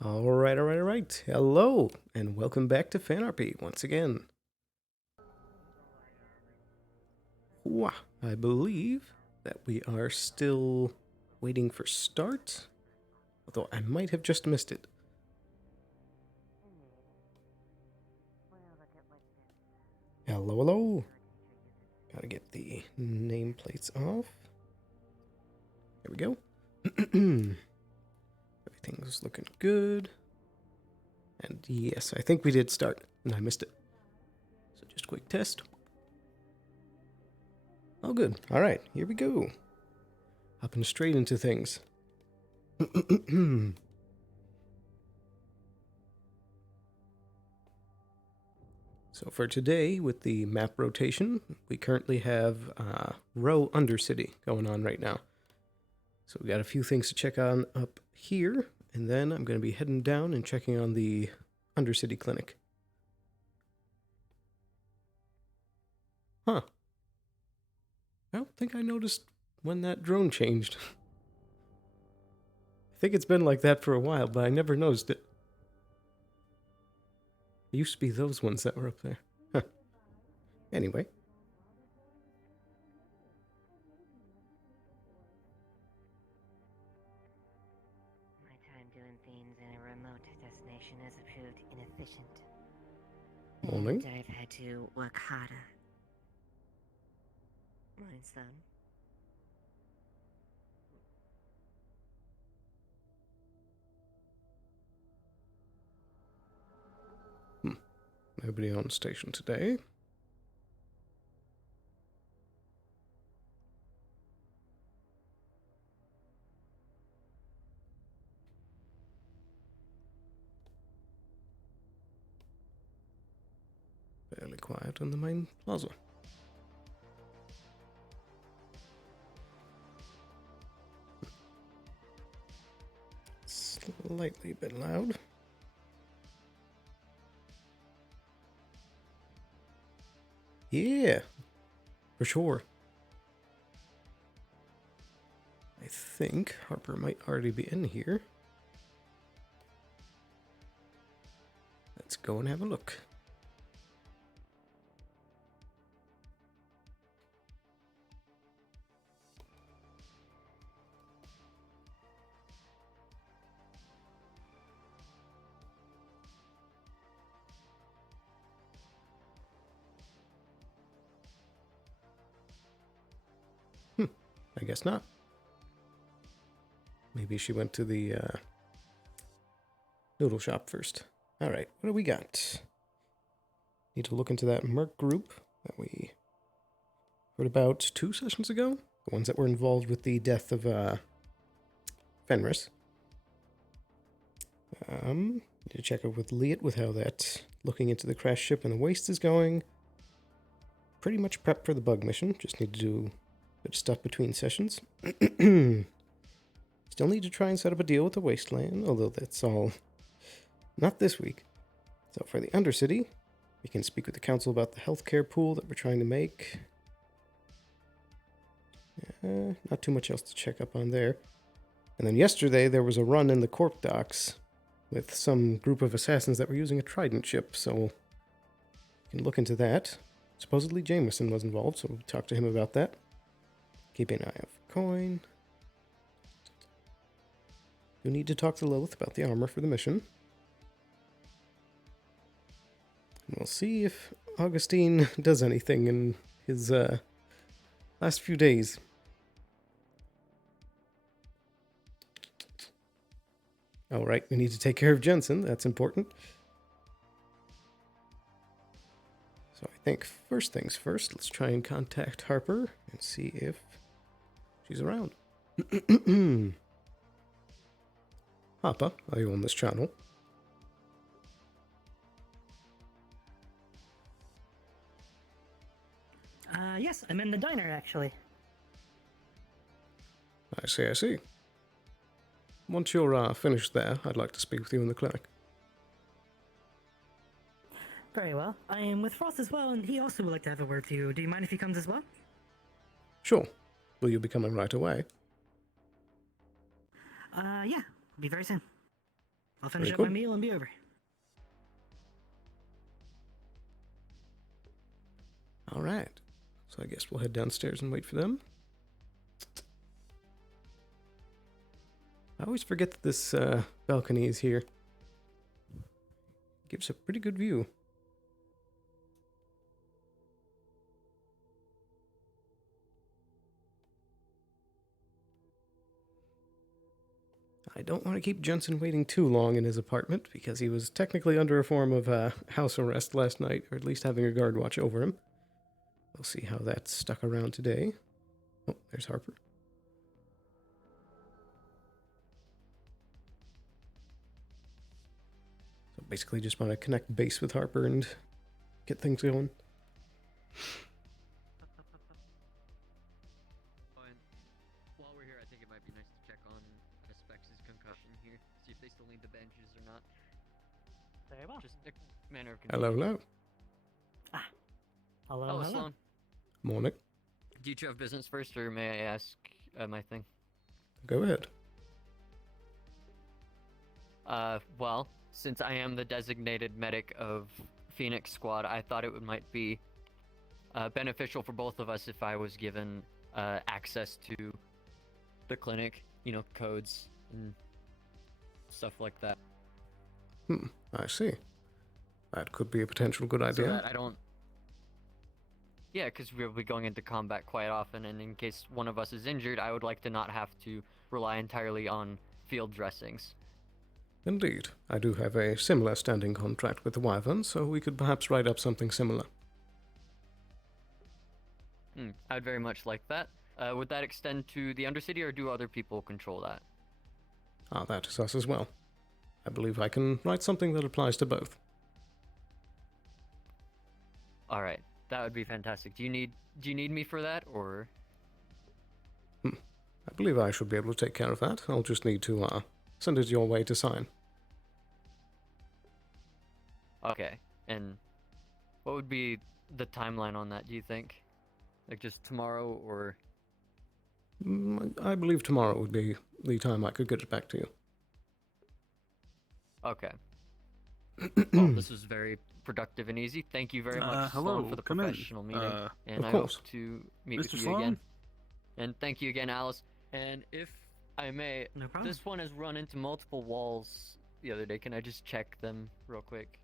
All right. Hello, and welcome back to FanRP once again. Wah, I believe that we are still waiting for start, although I might have just missed it. Hello. Gotta get the nameplates off. There we go. Everything's looking good. And yes, I think we did start, and I missed it. So just a quick test. Oh, good. All right, here we go. Hopping straight into things. So for today, with the map rotation, we currently have row Undercity going on right now. So we got a few things to check on up here, and then I'm going to be heading down and checking on the Undercity clinic. Huh. I don't think I noticed when that drone changed. I think it's been like that for a while, but I never noticed it. It used to be those ones that were up there. Huh. Anyway. My time doing things in a remote destination has proved inefficient. Morning. And I've had to work harder. Morning, son. Nobody on station today. Fairly quiet on the main plaza. Slightly a bit loud. Yeah, for sure. I think Harper might already be in here. Let's go and have a look. I guess not. Maybe she went to the noodle shop first. All right, what do we got? Need to look into that Merc group that we heard about 2 sessions ago. The ones that were involved with the death of Fenris. Need to check up with Leet with how that looking into the crash ship and the waste is going. Pretty much prepped for the bug mission. Just need to do a bit of stuff between sessions. Still need to try and set up a deal with the Wasteland, although that's all not this week. So for the Undercity, we can speak with the council about the healthcare pool that we're trying to make. Not too much else to check up on there. And then yesterday there was a run in the Corp docks with some group of assassins that were using a Trident ship, so we can look into that. Supposedly Jameson was involved, so we'll talk to him about that. Keep an eye out for coin. You need to talk to Lilith about the armor for the mission. And we'll see if Augustine does anything in his last few days. All right, we need to take care of Jensen. That's important. So I think first things first, let's try and contact Harper and see if she's around. Harper, are you on this channel? Yes, I'm in the diner, actually. I see. Once you're finished there, I'd like to speak with you in the clinic. Very well. I am with Frost as well, and he also would like to have a word with you. Do you mind if he comes as well? Sure. Will you be coming right away? Yeah. Be very soon. I'll finish Very up my good. meal and be over. All right. So I guess we'll head downstairs and wait for them. I always forget that this balcony is here. Gives a pretty good view. I don't want to keep Jensen waiting too long in his apartment because he was technically under a form of house arrest last night, or at least having a guard watch over him. We'll see how that's stuck around today. Oh, there's Harper. So basically just want to connect base with Harper and get things going. While we're here, I think it might be nice to check on Spex's concussion here, see if they still need the bandages or not. Very well. Just a manner of Hello, convenience. hello. Hello, Hello, hello. Sloan. Morning. Do you two have business first, or may I ask my thing? Go ahead. Well, since I am the designated medic of Phoenix Squad, I thought it might be beneficial for both of us if I was given access to the clinic, you know, codes and stuff like that. I see. That could be a potential good So idea. that I don't. Yeah, because we'll be going into combat quite often, and in case one of us is injured, I would like to not have to rely entirely on field dressings. Indeed. I do have a similar standing contract with the Wyvern, so we could perhaps write up something similar. I'd very much like that. Would that extend to the Undercity, or do other people control that? Ah, that is us as well. I believe I can write something that applies to both. All right, that would be fantastic. Do you need me for that, or? I believe I should be able to take care of that. I'll just need to send it your way to sign. Okay, and what would be the timeline on that, do you think? Like just tomorrow, or? I believe tomorrow would be the time I could get it back to you. Okay. Well, this was very productive and easy. Thank you very much, hello, Sloan, for the come in. professional meeting. And Of I course. hope to meet Mr. with you Sloan? again. And thank you again, Alice. And if I may, No problem. this one has run into multiple walls the other day. Can I just check them real quick?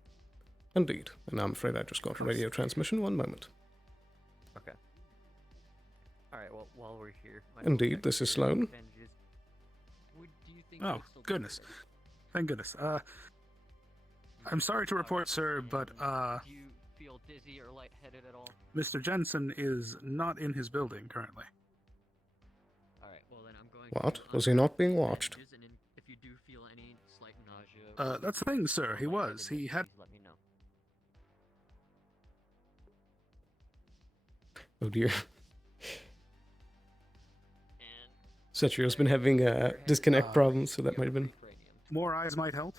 Indeed. And I'm afraid I just got a radio transmission. One moment. Okay. All right. Well, while we're here, might Indeed, check this is the Sloan. bandages. Do you think Oh, they'll still be goodness. good? Thank goodness. I'm sorry to report, sir, but Do you feel dizzy or lightheaded at all? Mr. Jensen is not in his building currently. All right. Well, then I'm going. What? to Was he not being unpack watched? bandages, and if you do feel any slight nausea, or That's the thing, sir. He was. He had. please let me know. Oh dear. And Setrio's been having disconnect problems, so that might have been... More eyes might help.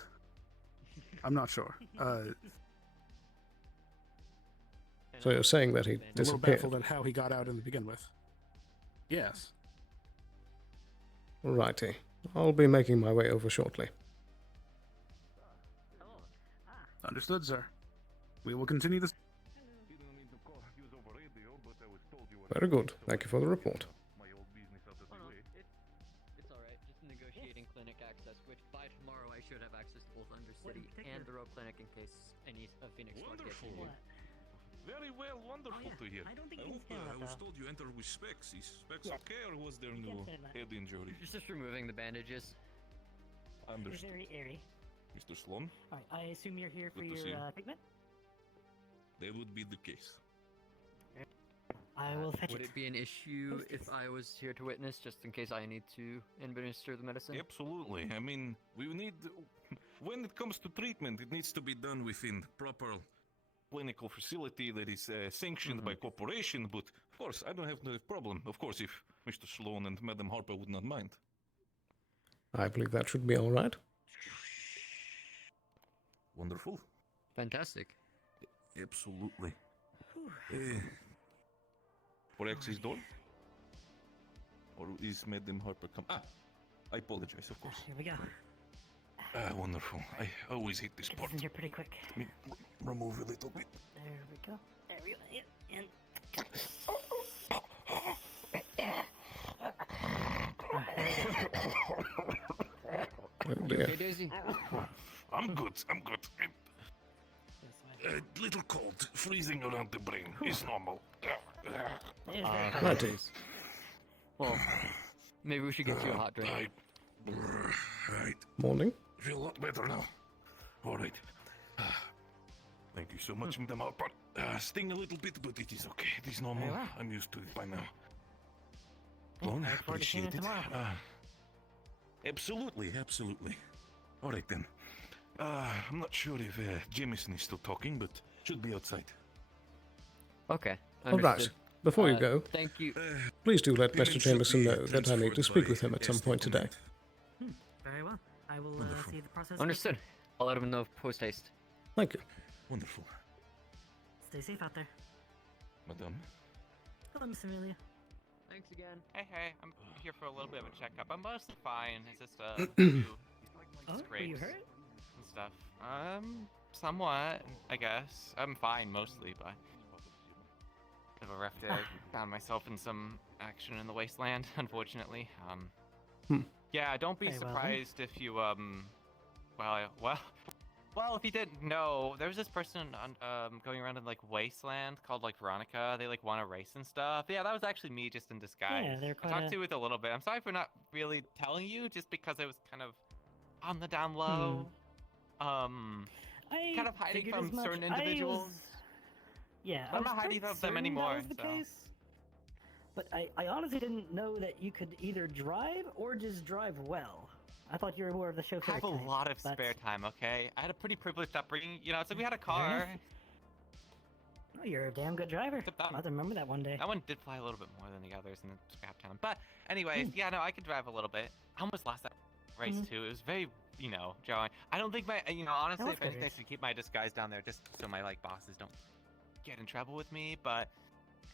I'm not sure. So you're saying that he A little disappeared? baffled at how he got out to begin with. Yes. Righty. I'll be making my way over shortly. Understood, sir. We will continue this. Very good. Thank you for the report. It's alright, just negotiating clinic access, which by tomorrow I should have access to both Undercity and the Rogue Clinic in case any of Phoenix Squad gets Wonderful. injured. Very well, wonderful to hear. I don't think I you hope, can stand I that was though. told you entered with Specs. Is Specs okay, or was there You no can't stand that. head injury? Just removing the bandages. You're Understood. very airy. Mr. Sloan, Alright, I assume you're here for Good to your see you. pigment? that would be the case. I will fetch Would it. it be an issue Post if it. I was here to witness, just in case I need to administer the medicine? Absolutely. I mean, we need. When it comes to treatment, it needs to be done within proper clinical facility that is sanctioned by corporation. But of course, I don't have no problem. Of course, if Mr. Sloan and Madam Harper would not mind. I believe that should be all right. Wonderful. Fantastic. Absolutely. For access door? Or is Madam Harper come? Ah, I apologize, of course. Here we go. Wonderful. I always hate this Get part. this in here pretty quick. Let me remove a little bit. There we go. There we go. Yeah, and Oh dear. Okay, Daisy. I'm good. I'm good. A little cold, freezing around the brain is normal. That is. Well, maybe we should get you a hot drink. Right. Morning. Feel a lot better now. All right. Thank you so much, Madam Harper. Sting a little bit, but it is okay. It is normal. Very well. I'm used to it by now. Yeah, Sloan, I look forward to seeing appreciate you it. tomorrow. Absolutely, absolutely. All right then. I'm not sure if Jameson is still talking, but should be outside. Okay. All right. Understood. Before you go, Thank you. please do let Payments Mr. shall Jameson be know that I need to transferred speak by with him at some point today. estimate. Very well. I will Wonderful. see the process. Understood. I'll let him know post haste. Thank you. Wonderful. Stay safe out there. Madame. Hello, Miss Amelia. Thanks again. Hey, I'm here for a little bit of a checkup. I'm mostly fine. It's just a few Oh, were you scrapes hurt? and stuff. Somewhat, I guess. I'm fine mostly, but bit of a rough day. Found myself in some action in the wasteland, unfortunately. Yeah, don't be Very well then. surprised if you well, if you didn't know, there was this person on, going around in like Wasteland called like Veronica. They like want to race and stuff. Yeah, that was actually me just in disguise. Yeah, they're I talked quite to you with a little bit. I'm sorry for not really telling you, just because it was kind of on the down low. I Kind of hiding figured from as much. certain I was- individuals. Yeah, I'm I was not hiding quite from them certain anymore, That was the so. case. But I honestly didn't know that you could either drive or just drive well. I thought you were more of the I chauffeur have a type, lot of but- spare time, okay? I had a pretty privileged upbringing, so we had a car. Oh, you're a damn good driver. Except that- I'll have to remember that one day. That one did fly a little bit more than the others in the scrap town. But anyways, yeah, no, I could drive a little bit. I almost lost that race too. It was very, jarring. I don't think honestly, was if anything, I good. should keep my disguise down there just so my bosses don't get in trouble with me. But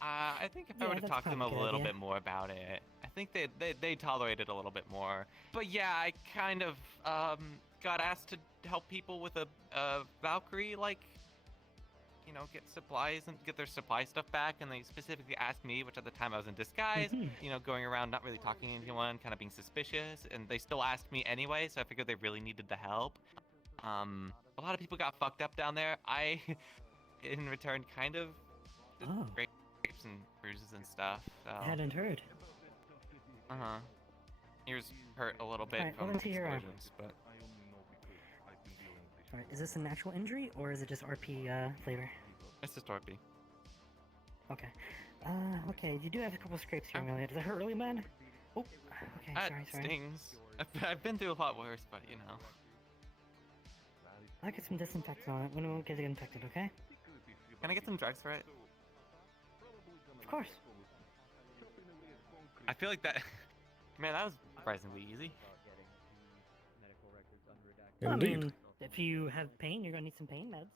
I think if I Yeah, were to that's talk to them a probably a good little idea. bit more about it, I think they tolerate it a little bit more. But yeah, I kind of got asked to help people with a Valkyrie, get supplies and get their supply stuff back, and they specifically asked me, which at the time I was in disguise, going around not really talking to anyone, kind of being suspicious, and they still asked me anyway, so I figured they really needed the help. A lot of people got fucked up down there. I, in return, kind of did Oh. scrapes and bruises and stuff. So. I hadn't heard. Ears hurt a little bit Alright, well, from let's hear, explosions, but Alright, is this a natural injury or is it just RP flavor? it's just RP. Okay. Okay, you do have a couple scrapes here, Amelia. Does it hurt really bad? Oh, okay, That sorry. stings. I've been through a lot worse, but I'll get some disinfectant on it when it won't get infected, okay? Can I get some drugs for it? Of course. I feel like that. Man, that was surprisingly easy. Well, I Indeed. mean, if you have pain, you're gonna need some pain meds.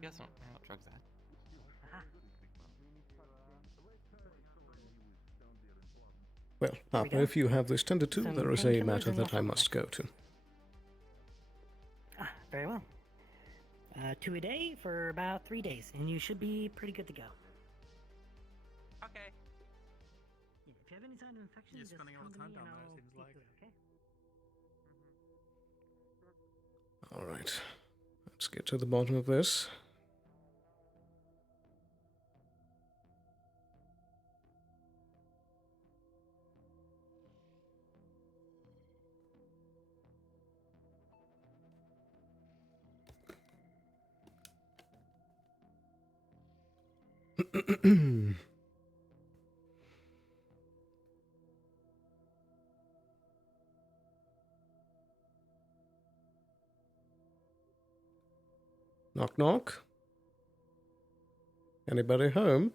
Guess I don't know what drugs that. Aha. Well, we Harper, go. if you have this tended to, Some there is a painkillers matter and that I muscle must go to. Very well. 2 a day for about 3 days, and you should be pretty good to go. Okay. Yeah, if you have any sign of infection, You're just spending a come lot of to time me down and there, it I'll seems keep like. it, okay? All right. Let's get to the bottom of this. Knock, knock. Anybody home?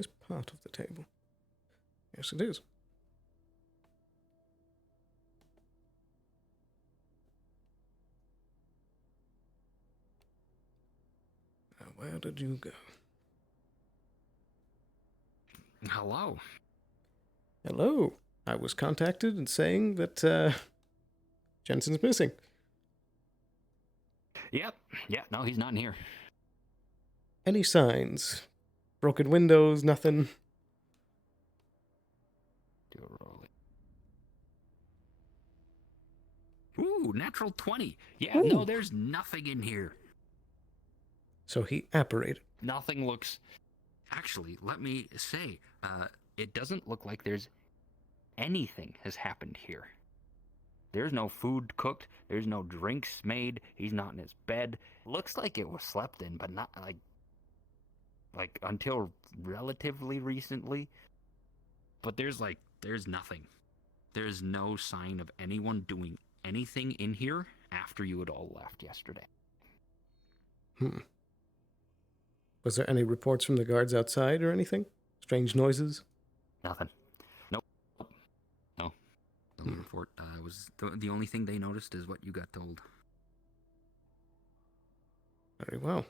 is part of the table. Yes, it is. Now, where did you go? Hello. Hello. I was contacted and saying that Jensen's missing. Yep. Yeah, no, he's not in here. Any signs? Broken windows, nothing? Do a roll. Ooh, natural 20. Yeah, no, Ooh. there's nothing in here. So he apparated. Nothing looks... Actually, let me say, it doesn't look like there's anything has happened here. There's no food cooked. There's no drinks made. He's not in his bed. Looks like it was slept in, but not like until relatively recently. But there's nothing. There's no sign of anyone doing anything in here after you had all left yesterday. Was there any reports from the guards outside or anything? Strange noises? Nothing. Nope. No. The only report was the only thing they noticed is what you got told. Very well.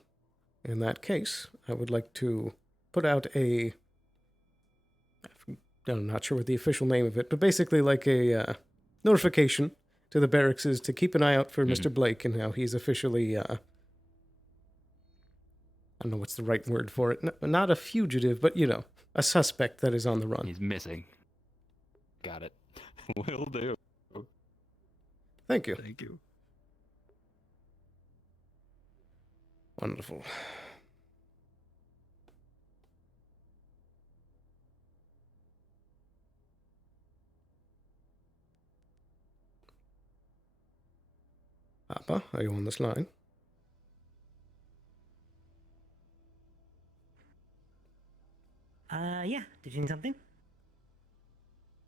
In that case, I would like to put out I'm not sure what the official name of it, but basically like a notification to the barracks is to keep an eye out for Mr. Blake and how he's officially, I don't know what's the right word for it. Not a fugitive, but, a suspect that is on the run. He's missing. Got it. Will do. Thank you. Thank you. Wonderful. Papa, are you on this line? Yeah. Did you need something?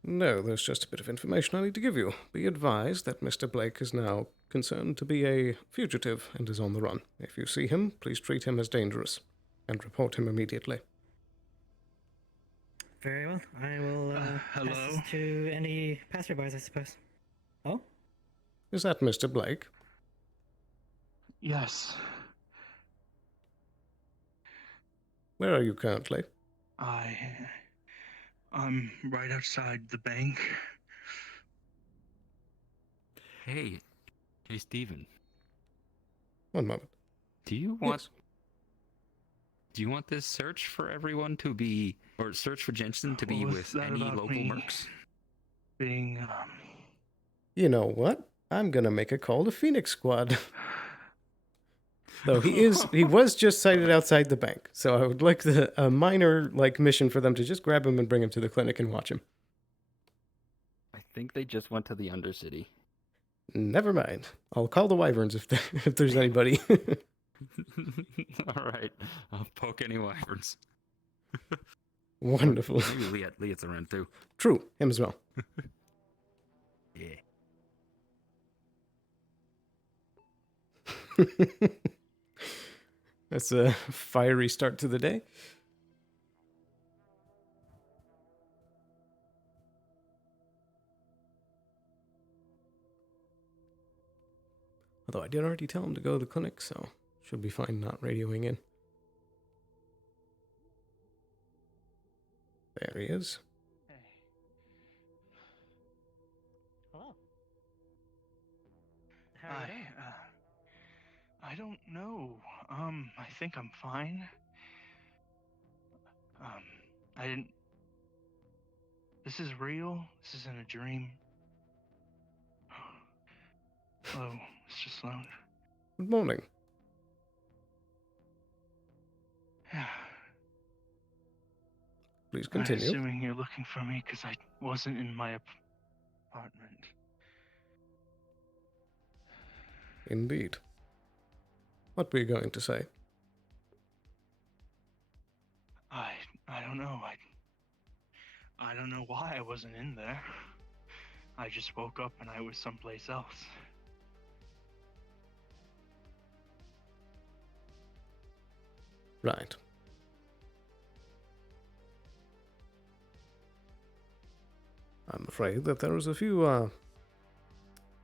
No, there's just a bit of information I need to give you. Be advised that Mr. Blake is now concerned to be a fugitive and is on the run. If you see him, please treat him as dangerous and report him immediately. Very well. I will hello? pass this to any passerbys, I suppose. Oh? Is that Mr. Blake? Yes. Where are you currently? I'm right outside the bank. Hey, Steven. One moment. Do you want this search for everyone to be, or search for Jensen to be What was with that any about local me mercs? Being, You know what? I'm gonna make a call to Phoenix Squad. Though he was just sighted outside the bank, so I would like a minor mission for them to just grab him and bring him to the clinic and watch him. I think they just went to the Undercity. Never mind. I'll call the Wyverns if there's anybody. All right, I'll poke any wyverns. Wonderful. Maybe Liat's around too. True, him as well. Yeah. That's a fiery start to the day. Although I did already tell him to go to the clinic, so should be fine not radioing in. There he is. hey. Hello. How are you doing? I don't know. I think I'm fine. I didn't... This is real? This isn't a dream? Hello, Mr. Sloan. Good morning. Yeah. Please I'm continue. assuming you're looking for me because I wasn't in my apartment. Indeed. What were you going to say? I don't know. I don't know why I wasn't in there. I just woke up and I was someplace else. Right. I'm afraid that there is a few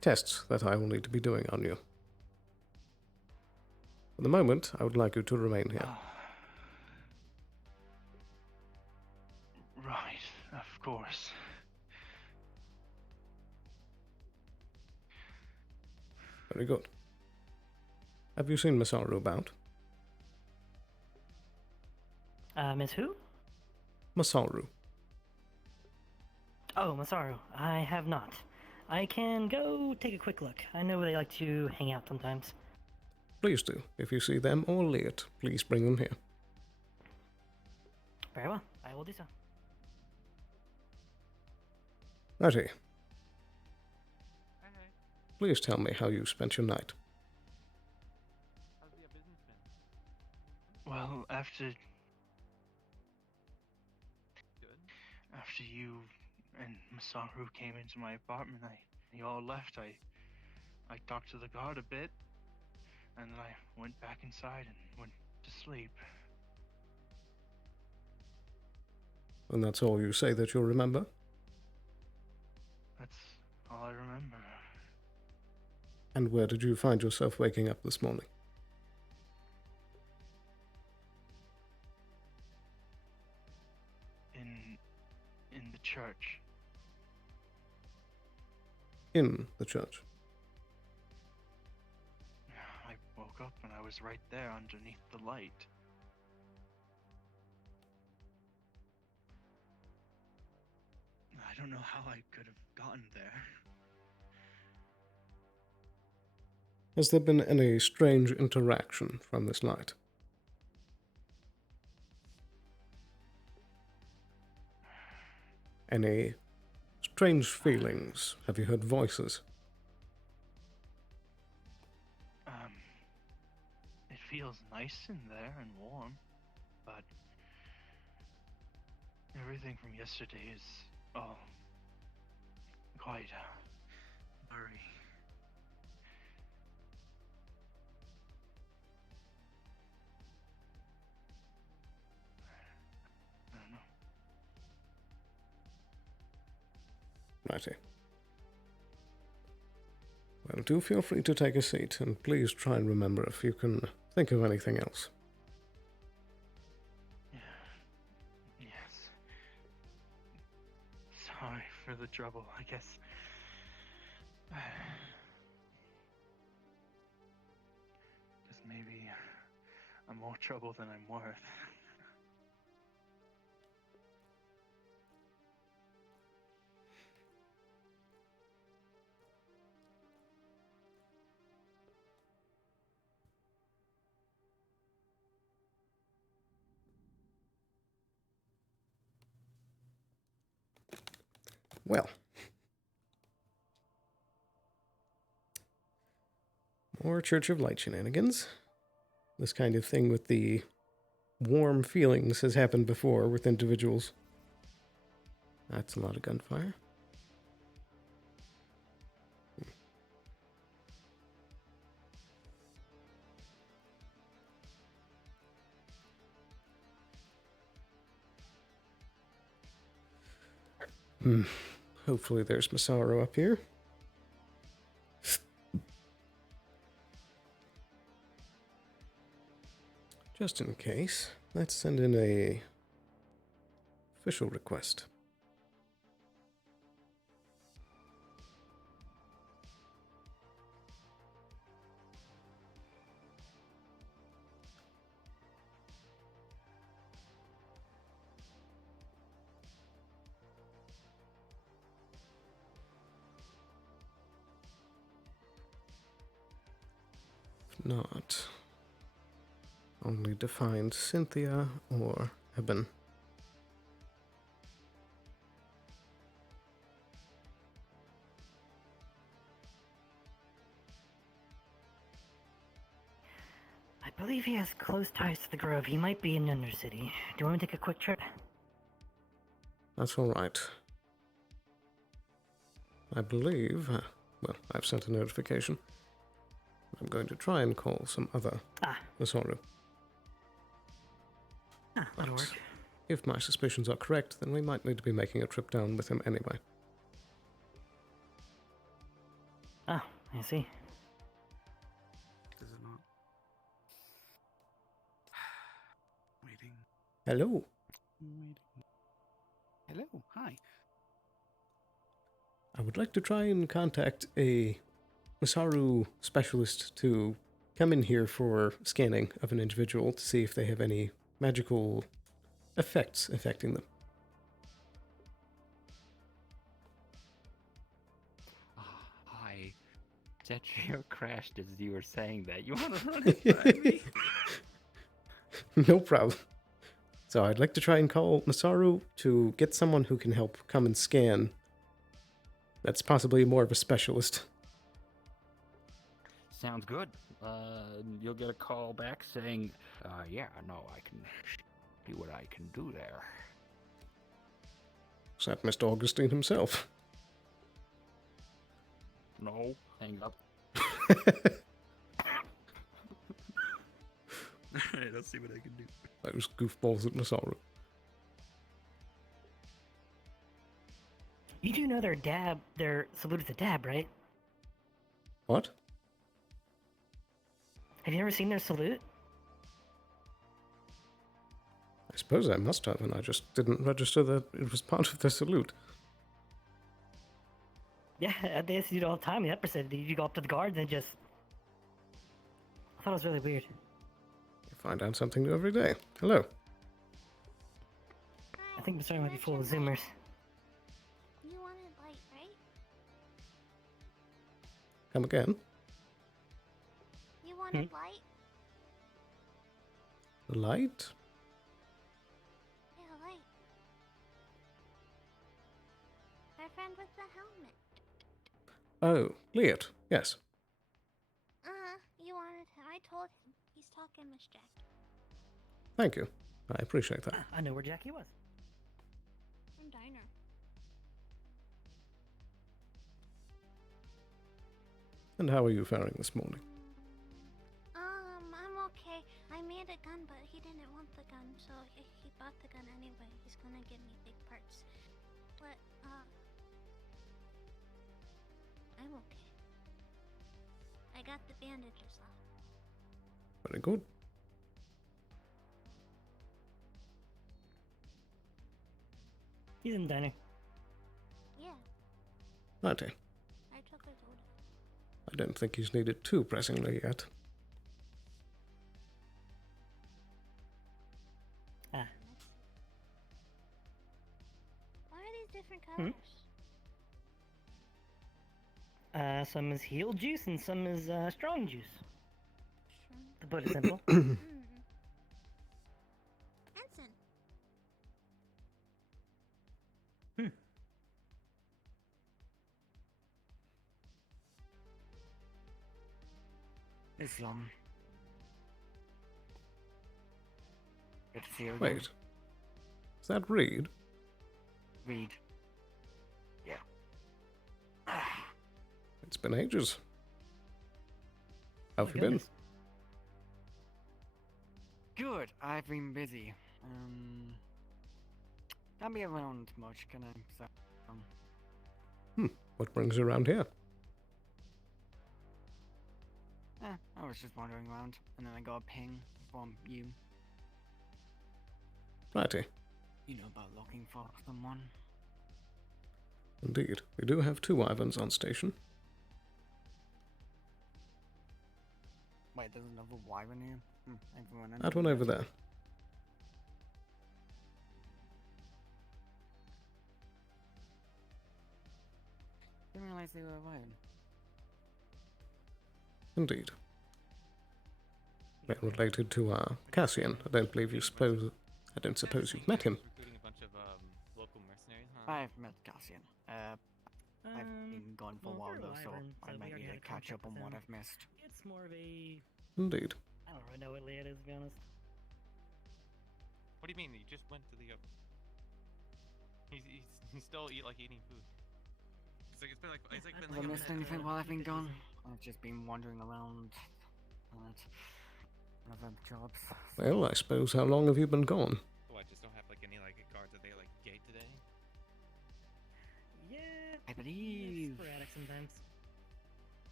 tests that I will need to be doing on you. For the moment, I would like you to remain here. Right, of course. Very good. Have you seen Masaru about? Miss who? Masaru. Oh, Masaru. I have not. I can go take a quick look. I know they like to hang out sometimes. Please do. If you see them or Leot, please bring them here. Very well. I will do so. Righty. Okay. Please tell me how you spent your night. How's your business been? Well, after Good. you and Masaru came into my apartment, you all left. I talked to the guard a bit, and then I went back inside and went to sleep. And that's all you say that you'll remember? That's all I remember. And where did you find yourself waking up this morning? In the church. In the church. I woke up and I was right there underneath the light. I don't know how I could have gotten there. Has there been any strange interaction from this night? Any strange feelings? Have you heard voices? It feels nice in there and warm, but everything from yesterday is quite blurry. I don't know. Righty. Well, do feel free to take a seat, and please try and remember if you can think of anything else. Yes. Sorry for the trouble, I guess. Guess maybe I'm more trouble than I'm worth. Well. More Church of Light shenanigans. This kind of thing with the warm feelings has happened before with individuals. That's a lot of gunfire. Hopefully there's Masaru up here. Just in case, let's send in a official request. If not, only to find Cynthia or Eben. I believe he has close ties to the Grove. He might be in Undercity. Do you want me to take a quick trip? That's all right. I believe, well, I've sent a notification. I'm going to try and call some other Masaru. That'll work. If my suspicions are correct, then we might need to be making a trip down with him anyway. I see. Does it not? Waiting. Hello. Waiting. Hello. Hi. I would like to try and contact a Masaru specialist to come in here for scanning of an individual to see if they have any magical effects affecting them. Hi. That chair crashed as you were saying that. You want to run it by me? No problem. So I'd like to try and call Masaru to get someone who can help come and scan. That's possibly more of a specialist. Sounds good. You'll get a call back saying, yeah, no, I can see what I can do there. Is that Mr. Augustine himself? No. Hang up. Alright, I'll see what I can do. Those goofballs at Masaru. You do know their salute is a dab, right? What? Have you ever seen their salute? I suppose I must have, and I just didn't register that it was part of the salute. Yeah, they used to do it all the time in the episode. You go up to the guards and just... I thought it was really weird. You find out something new every day. Hello. I think the story might be full of Zoomers. You wanted light, right? Come again. You wanted light? Light? Yeah, light. My friend with the helmet. Oh, Leot. Yes. You wanted him. I told him. He's talking, Miss Jackie. Thank you. I appreciate that. I know where Jackie was. From Diner. And how are you faring this morning? I'm okay. I made a gun, but he didn't want the gun, so he bought the gun anyway. He's gonna give me big parts. But, I'm okay. I got the bandages off. Very good. He's in the diner. Yeah, Righty. I took his order. I don't think he's needed too pressingly yet. Ah. Why are these different colors? Some is heal juice and some is strong juice. Sure. To put it simple. Ensign. Islam. Good to see you again. Wait. Is that Reed? Reed. Yeah. It's been ages. How have you My been? goodness. Good. I've been busy. Can't be around much, can I? So, What brings you around here? I was just wandering around, and then I got a ping from you. Righty. You know about looking for someone. Indeed. We do have 2 Ivans on station. Wait, there's another wyvern here? Everyone That one over there. Didn't realize they were a wyvern. Indeed. They're related to Cassian. I don't suppose you've met him. Recruiting a bunch of local mercenaries, huh? I've met Cassian. I've been gone for a while we're though, so wyvern, I we might already need had to catch up contact on with what him. I've missed. It's more of a... Indeed. I don't really know what Leia is, to be honest. What do you mean? You just went to the. He's still eating food. It's like been Have I missed anything while I've been gone? I've just been wandering around at other jobs. Well, I suppose how long have you been gone? Oh, I just don't have any guards at the gate today. Yeah. I believe It's sporadic sometimes.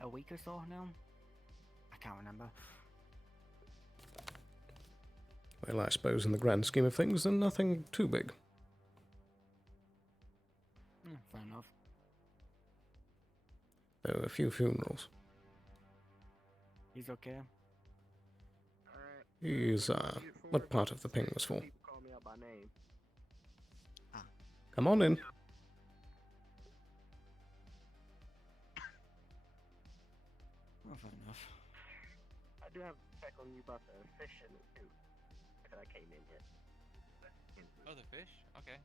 a week or so now. I can't remember. Well, I suppose in the grand scheme of things, then nothing too big. Fair enough. There were a few funerals. He's okay. He's, what part of the ping was for? People call me out by name. Come on in. Well, fair enough. I do have to check on you about the fish shipment too. That I came in yet. Oh, the fish? Okay.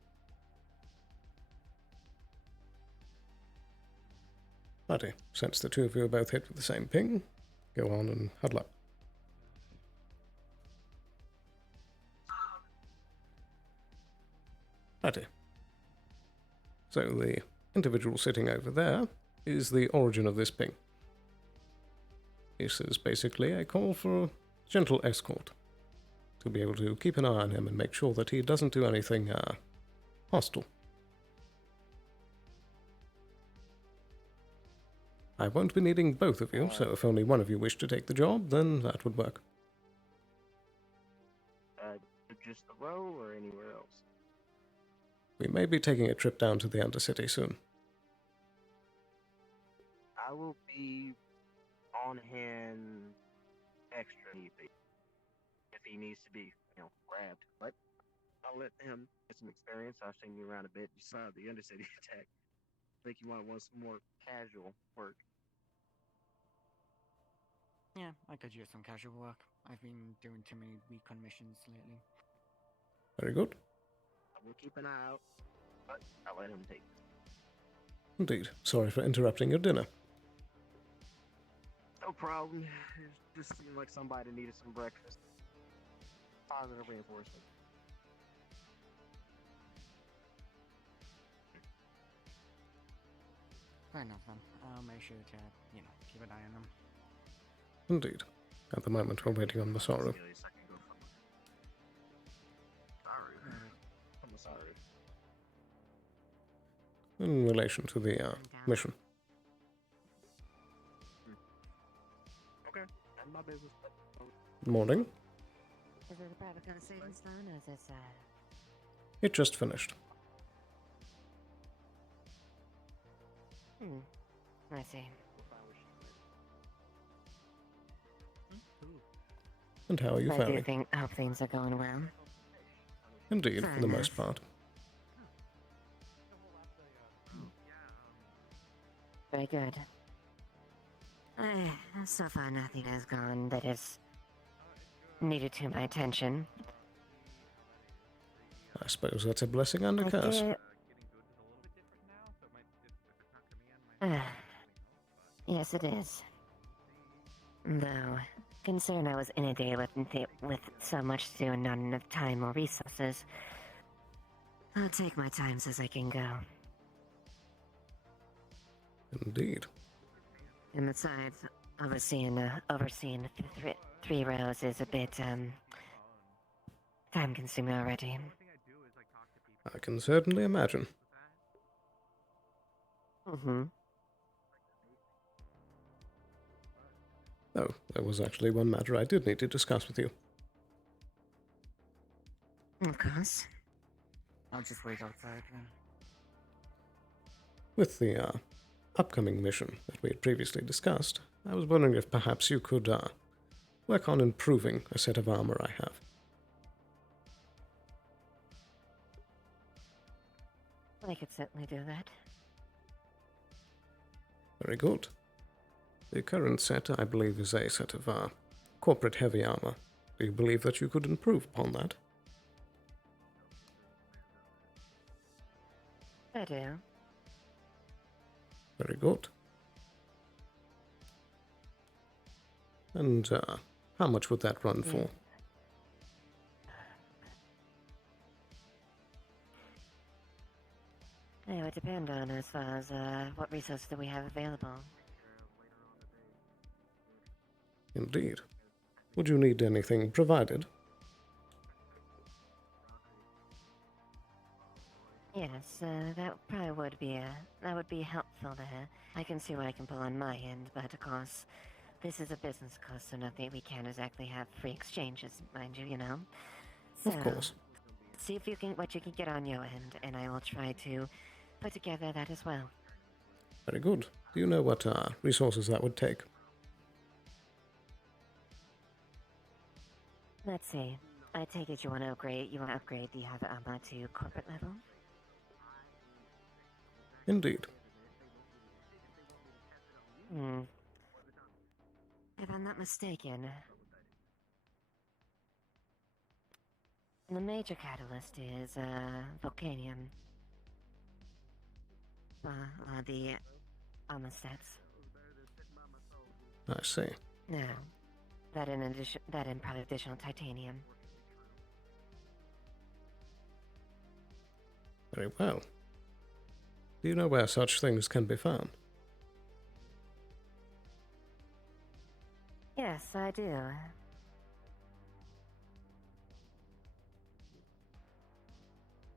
Righty, since the two of you are both hit with the same ping, go on and huddle up. Righty. So the individual sitting over there is the origin of this ping. This is basically a call for a gentle escort to be able to keep an eye on him and make sure that he doesn't do anything hostile. I won't be needing both of you, so if only one of you wish to take the job, then that would work. Just the row or anywhere else? We may be taking a trip down to the Undercity soon. I will be on hand extra if he needs to be, grabbed. But I'll let him get some experience. I've seen you around a bit. You saw the Undercity attack. I think you might want some more casual work. Yeah, I could use some casual work. I've been doing too many recon missions lately. Very good. I will keep an eye out, but I'll let him take it. Indeed. Sorry for interrupting your dinner. No problem. It just seemed like somebody needed some breakfast. Positive reinforcement. Fair enough then. I'll make sure to, keep an eye on them. Indeed. At the moment, we're waiting on Masaru. Sorry. In relation to the mission. Okay. That's my business. Morning. Is it a private conversation, Sloan, or is this, It just finished. I see. And how are you I faring? hope things are going well. Indeed, Fair for the enough. most part. Very good. So far nothing has gone that has needed to my attention. I suppose that's a blessing and a curse. Yes, it is. Though, concerned I was inundated with so much to do and not enough time or resources, I'll take my times as I can go. Indeed. And besides, overseeing three rows is a bit, time-consuming already. I can certainly imagine. Mm-hmm. Oh, there was actually one matter I did need to discuss with you. Of course. I'll just wait outside then. With the upcoming mission that we had previously discussed, I was wondering if perhaps you could work on improving a set of armor I have. I could certainly do that. Very good. The current set, I believe, is a set of corporate heavy armor. Do you believe that you could improve upon that? I do. Very good. And how much would that run for? It would depend on as far as what resources that we have available. Indeed. Would you need anything provided? Yes, that probably would be helpful there. I can see what I can pull on my end, but of course, this is a business course, so nothing we can't exactly have free exchanges, mind you, you know. So, Of course. see if you can what you can get on your end, and I will try to put together that as well. Very good. Do you know what resources that would take? Let's see. I take it you want to upgrade. You want to upgrade the have armor to corporate level. Indeed. If I'm not mistaken, the major catalyst is volcanium. The armor stats. I see. No, that in probably additional titanium. Very well. Do you know where such things can be found? Yes, I do.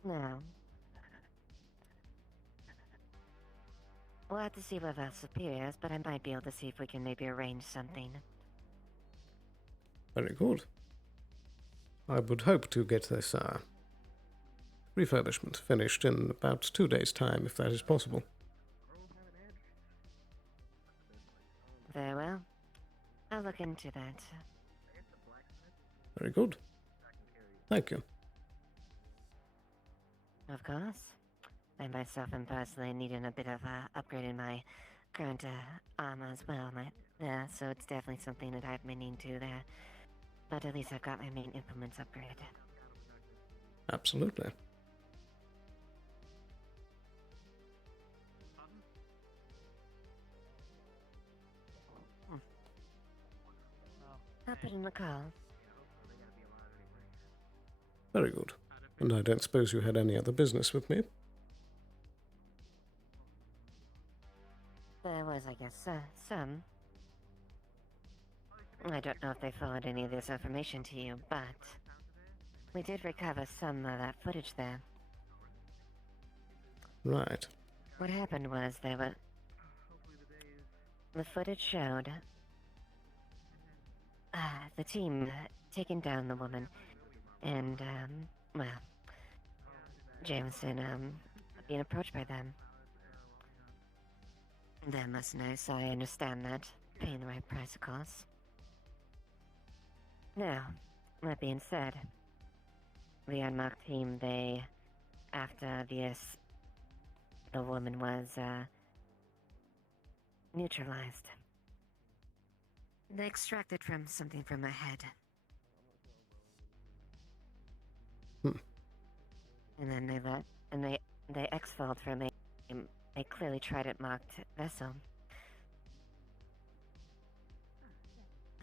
No. We'll have to see with our superiors, but I might be able to see if we can maybe arrange something. Very good. I would hope to get this refurbishment finished in about 2 days' time, if that is possible. Very well. I'll look into that. Very good. Thank you. Of course. I myself am personally needing a bit of upgrade in my current armor as well. So it's definitely something that I've been into there. But at least I've got my main implements upgraded. Absolutely. I'll put in the call. Very good. And I don't suppose you had any other business with me? There was, I guess, some. I don't know if they forwarded any of this information to you, but we did recover some of that footage there. Right. What happened was the footage showed the team taking down the woman, and well, Jameson being approached by them. That must know, so I understand that. Paying the right price, of course. Now, that being said, the unmarked team, after the woman was, neutralized. They extracted something from her head. And then they exfilled from a clearly trident-marked vessel.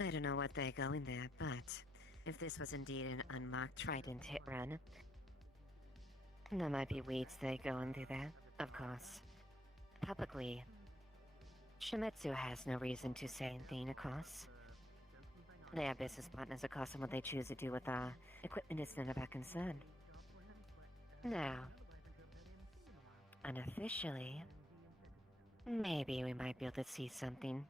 I don't know what they go in there, but if this was indeed an unmarked trident hit run, there might be weeds they go into there, of course. Publicly, Shimizu has no reason to say anything, of course. They are business partners, of course, and what they choose to do with our equipment is none of our concern. Now, unofficially, maybe we might be able to see something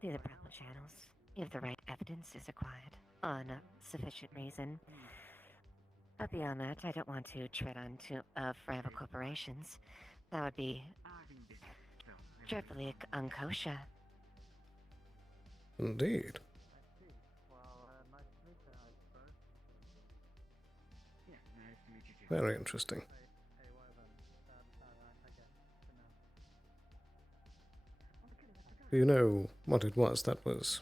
through the proper channels, if the right evidence is acquired, on sufficient reason. But beyond that, I don't want to tread on forever corporations. That would be triply unkosher. Indeed. Very interesting. Do you know what it was that was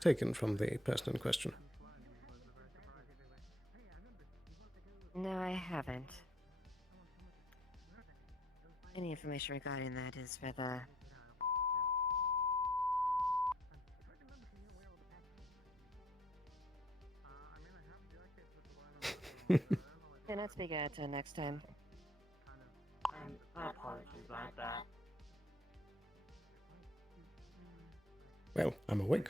taken from the person in question? No, I haven't. Any information regarding that is for the... Can I speak at next time? Apologies about that. Well, I'm awake.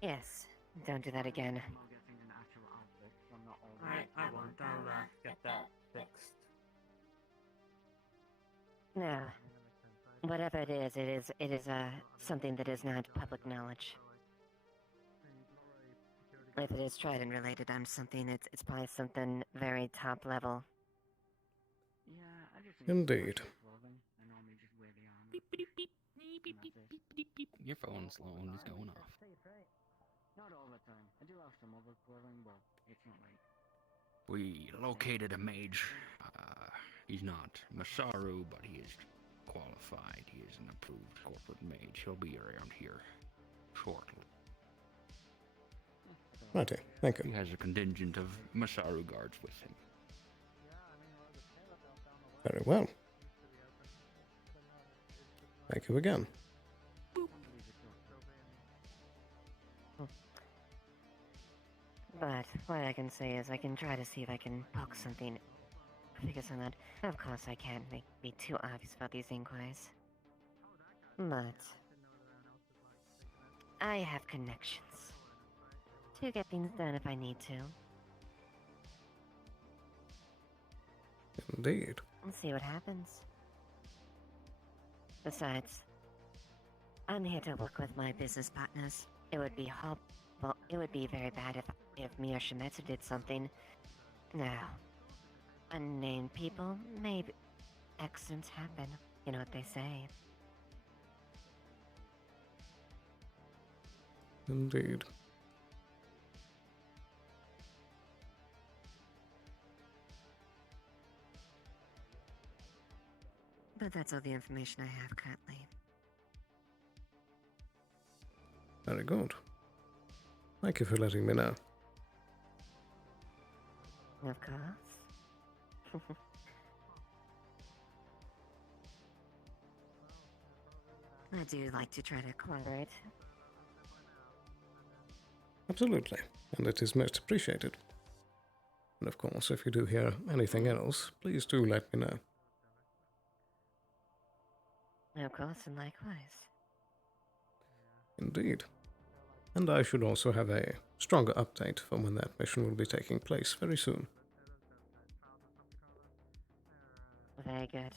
Yes, don't do that again. I won't, I'll No. Whatever it is something that is not public knowledge. If it is Trident related on something, it's probably something very top level. Yeah, I just Indeed. clothing. I normally just wear the armor. Beep, beep, beep, beep, beep, beep, beep, beep, beep. Your phone, Sloan, is going off. Not all the time. I do have some other clothing, but it's not like. We located a mage. He's not Masaru, but he is qualified. He is an approved corporate mage. He'll be around here shortly. Righty, thank He you. has a contingent of Masaru guards with him. Very well. Thank you again. But what I can say is I can try to see if I can poke something, figure something out. Of course, I can't be too obvious about these inquiries. But I have connections to get things done if I need to. Indeed. Let's see what happens. Besides, I'm here to work with my business partners. It would be it would be very bad if me or Shimetsu did something. Now, unnamed people, maybe accidents happen. You know what they say. Indeed. But that's all the information I have currently. Very good. Thank you for letting me know. Of course. I do like to try to collaborate. Absolutely. And it is most appreciated. And of course, if you do hear anything else, please do let me know. Of course, and likewise. Indeed. And I should also have a stronger update for when that mission will be taking place very soon. Very good.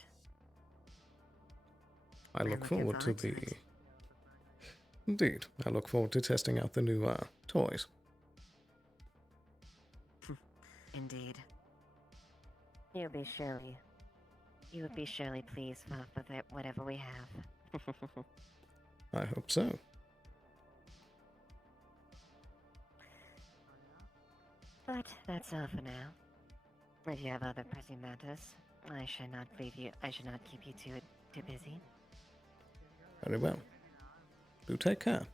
I I'm look looking forward to forward to the... it. Indeed. I look forward to testing out the new toys. Indeed. You would be surely pleased with it, whatever we have. I hope so. But that's all for now. If you have other pressing matters, I should not keep you too busy. Very well. Do take care.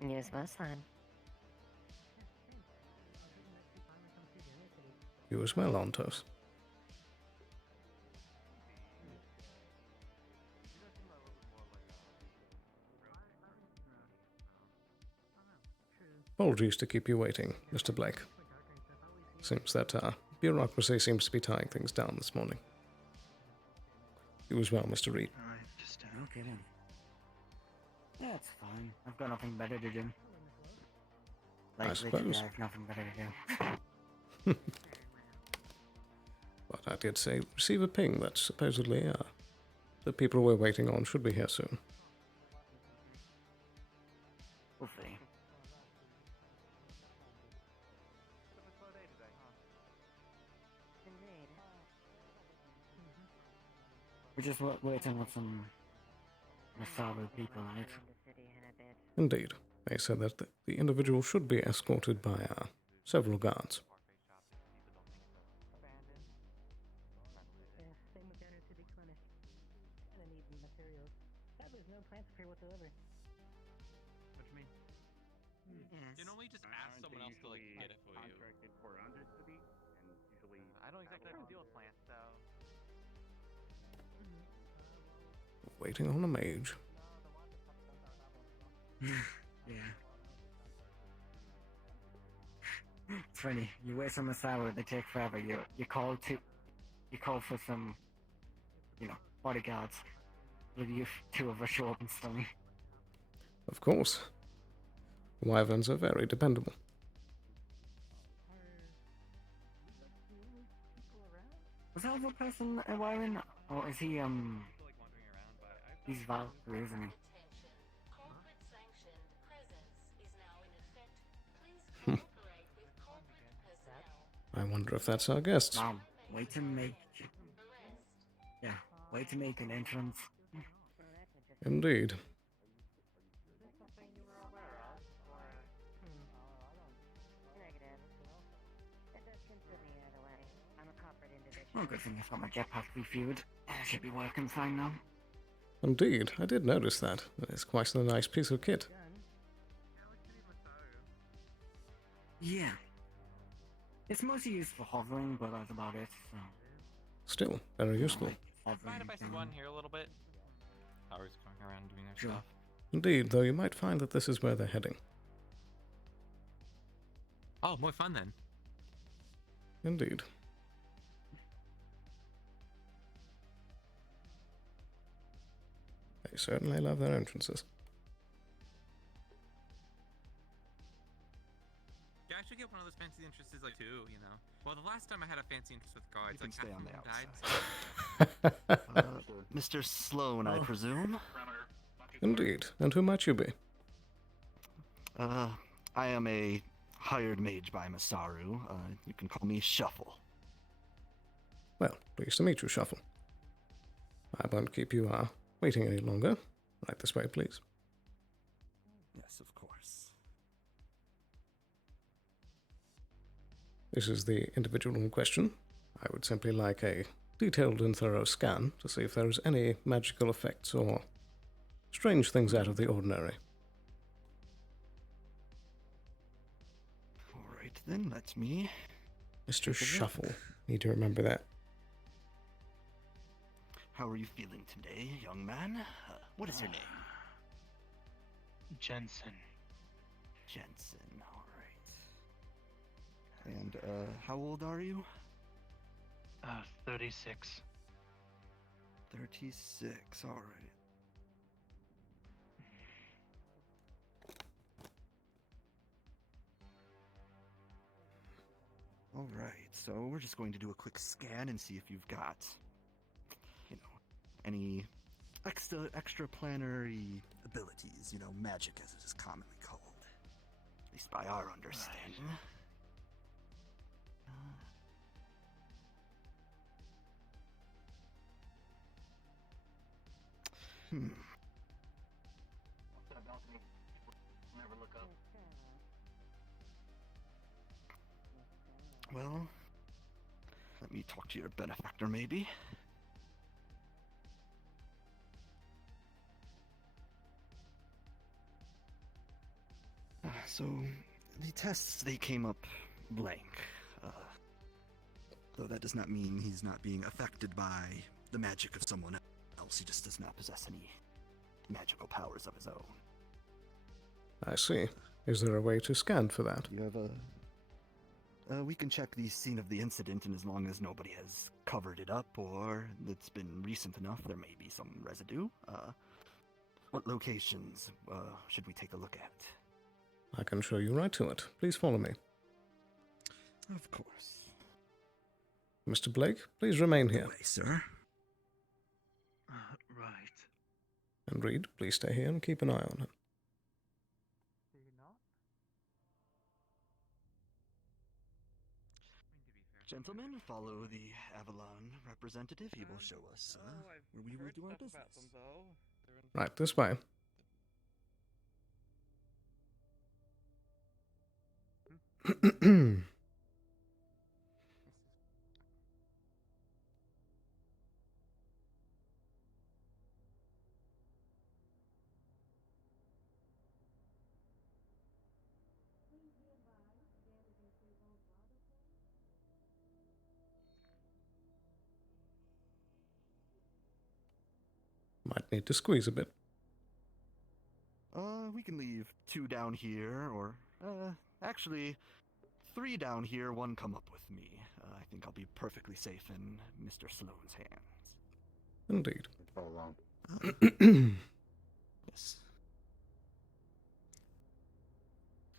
You as well, Sloan. You as well, Ontos. Apologies to keep you waiting, Mr. Blake. Seems that bureaucracy seems to be tying things down this morning. You as well, Mr. Reed. Alright, just No kidding. Yeah, it's fine. I've got nothing better to do. I Literally, suppose. I have nothing better to do. But I did say receive a ping that supposedly the people we're waiting on should be here soon. We'll see. We're just waiting on some Masaru people, right? Indeed. They said that the individual should be escorted by several guards. Same with energy to be replenished. And I need materials. There's no plans for whatsoever. What do you mean? Yes. You normally just ask someone else to like get it for you. For hunters to be, and usually I don't exactly have to deal with plants, so. Waiting on a mage. Yeah. It's funny. You wait some Masaru, they take forever. You call for some, bodyguards. You two of us show up instantly. Of course. Wyverns are very dependable. Was that other person a Wyron? Or is he, he's Valkyrie, isn't he? I wonder if that's our guest. Wow, way to make... Yeah, way to make an entrance. Indeed. Well, good thing I got my jetpack refueled. Should be working fine now. Indeed, I did notice that. It's quite a nice piece of kit. Yeah. It's mostly used for hovering, but that's about it, so... Still, very useful. Mind if I see one here a little bit? Powers going around doing their Sure. stuff. Indeed, though you might find that this is where they're heading. Oh, more fun then. Indeed. They certainly love their entrances. Yeah, I should get one of those fancy entrances like too, you know. Well, the last time I had a fancy entrance with guards, You like can stay half on of the them died. So... Mr. Sloan, I presume? Indeed. And who might you be? I am a hired mage by Masaru. You can call me Shuffle. Well, pleased to meet you, Shuffle. I won't keep you waiting any longer. Right this way, please. Yes, of course. This is the individual in question. I would simply like a detailed and thorough scan to see if there is any magical effects or strange things out of the ordinary. Alright then, that's me. Mr. Shuffle. Need to remember that. How are you feeling today, young man? What is your name? Jensen. Jensen, alright. And, how old are you? 36. 36, alright. Alright, so we're just going to do a quick scan and see if you've got, you know, any extraplanetary abilities, you know, magic as it is commonly called. At least by our understanding. Never look up. Well, let me talk to your benefactor, maybe. So, the tests, they came up blank. Though that does not mean he's not being affected by the magic of someone else. He just does not possess any magical powers of his own. I see. Is there a way to scan for that? You have we can check the scene of the incident, and as long as nobody has covered it up or it's been recent enough, there may be some residue. What locations should we take a look at? I can show you right to it. Please follow me. Of course. Mr. Blake, please remain here. Way, sir. Right. And Reed, please stay here and keep an eye on her. Gentlemen, follow the Avalon representative. He will show us where we will do our business. Right this way. Might need to squeeze a bit. We can leave 2 down here, or, actually, 3 down here, 1 come up with me. I think I'll be perfectly safe in Mr. Sloan's hands. Indeed. Follow along. Yes.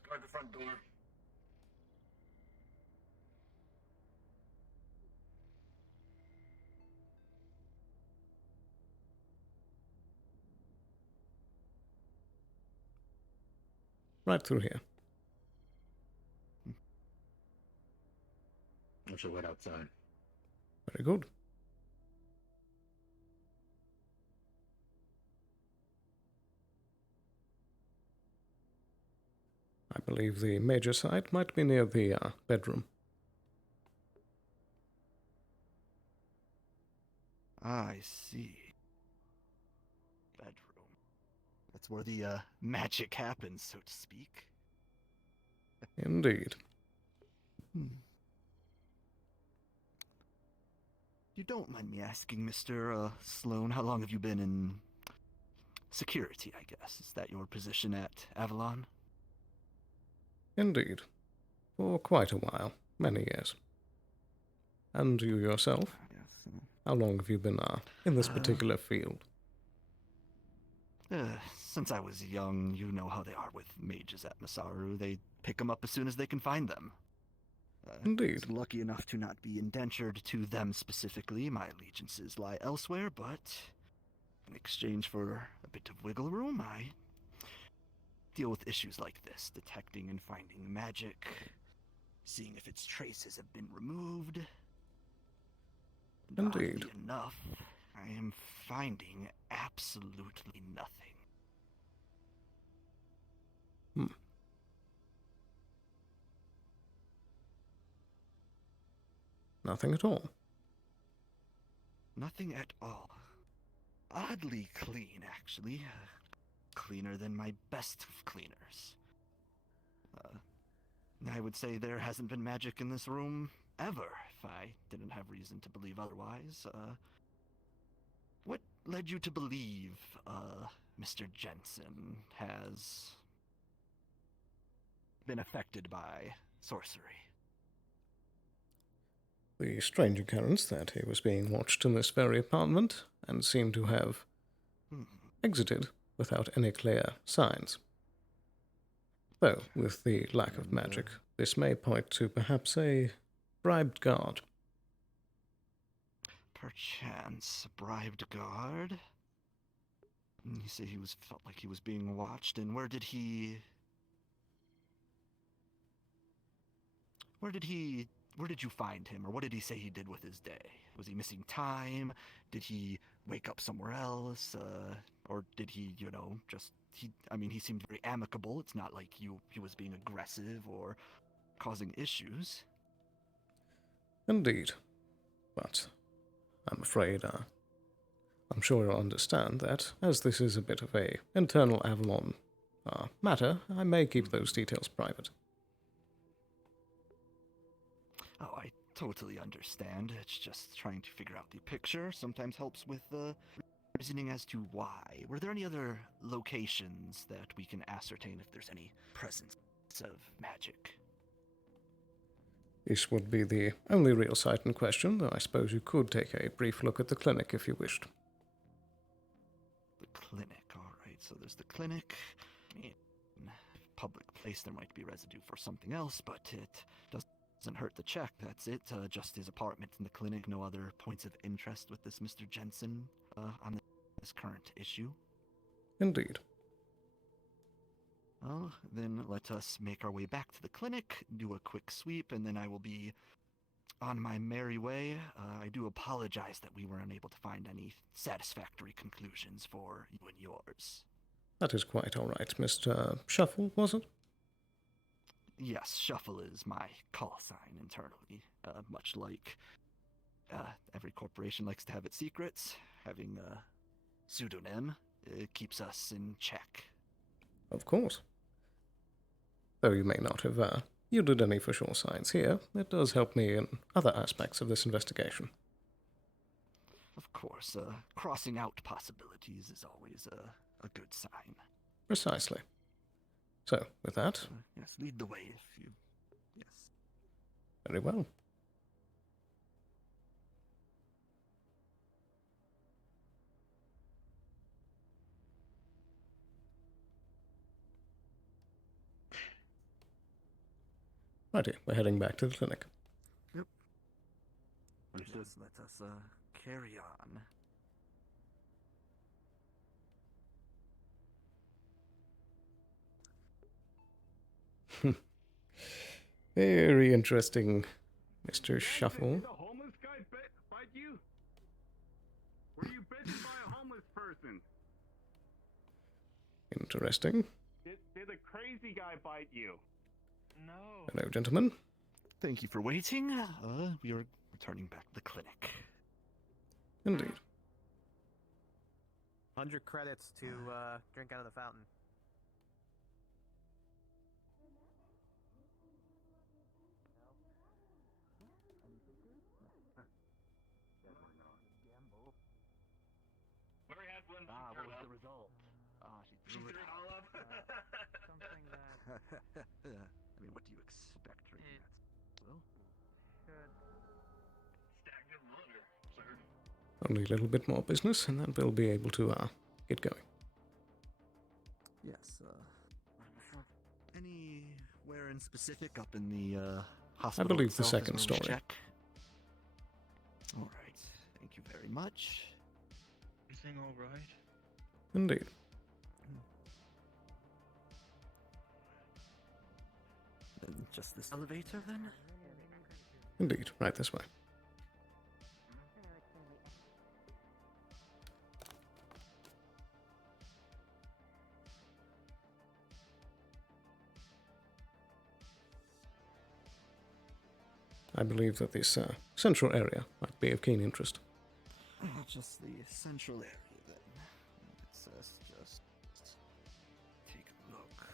Guard the front door. right through here. I should wait outside. Very good. I believe the major site might be near the bedroom. I see. Bedroom. That's where the magic happens, so to speak. Indeed. You don't mind me asking, Mr. Sloan, how long have you been in security, I guess? Is that your position at Avalon? Indeed. For quite a while. Many years. And you yourself? Yes. How long have you been in this particular field? Since I was young, you know how they are with mages at Masaru. They pick them up as soon as they can find them. Indeed. I was lucky enough to not be indentured to them specifically. My allegiances lie elsewhere, but in exchange for a bit of wiggle room, I deal with issues like this, detecting and finding magic, seeing if its traces have been removed. And Indeed. oddly enough, I am finding absolutely nothing. Nothing at all. Nothing at all. Oddly clean, actually. Cleaner than my best of cleaners. I would say there hasn't been magic in this room ever, if I didn't have reason to believe otherwise. What led you to believe, Mr. Jensen has been affected by sorcery? The strange occurrence that he was being watched in this very apartment and seemed to have exited without any clear signs. Though, with the lack of magic, this may point to perhaps a bribed guard. Perchance a bribed guard? You say he felt like he was being watched, and where did you find him, or what did he say he did with his day? Was he missing time? Did he wake up somewhere else? Or did he, he seemed very amicable. It's not like he was being aggressive or causing issues. Indeed. But I'm afraid, I'm sure you'll understand that, as this is a bit of a internal Avalon matter, I may keep those details private. Oh, I totally understand. It's just trying to figure out the picture. Sometimes helps with reasoning as to why. Were there any other locations that we can ascertain if there's any presence of magic? This would be the only real site in question, though I suppose you could take a brief look at the clinic if you wished. The clinic, alright. So there's the clinic. In a public place there might be residue for something else, but it doesn't hurt to check. That's it. Just his apartment and the clinic. No other points of interest with this Mr. Jensen on this current issue. Indeed. Well, then let us make our way back to the clinic, do a quick sweep, and then I will be on my merry way. I do apologize that we were unable to find any satisfactory conclusions for you and yours. That is quite all right, Mr. Shuffle, was it? Yes, Shuffle is my call sign internally. Much like every corporation likes to have its secrets, having a pseudonym keeps us in check. Of course. Though you may not have yielded any for sure signs here, it does help me in other aspects of this investigation. Of course, crossing out possibilities is always a good sign. Precisely. So, with that... yes, lead the way if you... yes. Very well. Righty, we're heading back to the clinic. Yep. Just let us carry on. Very interesting, Mr. Shuffle. Did the homeless guy bite you? Were you bitten by a homeless person? Interesting. Did a crazy guy bite you? No. Hello, gentlemen. Thank you for waiting. We are returning back to the clinic. Indeed. 100 credits to drink out of the fountain. Murray had one. What was the result? She threw it all up. Something that I mean, what do you expect drinking that? Well, should... Stagnant water, sir. Only a little bit more business, and then we'll be able to get going. yes. Anywhere in specific up in the hospital? I believe the itself is second where we story. check? All right. Thank you very much. Everything all right? Indeed. Just this elevator, then? Indeed. Right this way. I believe that this central area might be of keen interest. Just the central area, then. Let's just take a look.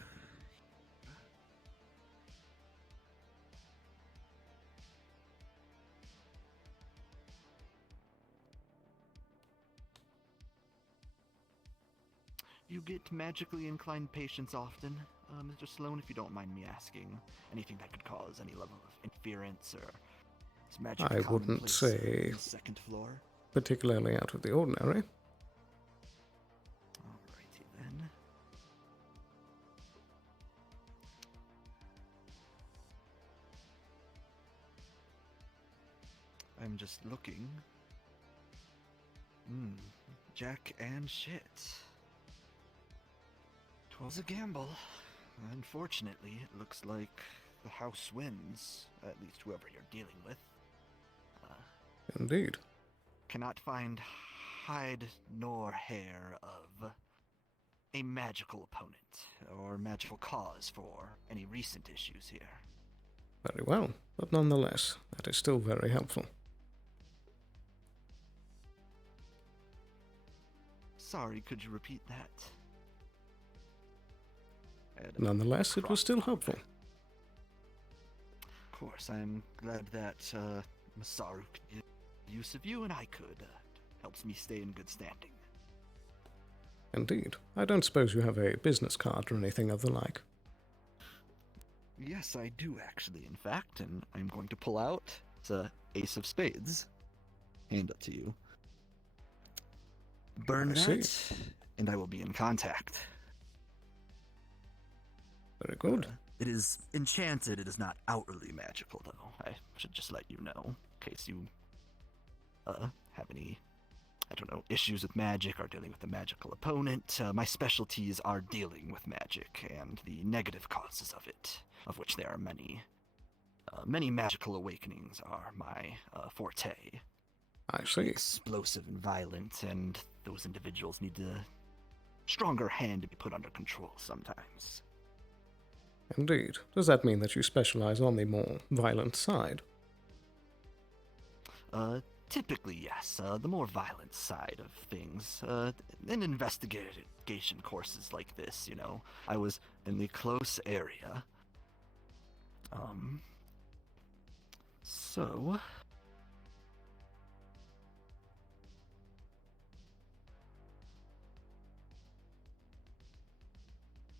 You get magically inclined patients often, Mr. Sloan, if you don't mind me asking. Anything that could cause any level of interference or is magic I wouldn't commonplace say on the second floor? particularly out of the ordinary. Alrighty then. I'm just looking. Jack and shit. 'Twas a gamble. Unfortunately, it looks like the house wins, at least whoever you're dealing with. Indeed. Cannot find hide nor hair of a magical opponent or magical cause for any recent issues here. Very well. But nonetheless, that is still very helpful. Sorry, could you repeat that? Nonetheless, it was still helpful. Of course, I'm glad that Masaru could get use of you and I could. Helps me stay in good standing. Indeed. I don't suppose you have a business card or anything of the like. Yes, I do actually, in fact, and I'm going to pull out the Ace of Spades. Hand it to you. Burn I that, see. and I will be in contact. Very good. It is enchanted. It is not outwardly magical, though. I should just let you know, in case you have any, I don't know, issues with magic or dealing with a magical opponent. My specialties are dealing with magic and the negative causes of it, of which there are many. Many magical awakenings are my forte. I see. Explosive and violent, and those individuals need a stronger hand to be put under control sometimes. Indeed. Does that mean that you specialize on the more violent side? Typically, yes. The more violent side of things. In investigation courses like this, you know, I was in the close area. So...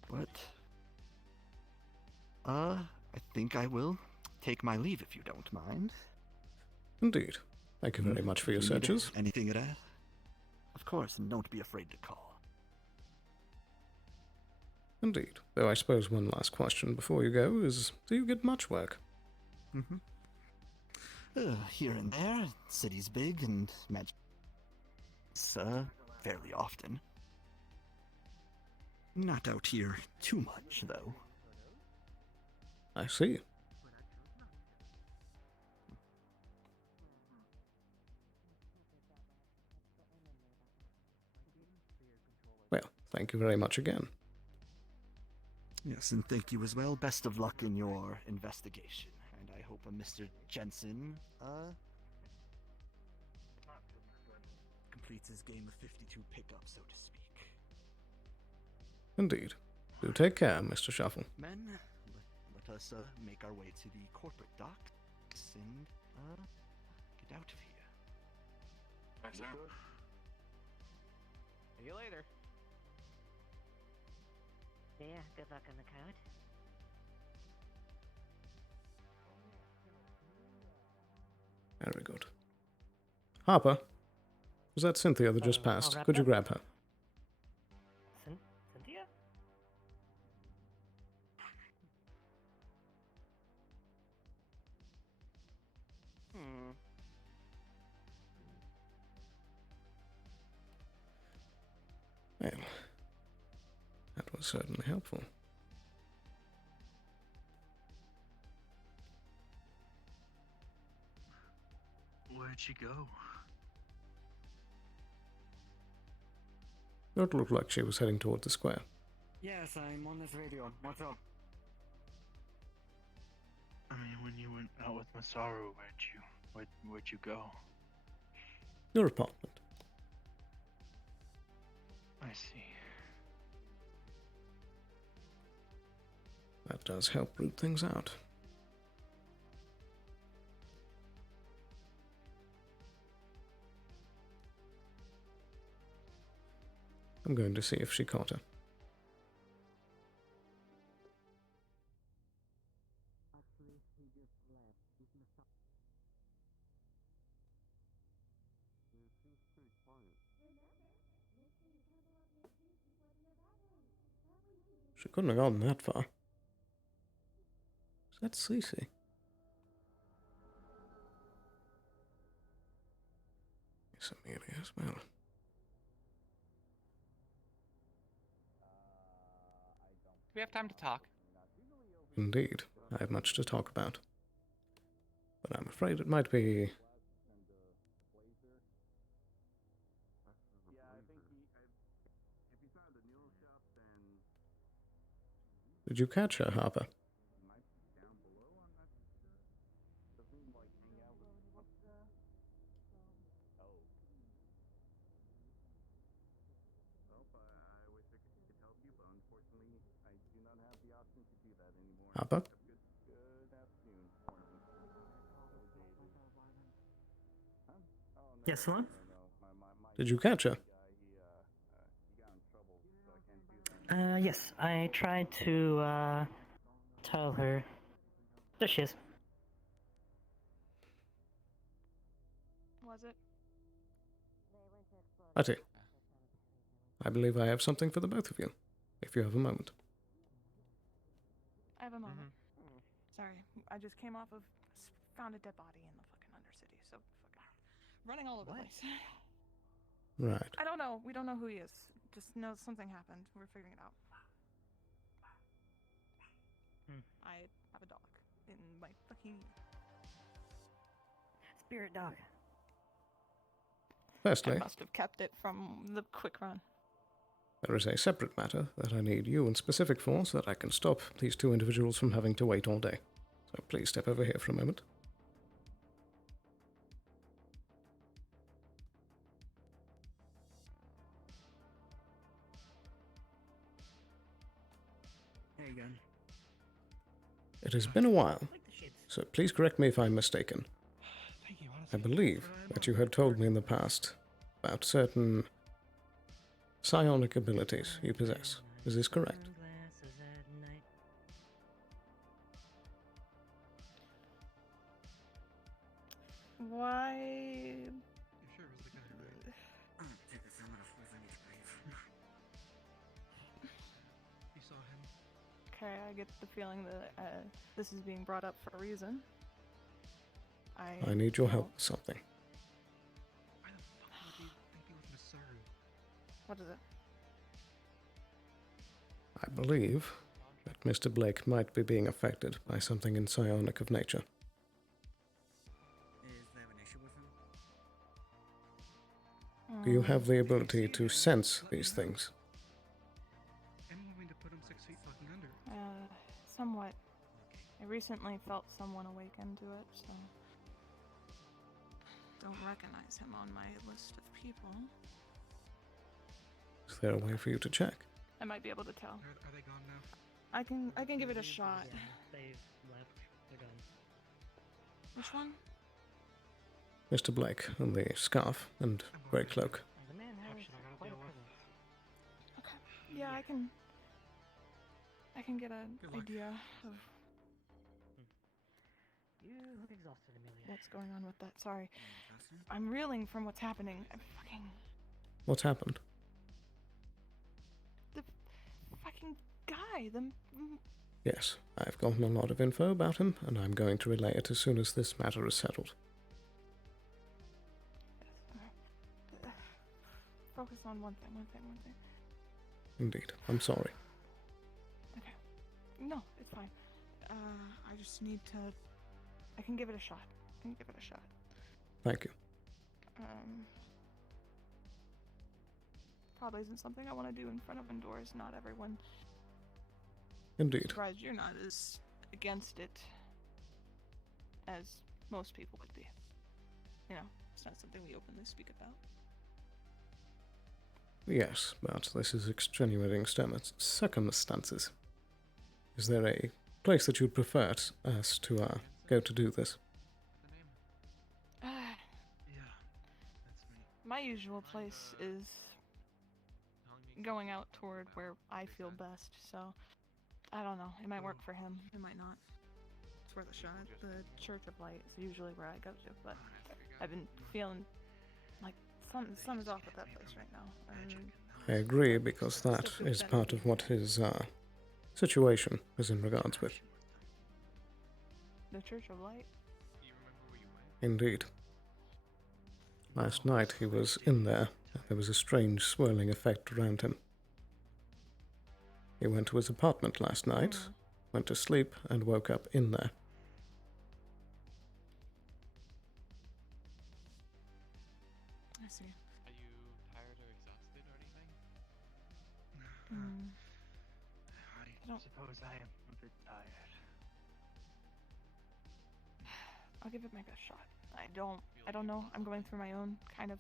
What? I think I will take my leave if you don't mind. Indeed. Thank you very much for your If you need searches. Anything at all? Of course, and don't be afraid to call. Indeed. Though I suppose one last question before you go is, do you get much work? Here and there. City's big and magic. Fairly often. Not out here too much, though. I see. Well, thank you very much again. Yes, and thank you as well. Best of luck in your investigation. And I hope Mr. Jensen, completes his game of 52 pickups, so to speak. Indeed. Do take care, Mr. Shuffle. Men, let us make our way to the corporate docks and get out of here. Yes, sir. See you later. Yeah, good luck on the code. Very good. Harper, was that Cynthia that just I'll passed? wrap Could you up. grab her? Cynthia? Well, that was certainly helpful. Where'd she go? It looked like she was heading toward the square. Yes, I'm on this radio. What's up? I mean, when you went out with Masaru, where'd you go? Your apartment. I see. That does help root things out. I'm going to see if she caught her. She couldn't have gone that far. Is that Cece? It's Amelia as well. Do we have time to talk? Indeed, I have much to talk about. But I'm afraid it might be... Did you catch her, Harper? Harper? Yes, Sloan? Did you catch her? Yes, I tried to, tell her. There she is. Was it? Righty. I believe I have something for the both of you, if you have a moment. I have a moment. Sorry, I just came off of found a dead body in the fucking Undercity, so fucking running all over the place. Right. I don't know. We don't know who he is. Just know something happened. We're figuring it out. I have a dog in my fucking spirit dog. Firstly, I must have kept it from the quick run. there is a separate matter that I need you in specific for so that I can stop these two individuals from having to wait all day. So please step over here for a moment. There you go. It has been a while, so please correct me if I'm mistaken. Thank you, I believe that you had told me in the past about certain psionic abilities you possess. Is this correct? Why? Okay, I get the feeling that this is being brought up for a reason. I need your help with something. What is it? I believe that Mr. Blake might be being affected by something in psionic of nature. Is there an issue with him? Do you have the ability to sense these things? Anyone want me to put him 6 feet fucking under? Somewhat. I recently felt someone awaken to it, so don't recognize him on my list of people. Is there a way for you to check? I might be able to tell. Are they gone now? I can give it a shot. Yeah, they've left. They're gone. Which one? Mr. Blake, in the scarf and grey cloak. The man has quite a presence. Okay. Yeah, I can get an idea of You look exhausted, Amelia. what's going on with that. Sorry. I'm reeling from what's happening. I'm fucking What's happened? the fucking guy. Yes, I've gotten a lot of info about him, and I'm going to relay it as soon as this matter is settled. Focus on one thing. Indeed, I'm sorry. Okay. No, it's fine. I just need to. I can give it a shot. Thank you. Probably isn't something I want to do in front of indoors. Not everyone. Indeed. Surprised you're not as against it as most people would be. You know, it's not something we openly speak about. Yes, but this is extenuating circumstances. Is there a place that you'd prefer us to go to do this? My usual place is going out toward where I feel best, so I don't know. It might work for him. It might not. It's worth a shot. The Church of Light is usually where I go to, but I've been feeling like something's off with that place right now. I agree, because that is part of what his situation is in regards with. The Church of Light? Indeed. Last night he was in there, and there was a strange swirling effect around him. He went to his apartment last night, went to sleep, and woke up in there. I see. Are you tired or exhausted or anything? I suppose I am a bit tired. I'll give it my best shot. I don't know. I'm going through my own kind of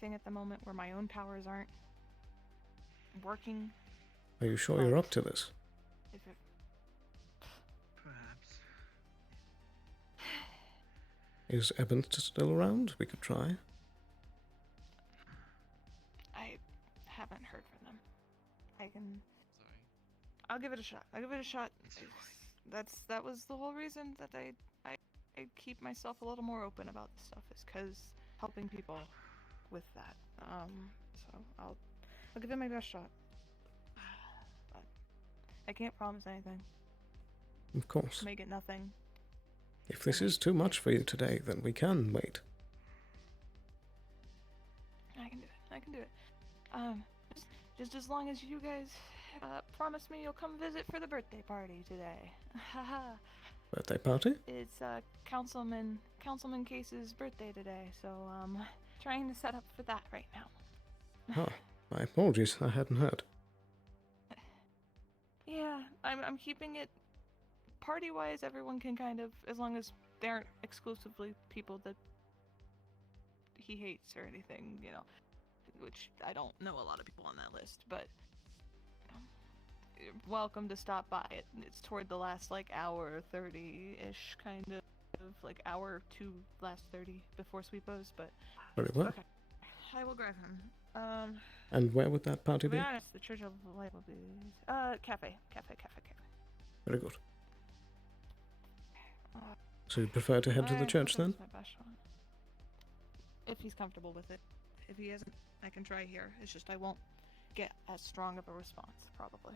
thing at the moment where my own powers aren't working. Are you sure you're up to this? If it, Perhaps. Is Eben still around? We could try. I haven't heard from them. I'll give it a shot. That was the whole reason that I keep myself a little more open about this stuff, is because helping people with that. So I'll give it my best shot. But I can't promise anything. Of course. Make it nothing. If this is too much for you today, then we can wait. I can do it. Just as long as you guys promise me you'll come visit for the birthday party today. Haha. Birthday party? It's Councilman Case's birthday today, so trying to set up for that right now. Ah, my apologies, I hadn't heard. Yeah, I'm keeping it party-wise. Everyone can kind of, as long as they aren't exclusively people that he hates or anything, you know. Which I don't know a lot of people on that list, but you're welcome to stop by. It's toward the last hour 30-ish kind of, hour to last 30 before Sweepos, but Very well. okay. I will grab him. And where would that party To be be? honest, the Church of Light will be cafe. Very good. So you prefer to head to the church then? My best shot. If he's comfortable with it. If he isn't, I can try here. It's just I won't get as strong of a response, probably.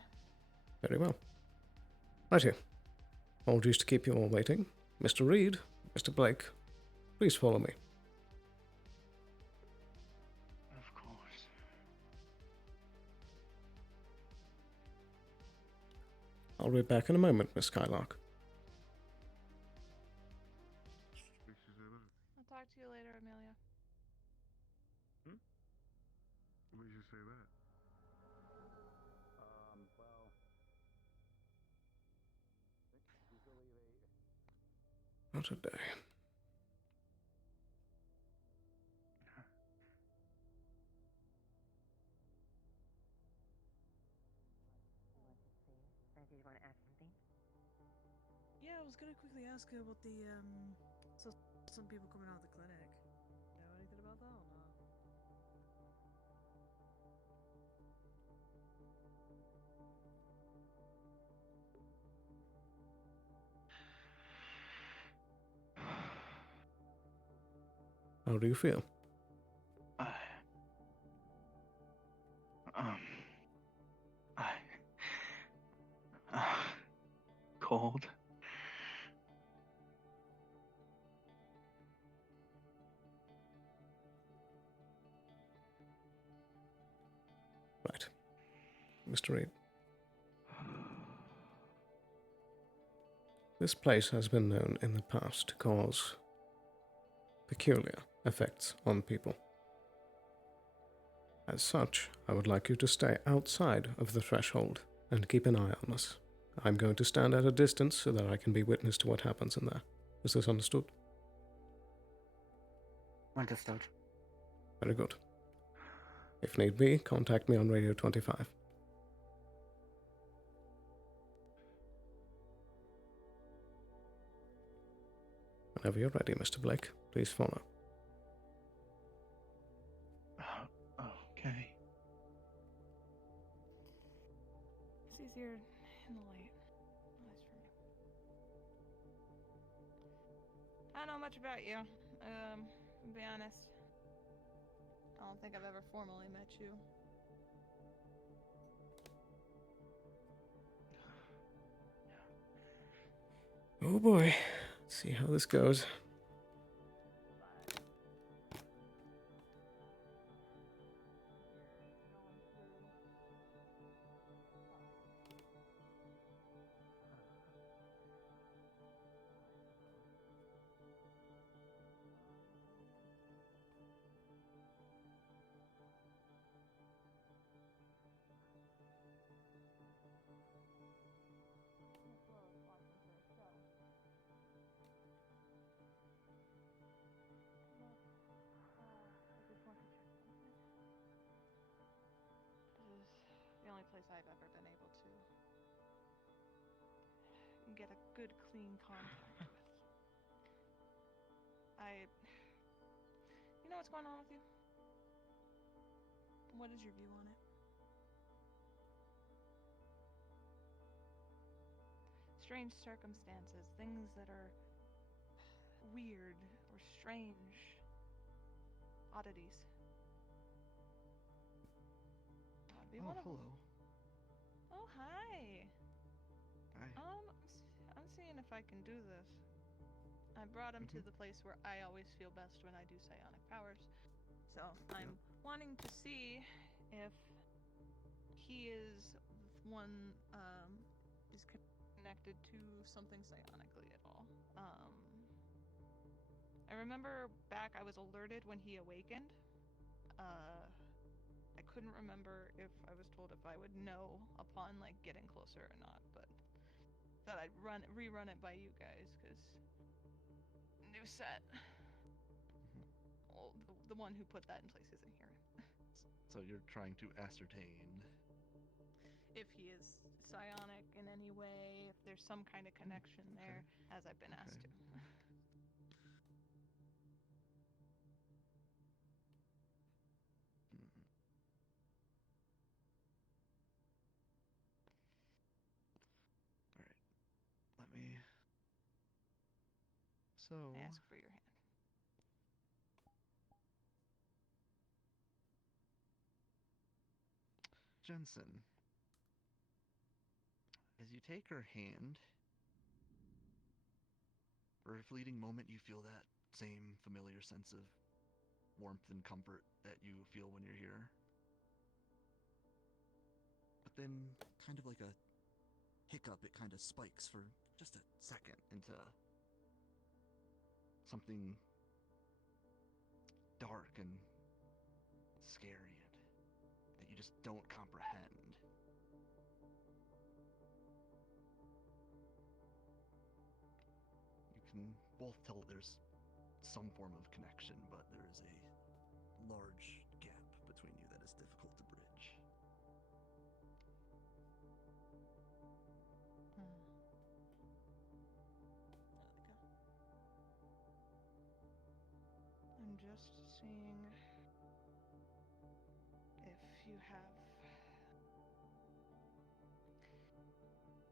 Very well. Right here. Apologies to keep you all waiting. Mr. Reed, Mr. Blake, please follow me. Of course. I'll be back in a moment, Miss Skylark. I'll talk to you later, Amelia. What makes you say that? Well. Usually they. Not today. Did you want to ask something? Yeah, I was gonna quickly ask her about the so some people coming out of the clinic. Know anything about that or not? How do you feel? I, um, I, cold. Right. Mr. Reed. This place has been known in the past to cause peculiar effects on people. As such, I would like you to stay outside of the threshold and keep an eye on us. I'm going to stand at a distance so that I can be witness to what happens in there. Is this understood? Understood. Very good. If need be, contact me on Radio 25. Whenever you're ready, Mr. Blake, please follow. Okay. It's easier in the light. At least for me. I don't know much about you. To be honest. I don't think I've ever formally met you. Oh boy. Let's see how this goes. This is the only place I've ever been able to get a good, clean contact with. You know what's going on with you? What is your view on it? Strange circumstances, things that are weird or strange, oddities. That'd be one of them. Hello. Oh, hi. Hi. I'm seeing if I can do this. I brought him to Mhm. the place where I always feel best when I do psionic powers. So I'm wanting to see if he is one is connected to something psionically at all. I remember back I was alerted when he awakened. I couldn't remember if I was told if I would know upon like getting closer or not, but thought I'd rerun it by you guys because new set. Well, the one who put that in place isn't here. So you're trying to ascertain. If he is psionic in any way, if there's some kind of connection there, as I've been asked to. Alright. Let me. So. I ask for your hand. Jensen. As you take her hand, for a fleeting moment, you feel that same familiar sense of warmth and comfort that you feel when you're here. But then, kind of like a hiccup, it kind of spikes for just a second into something dark and scary and that you just don't comprehend. You can both tell there's some form of connection, but there is a large gap between you that is difficult to bridge. I'm just seeing if you have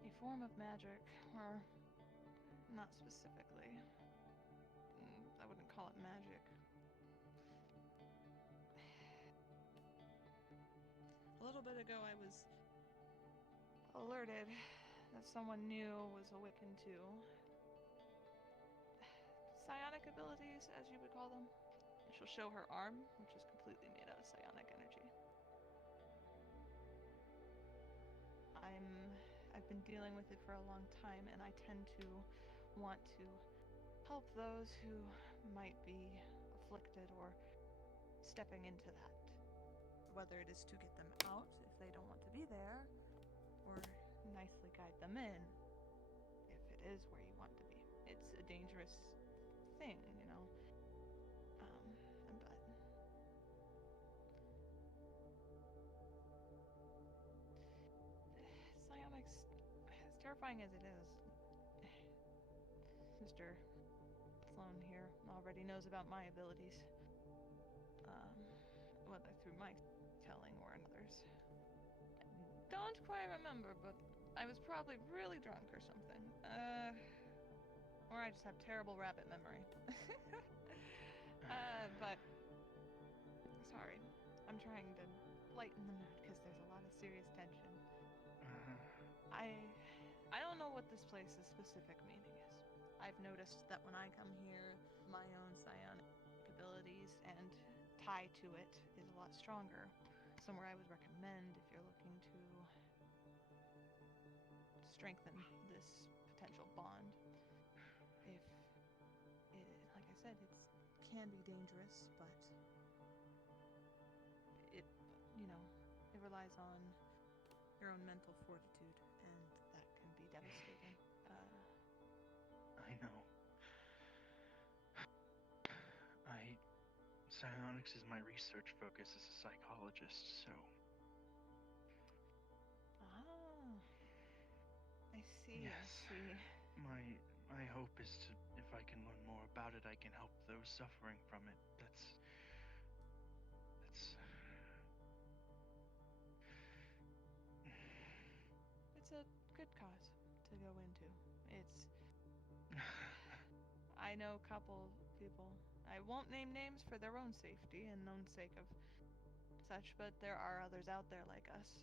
a form of magic, or not specifically. I wouldn't call it magic. A little bit ago, I was alerted that someone new was awakened to psionic abilities, as you would call them. She'll show her arm, which is completely made out of psionic energy. I've been dealing with it for a long time, and I tend to want to help those who might be afflicted or stepping into that. Whether it is to get them out if they don't want to be there, or nicely guide them in if it is where you want to be. It's a dangerous thing, you know. But psionics, as terrifying as it is, Mr. Sloan here already knows about my abilities. Whether through my telling or another's. Don't quite remember, but I was probably really drunk or something. Or I just have terrible rabbit memory. But sorry, I'm trying to lighten the mood because there's a lot of serious tension. I don't know what this place's specific meaning is. I've noticed that when I come here, my own psionic abilities and tie to it is a lot stronger. Somewhere I would recommend if you're looking to strengthen this potential bond. If it, like I said, it can be dangerous, but it, you know, it relies on your own mental fortitude, and that can be devastating. I know. Psionics is my research focus as a psychologist, so... Ah, I see, Yes. I see. My hope is to, if I can learn more about it, I can help those suffering from it. That's... It's a good cause to go into. It's... I know a couple people. I won't name names for their own safety and own sake of such, but there are others out there like us.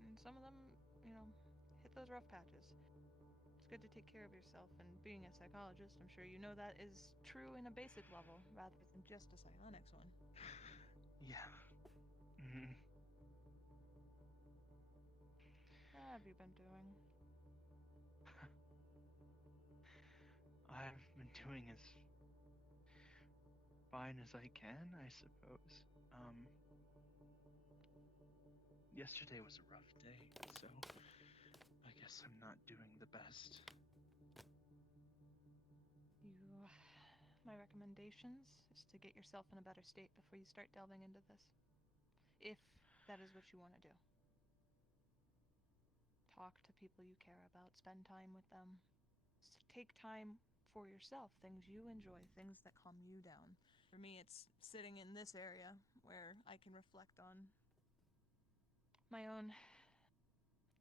And some of them, you know, hit those rough patches. It's good to take care of yourself, and being a psychologist, I'm sure you know that is true in a basic level, rather than just a psionics one. Yeah. Mm-hmm. How have you been doing? I've been doing as fine as I can, I suppose. Yesterday was a rough day, so I guess I'm not doing the best. My recommendations is to get yourself in a better state before you start delving into this. If that is what you want to do. Talk to people you care about, spend time with them. Take time for yourself, things you enjoy, things that calm you down. For me, it's sitting in this area where I can reflect on my own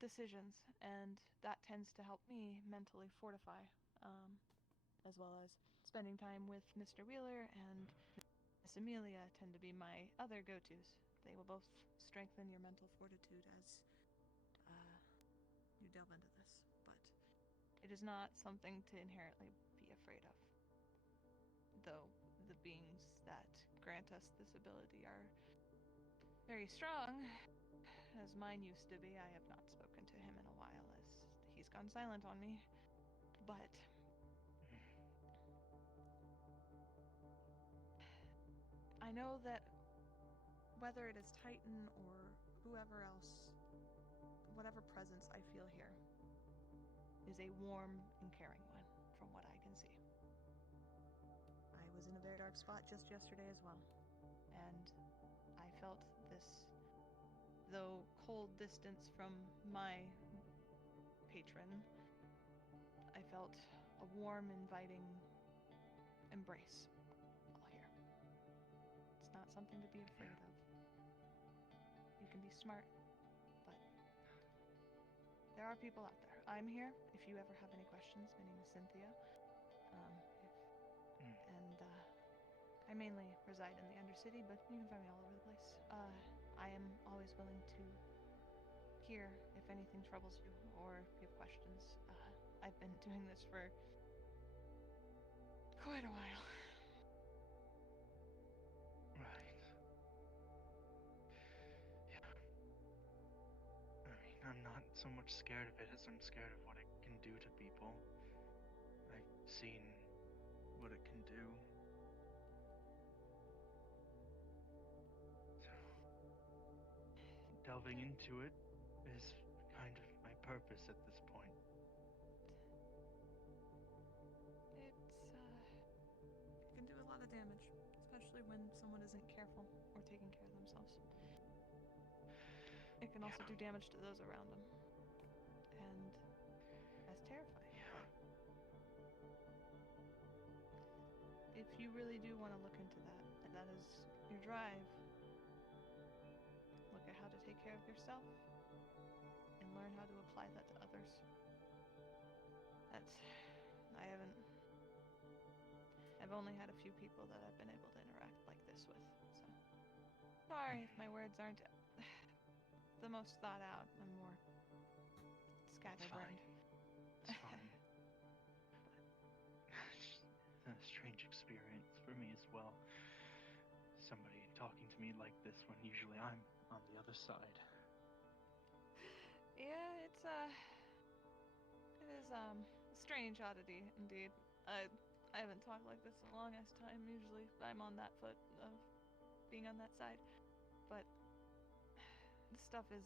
decisions, and that tends to help me mentally fortify, as well as spending time with Mr. Wheeler and Miss Amelia tend to be my other go-tos. They will both strengthen your mental fortitude as you delve into this, but it is not something to inherently be afraid of. Though the beings that grant us this ability are very strong, as mine used to be. I have not spoken to him in a while, as he's gone silent on me. But I know that whether it is Titan or whoever else, whatever presence I feel here is a warm and caring one, from what I can see. I was in a very dark spot just yesterday as well, and I felt this, though cold distance from my patron, I felt a warm, inviting embrace all here. It's not something to be afraid of. You can be smart, but there are people out there. I'm here if you ever have any questions. My name is Cynthia. I mainly reside in the Undercity, but you can find me all over the place. I am always willing to hear if anything troubles you or if you have questions. I've been doing this for quite a while. Right. Yeah. I mean, I'm not so much scared of it as I'm scared of what it can do to people. I've seen what it can do. So, delving into it is kind of my purpose at this point. It can do a lot of damage, especially when someone isn't careful or taking care of themselves. It can also do damage to those around them, and that's terrifying. If you really do want to look into that, and that is your drive, look at how to take care of yourself and learn how to apply that to others. I've only had a few people that I've been able to interact like this with, so sorry if my words aren't the most thought out. I'm more scatterbrained. It's fine. It's a strange experience for me as well. Somebody talking to me like this when usually I'm on the other side. Yeah, it is a strange oddity indeed. I haven't talked like this in a long ass time. Usually I'm on that foot of being on that side, but this stuff is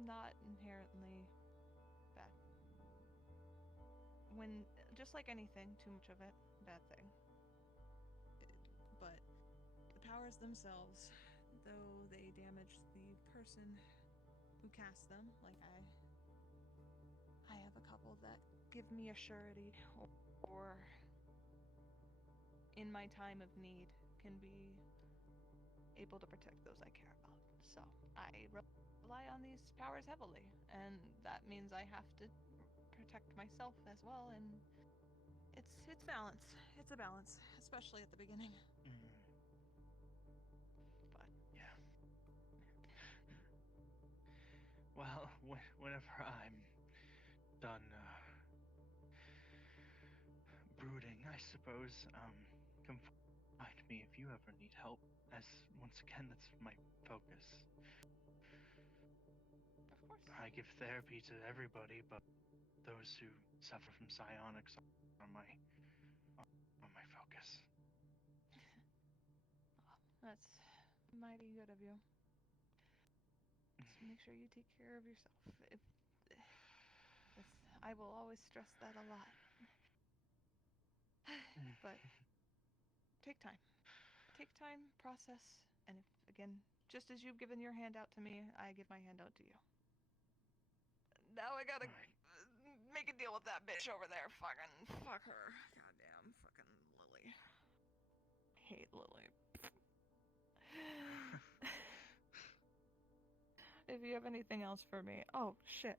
not inherently bad. When, just like anything, too much of it, bad thing. But the powers themselves, though they damage the person who casts them, like I have a couple that give me a surety, or in my time of need can be able to protect those I care about. So I rely on these powers heavily, and that means I have to protect myself as well, and it's balance. It's a balance, especially at the beginning. But yeah. Well, whenever I'm done brooding, I suppose, come find me if you ever need help, as once again, that's my focus. Of course. I give therapy to everybody, but those who suffer from psionics are my focus. That's mighty good of you. Just make sure you take care of yourself. I will always stress that a lot. But take time. Take time, process, and if, again, just as you've given your hand out to me, I give my hand out to you. Now I gotta make a deal with that bitch over there. Fuck her. Goddamn fucking Lily. I hate Lily. If you have anything else for me. Oh, shit.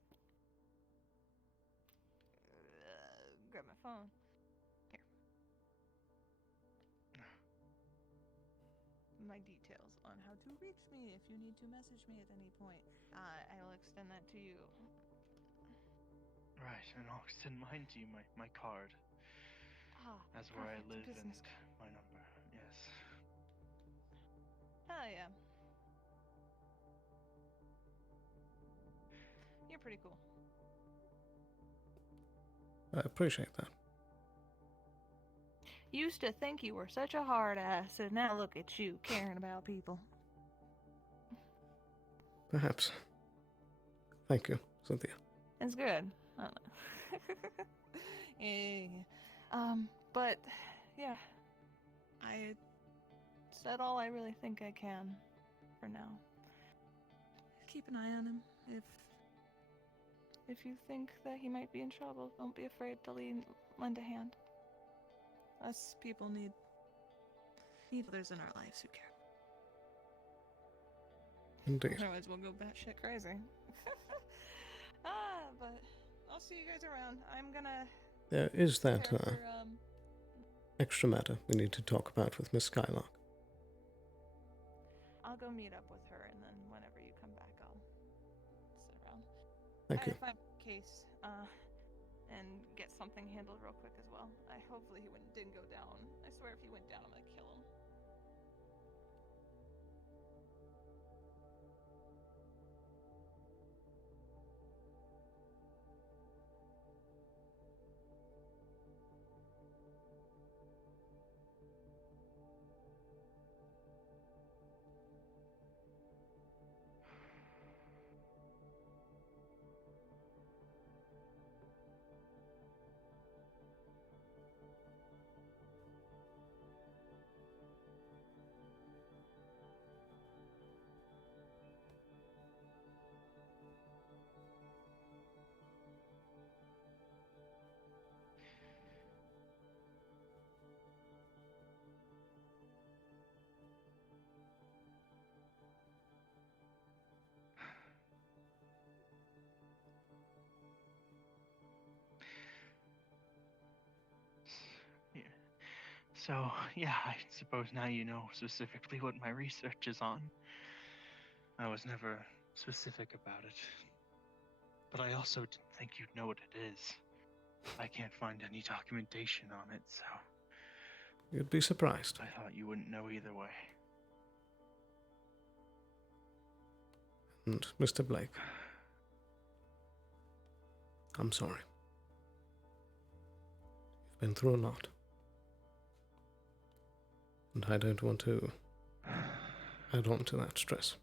Grab my phone. Here. My details on how to reach me if you need to message me at any point. I will extend that to you. Right, and I'll extend mine to you, my card. That's where I live and my number, yes. Hell yeah. You're pretty cool. I appreciate that. Used to think you were such a hard ass, and now look at you caring about people. Perhaps. Thank you, Cynthia. It's good. I don't know. Yeah. But yeah, I said all I really think I can for now. Keep an eye on him. If you think that he might be in trouble, don't be afraid to lend a hand. Us people need others in our lives who care. Indeed. Otherwise, we'll go batshit crazy. But I'll see you guys around. I'm gonna. There is that prepare for, extra matter we need to talk about with Miss Skylark. I'll go meet up with her, and then whenever you come back, I'll sit around. Thank you. If I'm case, and get something handled real quick as well. Hopefully he didn't go down. I swear if he went down, I'm gonna kill him. So, yeah, I suppose now you know specifically what my research is on. I was never specific about it. But I also didn't think you'd know what it is. I can't find any documentation on it, so... You'd be surprised. I thought you wouldn't know either way. And Mr. Blake, I'm sorry. You've been through a lot. And I don't want to add on to that stress.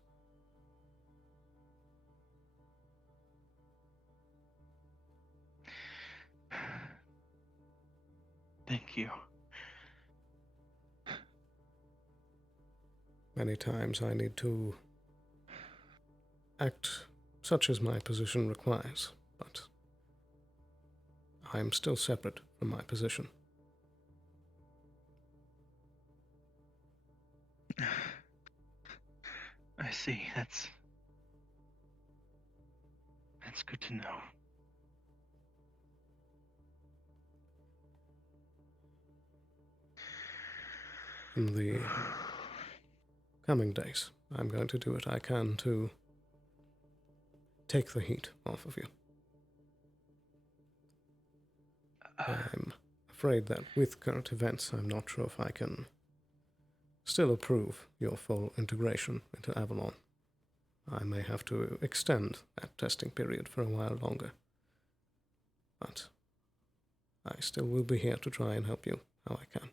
Thank you. Many times I need to act such as my position requires, but I am still separate from my position. I see. That's good to know. In the coming days, I'm going to do what I can to take the heat off of you. I'm afraid that with current events, I'm not sure if I can still approve your full integration into Avalon. I may have to extend that testing period for a while longer. But I still will be here to try and help you how I can.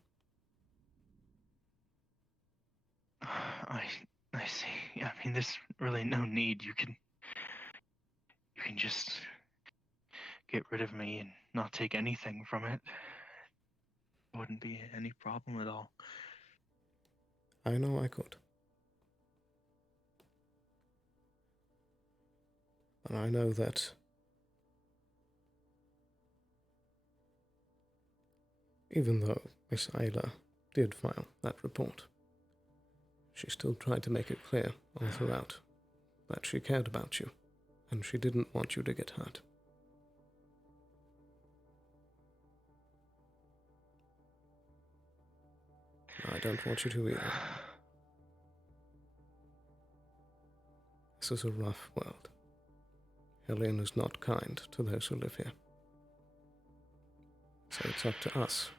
I see. I mean, there's really no need. You can just get rid of me and not take anything from it. It wouldn't be any problem at all. I know I could. And I know that even though Miss Ayla did file that report, she still tried to make it clear all throughout that she cared about you, and she didn't want you to get hurt. I don't want you to either. This is a rough world. Helene is not kind to those who live here. So it's up to us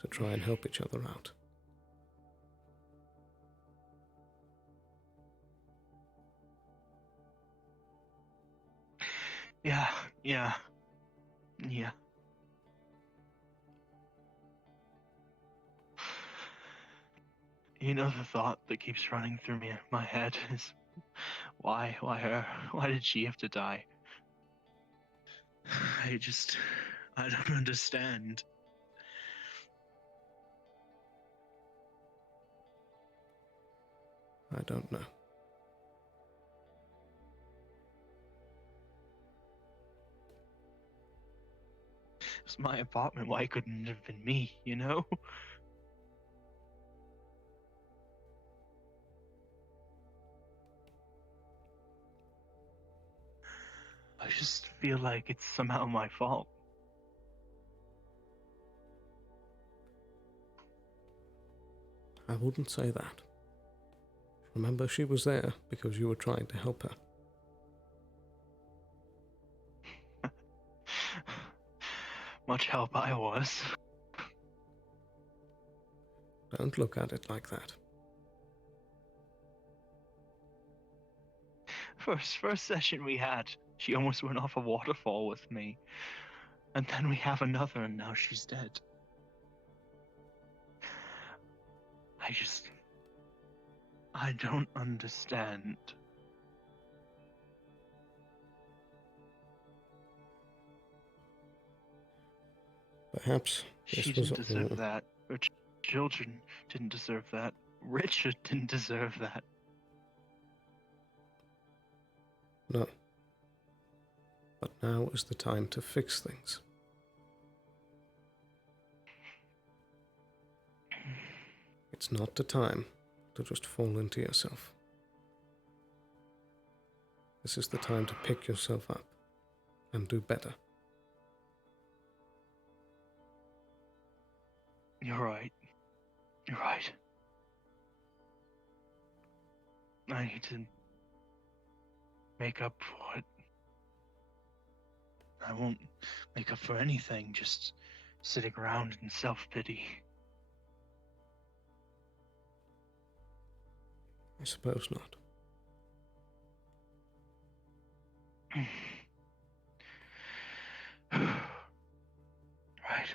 to try and help each other out. Yeah, yeah, yeah. You know, the thought that keeps running through my head is, why her? Why did she have to die? I don't understand. I don't know. It was my apartment. Why couldn't it have been me, you know? I just feel like it's somehow my fault. I wouldn't say that. Remember, she was there because you were trying to help her. Much help I was. Don't look at it like that. First session we had, she almost went off a waterfall with me. And then we have another and now she's dead. I don't understand. Perhaps this She was didn't deserve all. that. Her children didn't deserve that. Richard didn't deserve that. No. But now is the time to fix things. It's not the time to just fall into yourself. This is the time to pick yourself up and do better. You're right. You're right. I need to make up for it. I won't make up for anything just sitting around in self-pity. I suppose not. Right.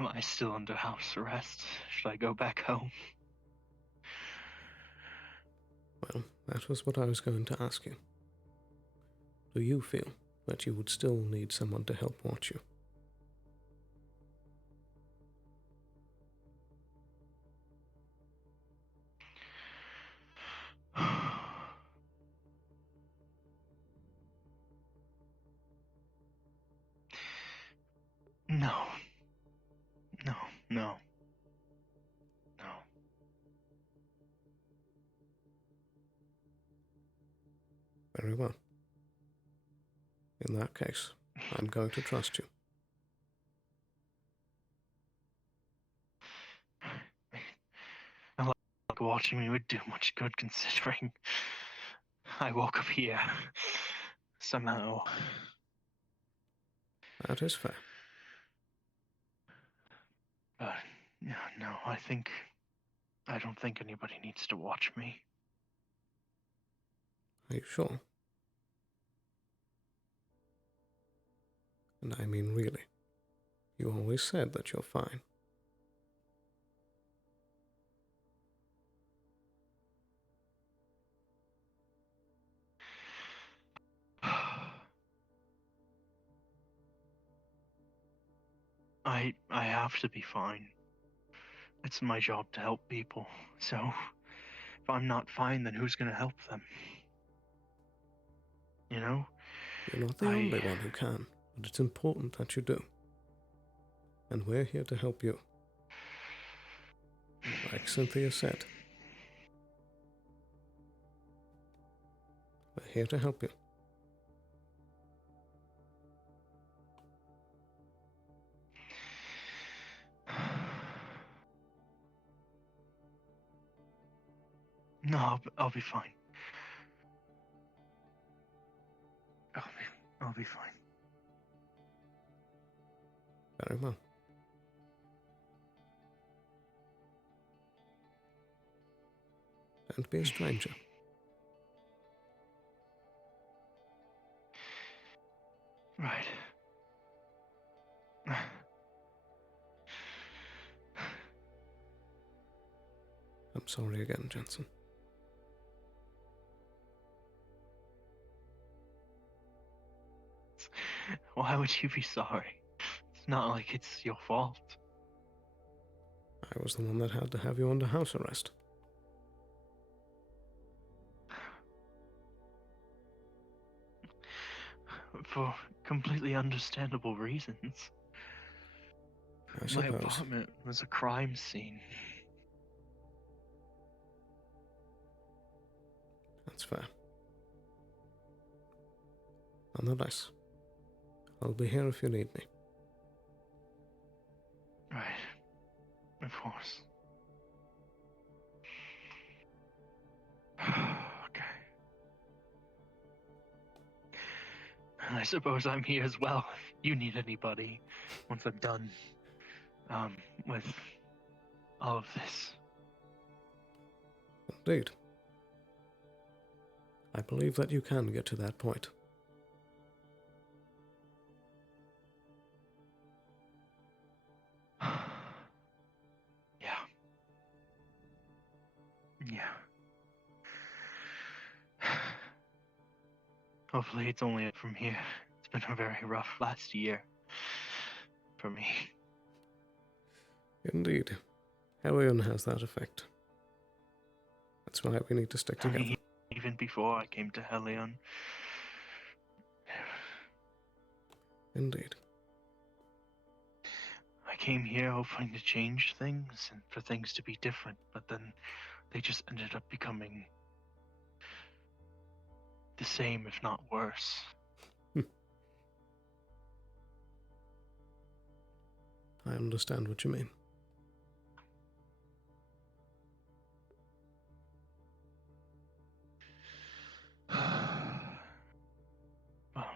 Am I still under house arrest? Should I go back home? Well, that was what I was going to ask you. Do you feel that you would still need someone to help watch you? No. No, no. No. Very well. In that case, I'm going to trust you. I like watching me would do much good considering I woke up here. Somehow. That is fair. But, yeah, no, I don't think anybody needs to watch me. Are you sure? And I mean really. You always said that you're fine. I have to be fine. It's my job to help people, so if I'm not fine, then who's gonna help them? You know? You're not the only one who can, but it's important that you do. And we're here to help you. Like Cynthia said, we're here to help you. No, I'll be fine. I'll be fine. Very well. and be a stranger. Right. I'm sorry again, Jensen. Why would you be sorry? It's not like it's your fault. I was the one that had to have you under house arrest. For completely understandable reasons. I My suppose. apartment was a crime scene. That's fair. Nonetheless, I'll be here if you need me. Right. Of course. Okay. And I suppose I'm here as well if you need anybody once I'm done with all of this. Indeed. I believe that you can get to that point. Yeah. Yeah. Hopefully it's only up from here. It's been a very rough last year for me. Indeed. Hellion has that effect. That's why we need to stick together. Even before I came to Helion. Indeed. I came here hoping to change things and for things to be different, but then they just ended up becoming the same, if not worse. I understand what you mean. Well,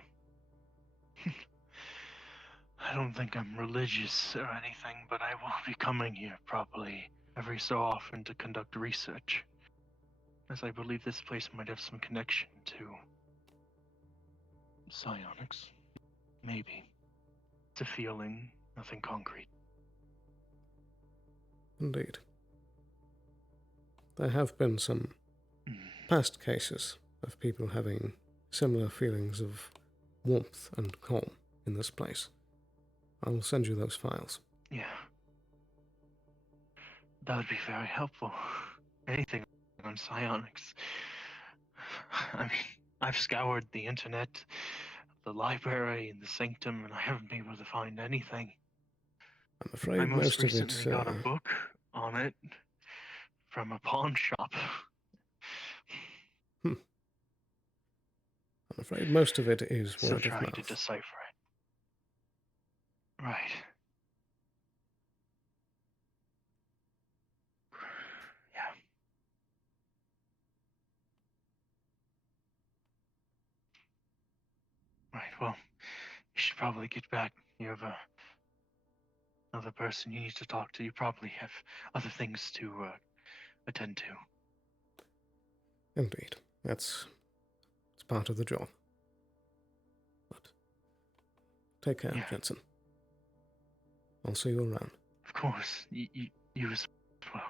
I don't think I'm religious or anything, but I will be coming here probably every so often to conduct research, as I believe this place might have some connection to psionics. Maybe. It's a feeling, nothing concrete. Indeed. There have been some past cases of people having similar feelings of warmth and calm in this place. I will send you those files. Yeah. That would be very helpful. Anything on psionics. I mean, I've scoured the internet, the library, and the sanctum, and I haven't been able to find anything. I'm afraid I most most of recently it... got a book on it from a pawn shop. I'm afraid most of it is Still word of trying to mouth. decipher it. Right. Yeah. Right, well, you should probably get back. You have another person you need to talk to. You probably have other things to attend to. Indeed. It's part of the job. But take care, Yeah. Jensen. I'll see you around. Of course, you as well.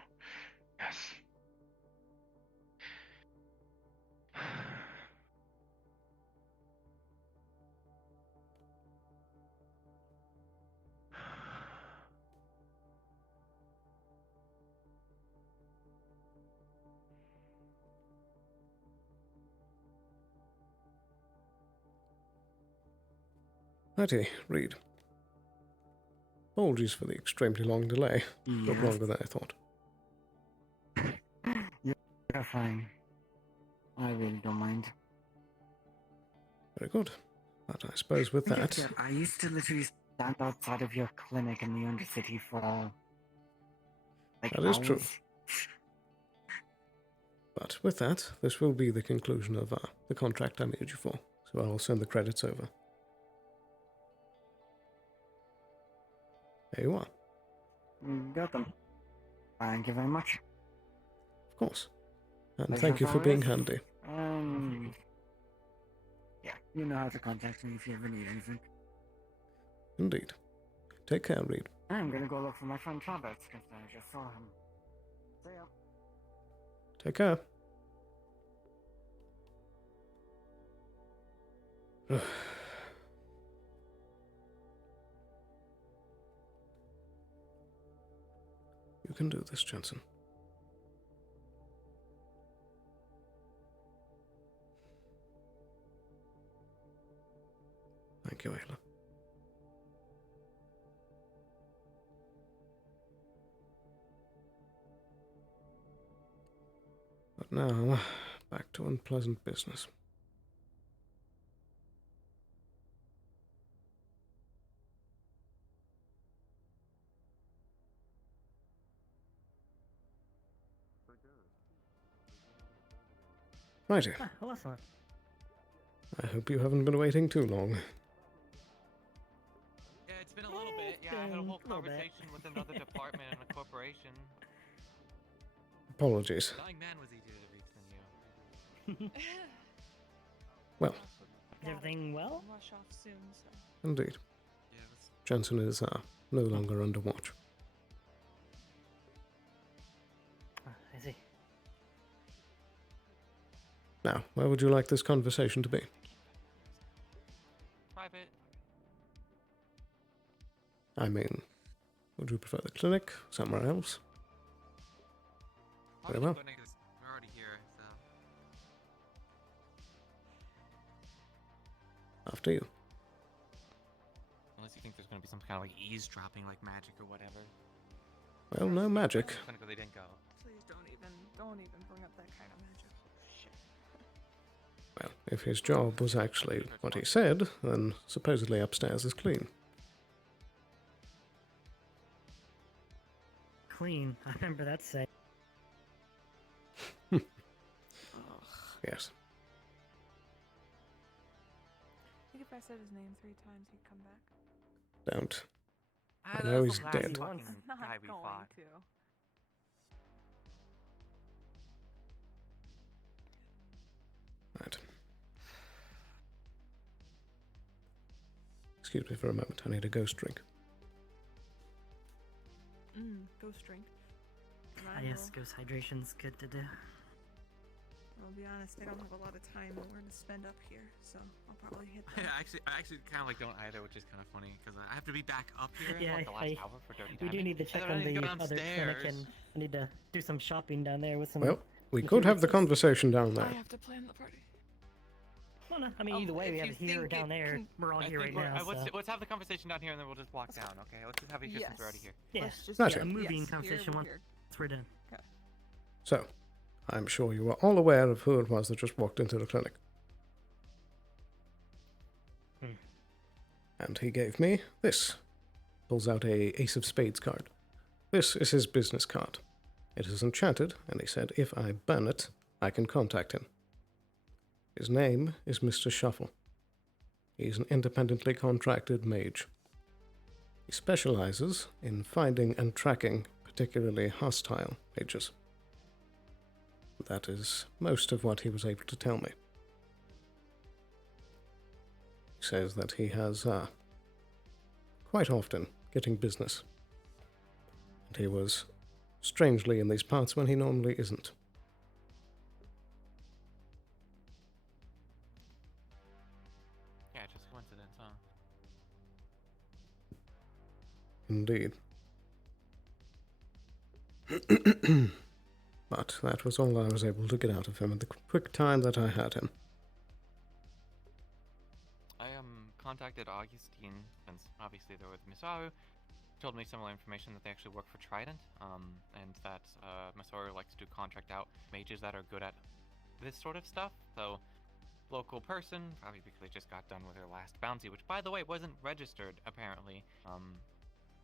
Yes. Righty, Reed. Apologies for the extremely long delay. But longer than I thought. You're fine. I really don't mind. Very good. But I suppose with that... Yeah, I used to literally stand outside of your clinic in the Undercity for like That is hours. true. But with that, this will be the conclusion of the contract I made you for. So I'll send the credits over. There you are. Got them. Thank you very much. Of course. And Pleasure thank you as for being always. handy. Yeah, you know how to contact me if you ever need anything. Indeed. Take care, Reed. I'm gonna go look for my friend Travis, because I just saw him. See ya. Take care. You can do this, Jensen. Thank you, Ayla. But now, back to unpleasant business. Righty. Hello, Sloan. I hope you haven't been waiting too long. Yeah, it's been a little bit. Yeah, I had a whole conversation with another department in a corporation. Apologies. Dying man was easier to reach than you. Well, Is everything well? Rush off soon, so. indeed. Yeah, that's... Jensen is no longer under watch. I see. Now, where would you like this conversation to be? Private. I mean, would you prefer the clinic? Somewhere else? Very well. Clinic is, we're already here, so... After you. Unless you think there's gonna be some kind of like eavesdropping, like magic or whatever. Well, no magic. Clinical, they didn't go. Please don't even bring up that kind of magic. Oh, shit. Well, if his job was actually what he said, then supposedly upstairs is clean. Clean. I remember that say. Yes. I think if I said his name 3 times, he'd come back. Don't. Ah, I that know was he's the last dead. fucking I'm not guy we going fought. to. Right. Excuse me for a moment. I need a ghost drink. Ghost drink. Yes, ghost hydration's good to do. I'll be honest, I don't have a lot of time nowhere to spend up here, so I'll probably hit I that. actually kind of like don't either, which is kind of funny because I have to be back up here Yeah, in like the last hour for dirty we do timing. need to check And then I on need the to go other clinic, downstairs. and I need to do some shopping down there with some. Well, we could have the conversation down there. I have to plan the party. Well, no, I mean, either way, we have it here or down there. We're all I here think right now. let's, So. let's have the conversation down here and then we'll just walk down, okay? Let's just have it here since we're already here. Yeah, Let's just Gotcha. the moving yes, conversation here, once here. we're done. Okay. So, I'm sure you are all aware of who it was that just walked into the clinic. And he gave me this. Pulls out a Ace of Spades card. This is his business card. It is enchanted, and he said if I burn it, I can contact him. His name is Mr. Shuffle. He's an independently contracted mage. He specializes in finding and tracking particularly hostile mages. That is most of what he was able to tell me. He says that he has, quite often getting business. And he was strangely in these parts when he normally isn't. Yeah, just coincidence, huh? Indeed. But that was all I was able to get out of him in the quick time that I had him. I contacted Augustine, since obviously they're with Misaru. Told me similar information that they actually work for Trident, and that Misaru likes to contract out mages that are good at this sort of stuff. So, local person, probably because they just got done with their last bounty, which by the way wasn't registered apparently.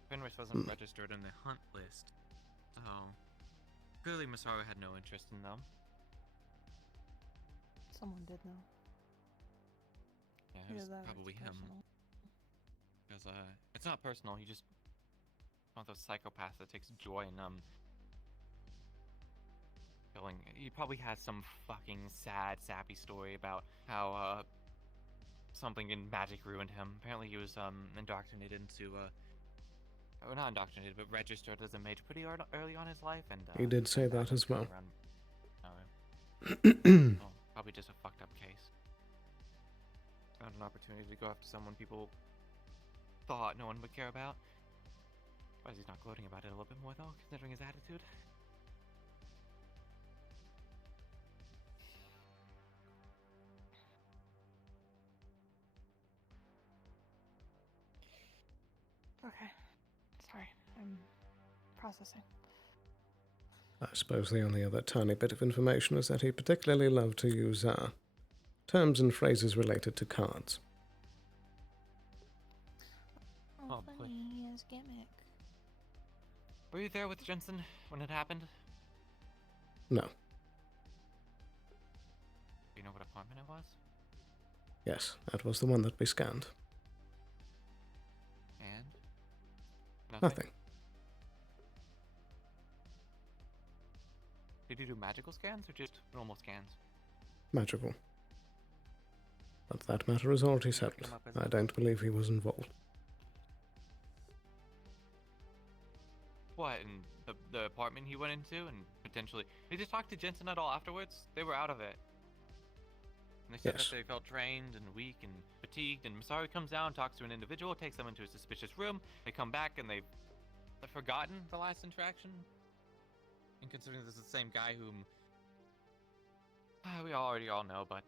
Fenris wasn't registered in the hunt list, so clearly Misaru had no interest in them. Someone did know. Yeah, it Either was that or it's probably him. personal. Because it's not personal. You just one of those psychopaths that takes joy in handling. He probably has some fucking sad, sappy story about how something in magic ruined him. Apparently, he was indoctrinated into or not indoctrinated, but registered as a mage pretty early on in his life, and He did say that as well. Well, probably just a fucked up case. Found an opportunity to go after someone people thought no one would care about. Surprised he's not gloating about it a little bit more, though, considering his attitude. Okay. Sorry, I'm processing. I suppose the only other tiny bit of information is that he particularly loved to use terms and phrases related to cards. Oh, boy. Funny, he has gimmick. Were you there with Jensen when it happened? No. Do you know what apartment it was? Yes, that was the one that we scanned. And? Nothing. Did you do magical scans or just normal scans? Magical. But that matter is already settled. I don't believe he was involved. What, in the apartment he went into and potentially... Did you talk to Jensen at all afterwards? They were out of it. And they said Yes. that they felt drained and weak and fatigued, and Masari comes down, talks to an individual, takes them into a suspicious room. They come back and they've forgotten the last interaction. And considering this is the same guy whom we already all know, but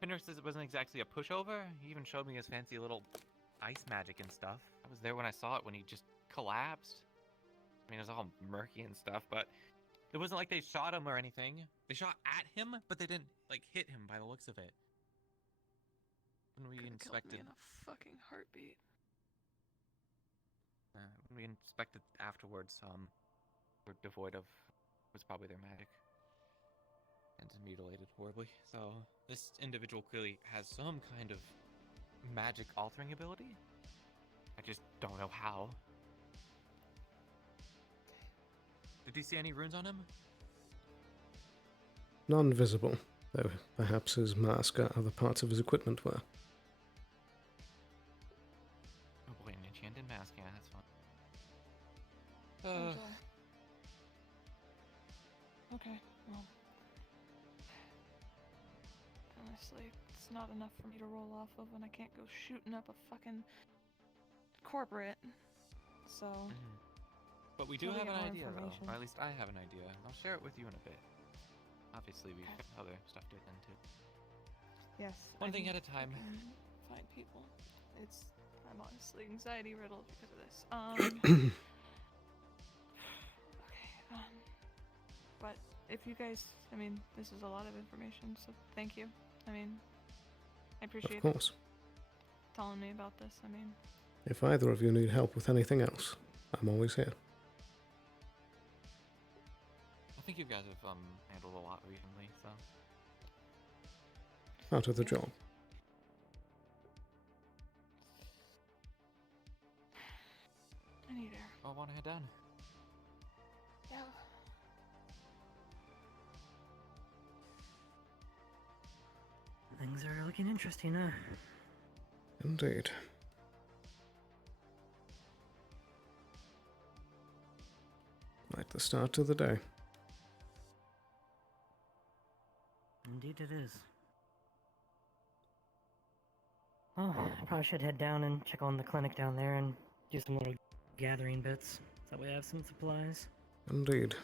Pinder says it wasn't exactly a pushover. He even showed me his fancy little ice magic and stuff. I was there when I saw it when he just collapsed. I mean, it was all murky and stuff, but it wasn't like they shot him or anything. They shot at him, but they didn't like hit him by the looks of it. When we Could've killed inspected, me in a fucking heartbeat. when we inspected afterwards, were devoid of was probably their magic and mutilated horribly. So this individual clearly has some kind of magic altering ability. I just don't know how. Did you see any runes on him? None visible, though perhaps his mask or other parts of his equipment were. Oh boy, an enchanted mask, yeah, that's fun. Okay, well. Honestly, it's not enough for me to roll off of when I can't go shooting up a fucking corporate. So. But we do Let me have get an more idea, though. information. Or at least I have an idea. I'll share it with you in a bit. Obviously, we've got other stuff to attend to. Yes. One I thing think at a time. I can find people. I'm honestly anxiety riddled because of this. Okay. But if you guys, I mean, this is a lot of information, so thank you. I mean, I appreciate Of course. telling me about this. I mean, If either of you need help with anything else, I'm always here. I think you guys have handled a lot recently, so. Out of the job. I need air. I want to head down. Yeah. Things are looking interesting, huh? Indeed. Like the start to the day. Indeed it is. Oh, I probably should head down and check on the clinic down there and do some little gathering bits. So that way I have some supplies. Indeed.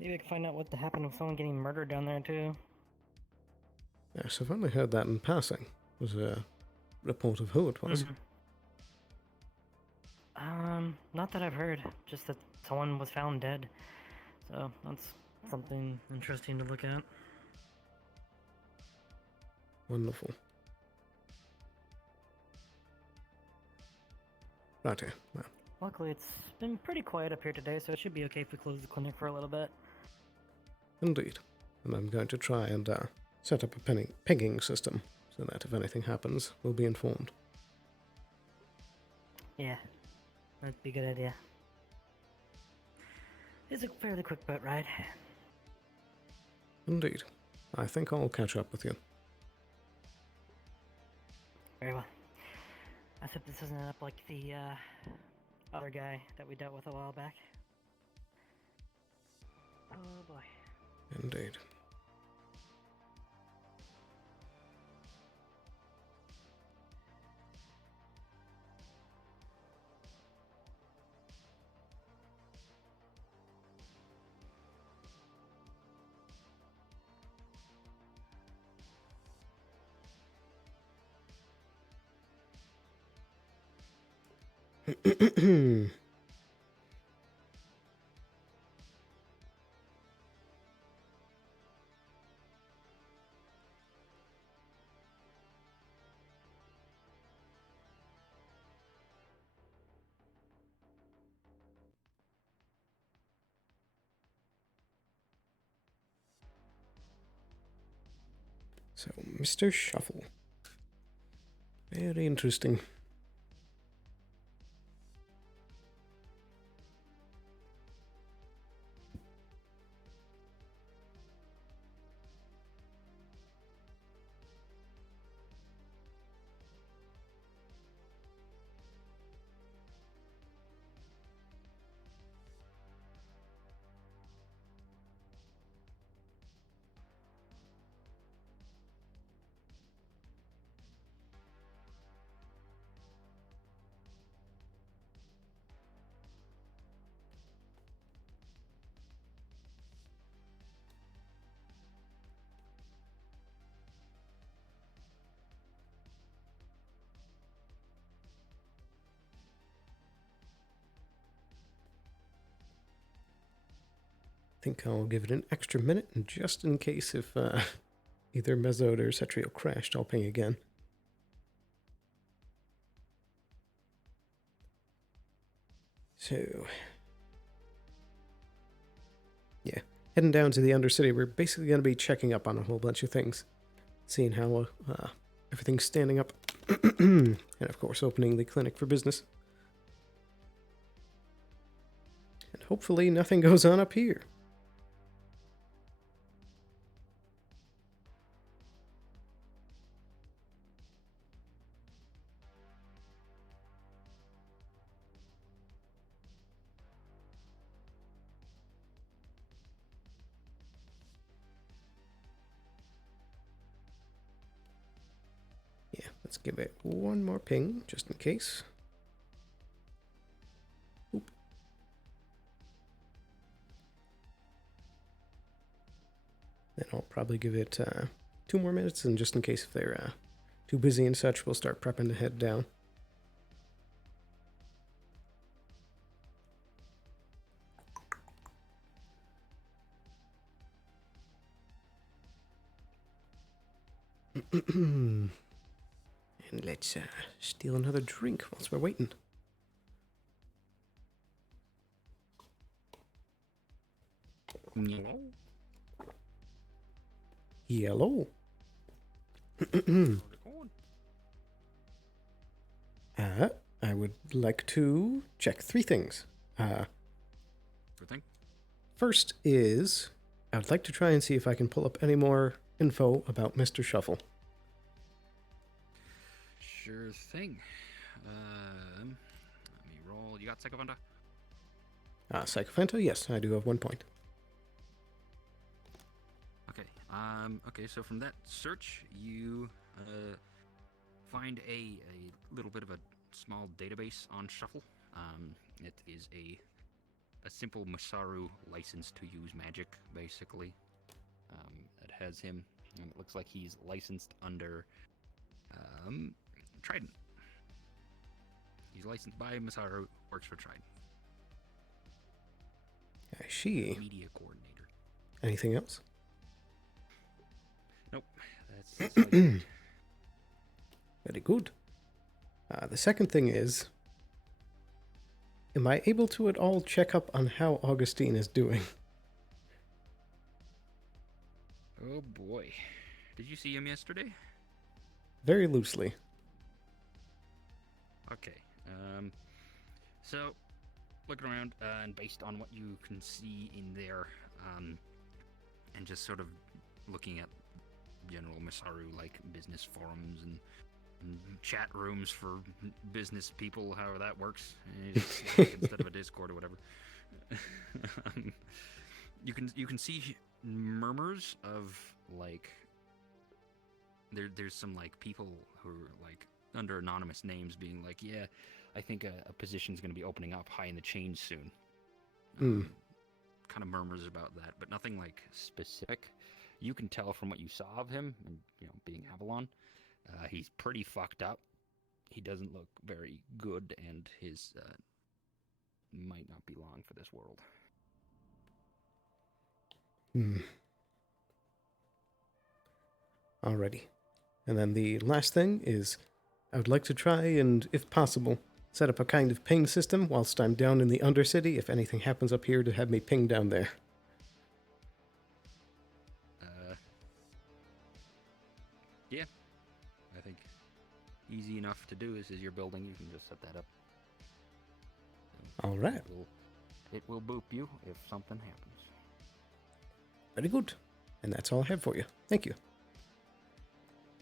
Maybe I can find out what happened with someone getting murdered down there too. Yes, I've only heard that in passing. Was a report of who it was. Not that I've heard. Just that someone was found dead. So that's something interesting to look at. Wonderful. Righty, well. Luckily, it's been pretty quiet up here today, so it should be okay if we close the clinic for a little bit. Indeed. And I'm going to try and set up a pinging system so that if anything happens, we'll be informed. Yeah, that'd be a good idea. It's a fairly quick boat ride. Indeed. I think I'll catch up with you. Very well. I hope this doesn't end up like the other guy that we dealt with a while back. Oh boy. Indeed. So, Mr. Shuffle. Very interesting. I think I'll give it an extra minute, and just in case if either Mezzode or Cetrio crashed, I'll ping again. So, yeah, heading down to the Undercity, we're basically going to be checking up on a whole bunch of things, seeing how everything's standing up, and of course opening the clinic for business. And hopefully nothing goes on up here. Let's give it one more ping, just in case. Oop. Then I'll probably give it 2 more minutes, and just in case if they're too busy and such, we'll start prepping to head down. And let's steal another drink whilst we're waiting. Yellow. Yellow. I would like to check 3 things. Good thing. First is, I would like to try and see if I can pull up any more info about Mr. Shuffle. Sure thing. Let me roll. You got Psychophanta? Psychophanta? Yes, I do have 1 point. Okay. Okay, so from that search, you find a little bit of a small database on Shuffle. It is a simple Masaru license to use magic, basically. It has him, and it looks like he's licensed under Trident. He's licensed by Masaru, works for Trident. I see. Media coordinator. Anything else? Nope. That's what I did. Very good. The second thing is, am I able to at all check up on how Augustine is doing? Oh boy. Did you see him yesterday? Very loosely. Okay. So looking around, and based on what you can see in there, and just sort of looking at general Masaru like business forums and chat rooms for business people, however that works, instead of a Discord or whatever. You can see murmurs of like there's some like people who are like under anonymous names being like, yeah, I think a position's going to be opening up high in the chain soon. Kind of murmurs about that, but nothing like specific. You can tell from what you saw of him, and being Avalon, he's pretty fucked up. He doesn't look very good, and his might not be long for this world. Alrighty. And then the last thing is, I would like to try and, if possible, set up a kind of ping system whilst I'm down in the Undercity, if anything happens up here, to have me ping down there. Yeah. I think easy enough to do. This is your building, you can just set that up. Alright. It will boop you if something happens. Very good. And that's all I have for you. Thank you.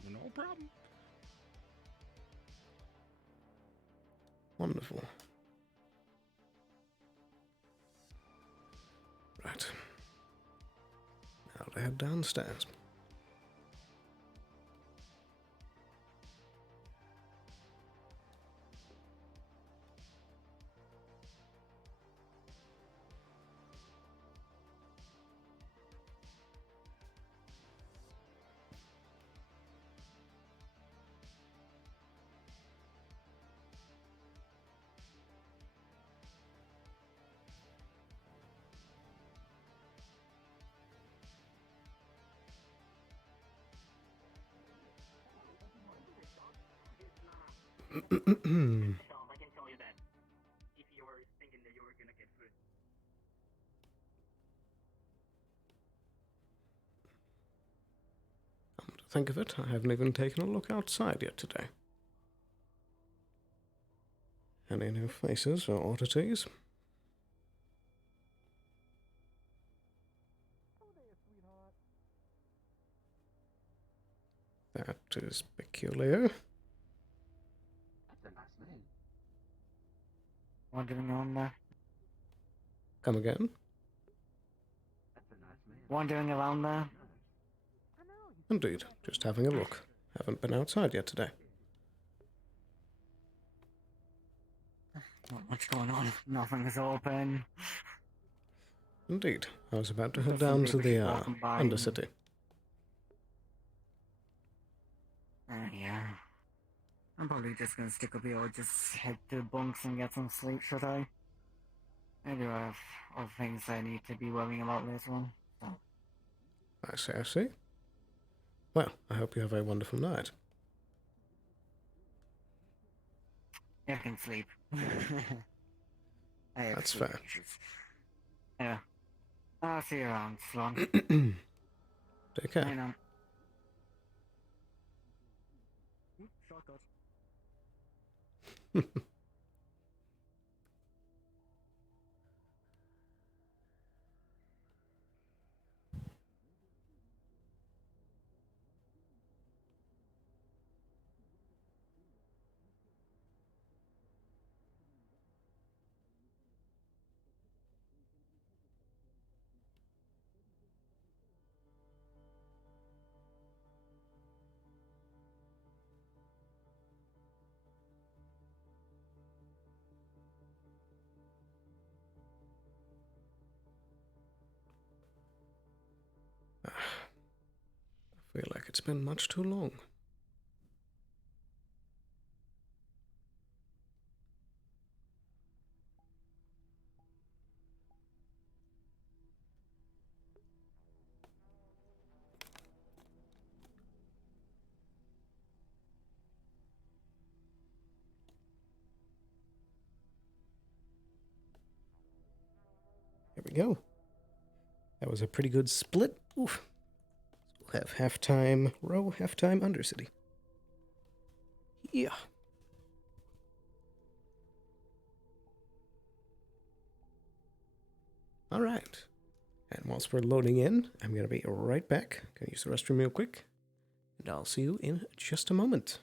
No problem. Wonderful. Right. Now to head downstairs. I can tell you that if you were thinking that you were gonna get food. Come to think of it, I haven't even taken a look outside yet today. Any new faces or oddities? That is peculiar. Wandering around there. Come again? Wandering around there. Indeed, just having a look. Haven't been outside yet today. Not much going on. Nothing is open. Indeed, I was about to head Just down some to the neighbors walking by and- Undercity. Yeah. I'm probably just gonna stick up here or just head to bunks and get some sleep, should I? I do have other things I need to be worrying about later on. So. I see, I see. Well, I hope you have a wonderful night. I can sleep. I have That's sleep fair. issues. Yeah. I'll see you around, Sloan. Take care. I know. Shortcut. I feel like it's been much too long. Here we go. That was a pretty good split. Oof. We'll have halftime row, halftime Undercity. Yeah. All right. And whilst we're loading in, I'm going to be right back. Going to use the restroom real quick. And I'll see you in just a moment.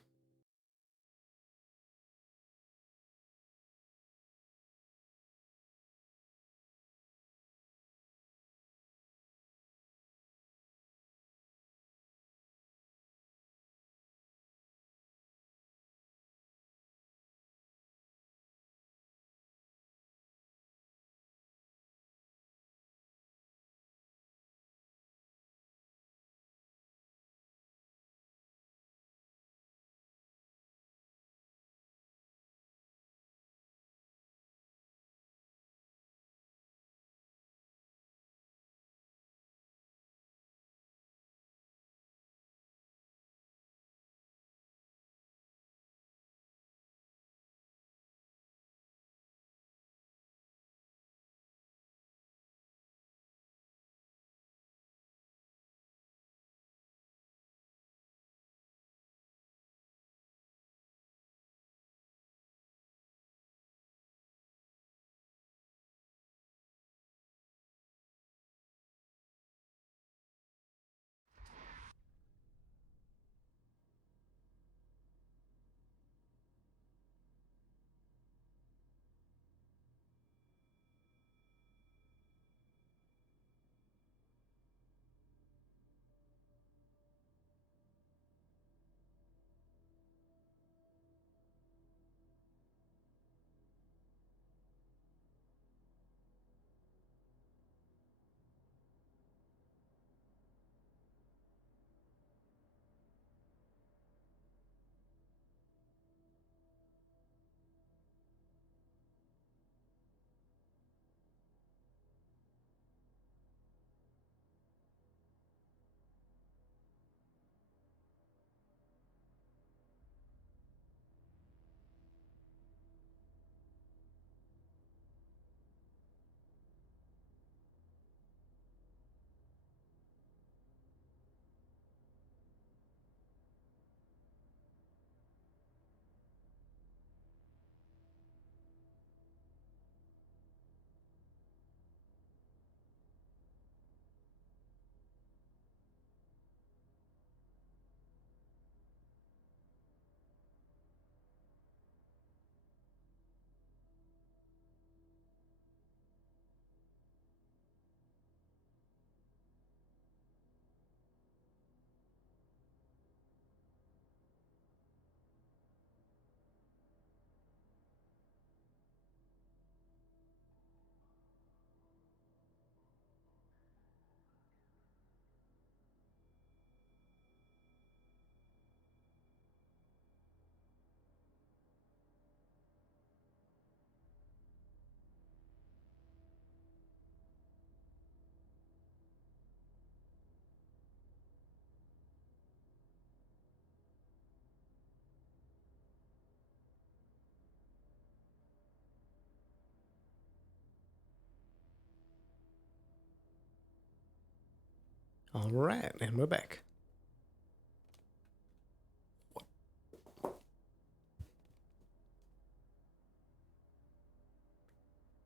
All right, and we're back.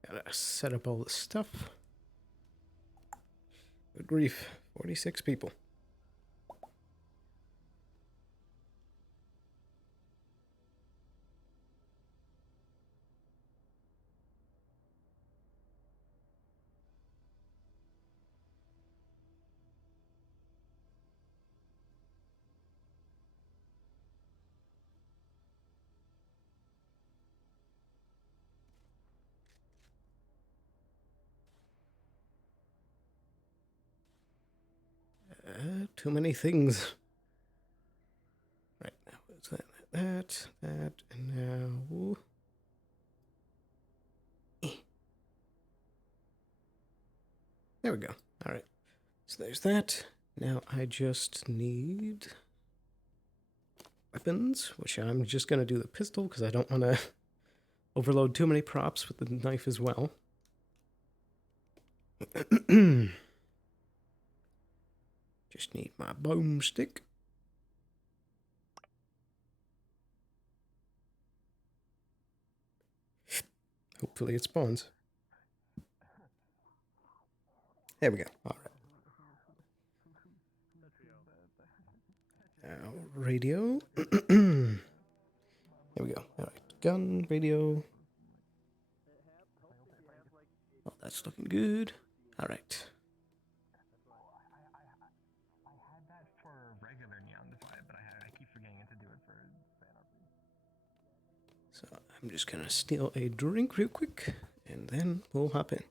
Gotta set up all this stuff. Good grief, 46 people. Too many things. Right, now it's that, and now... There we go. All right. So there's that. Now I just need weapons, which I'm just going to do the pistol because I don't want to overload too many props with the knife as well. Just need my boomstick. Hopefully it spawns. There we go. All right. Now, radio. There we go. All right. Gun, radio. Oh, that's looking good. All right. So I'm just gonna steal a drink real quick, and then we'll hop in.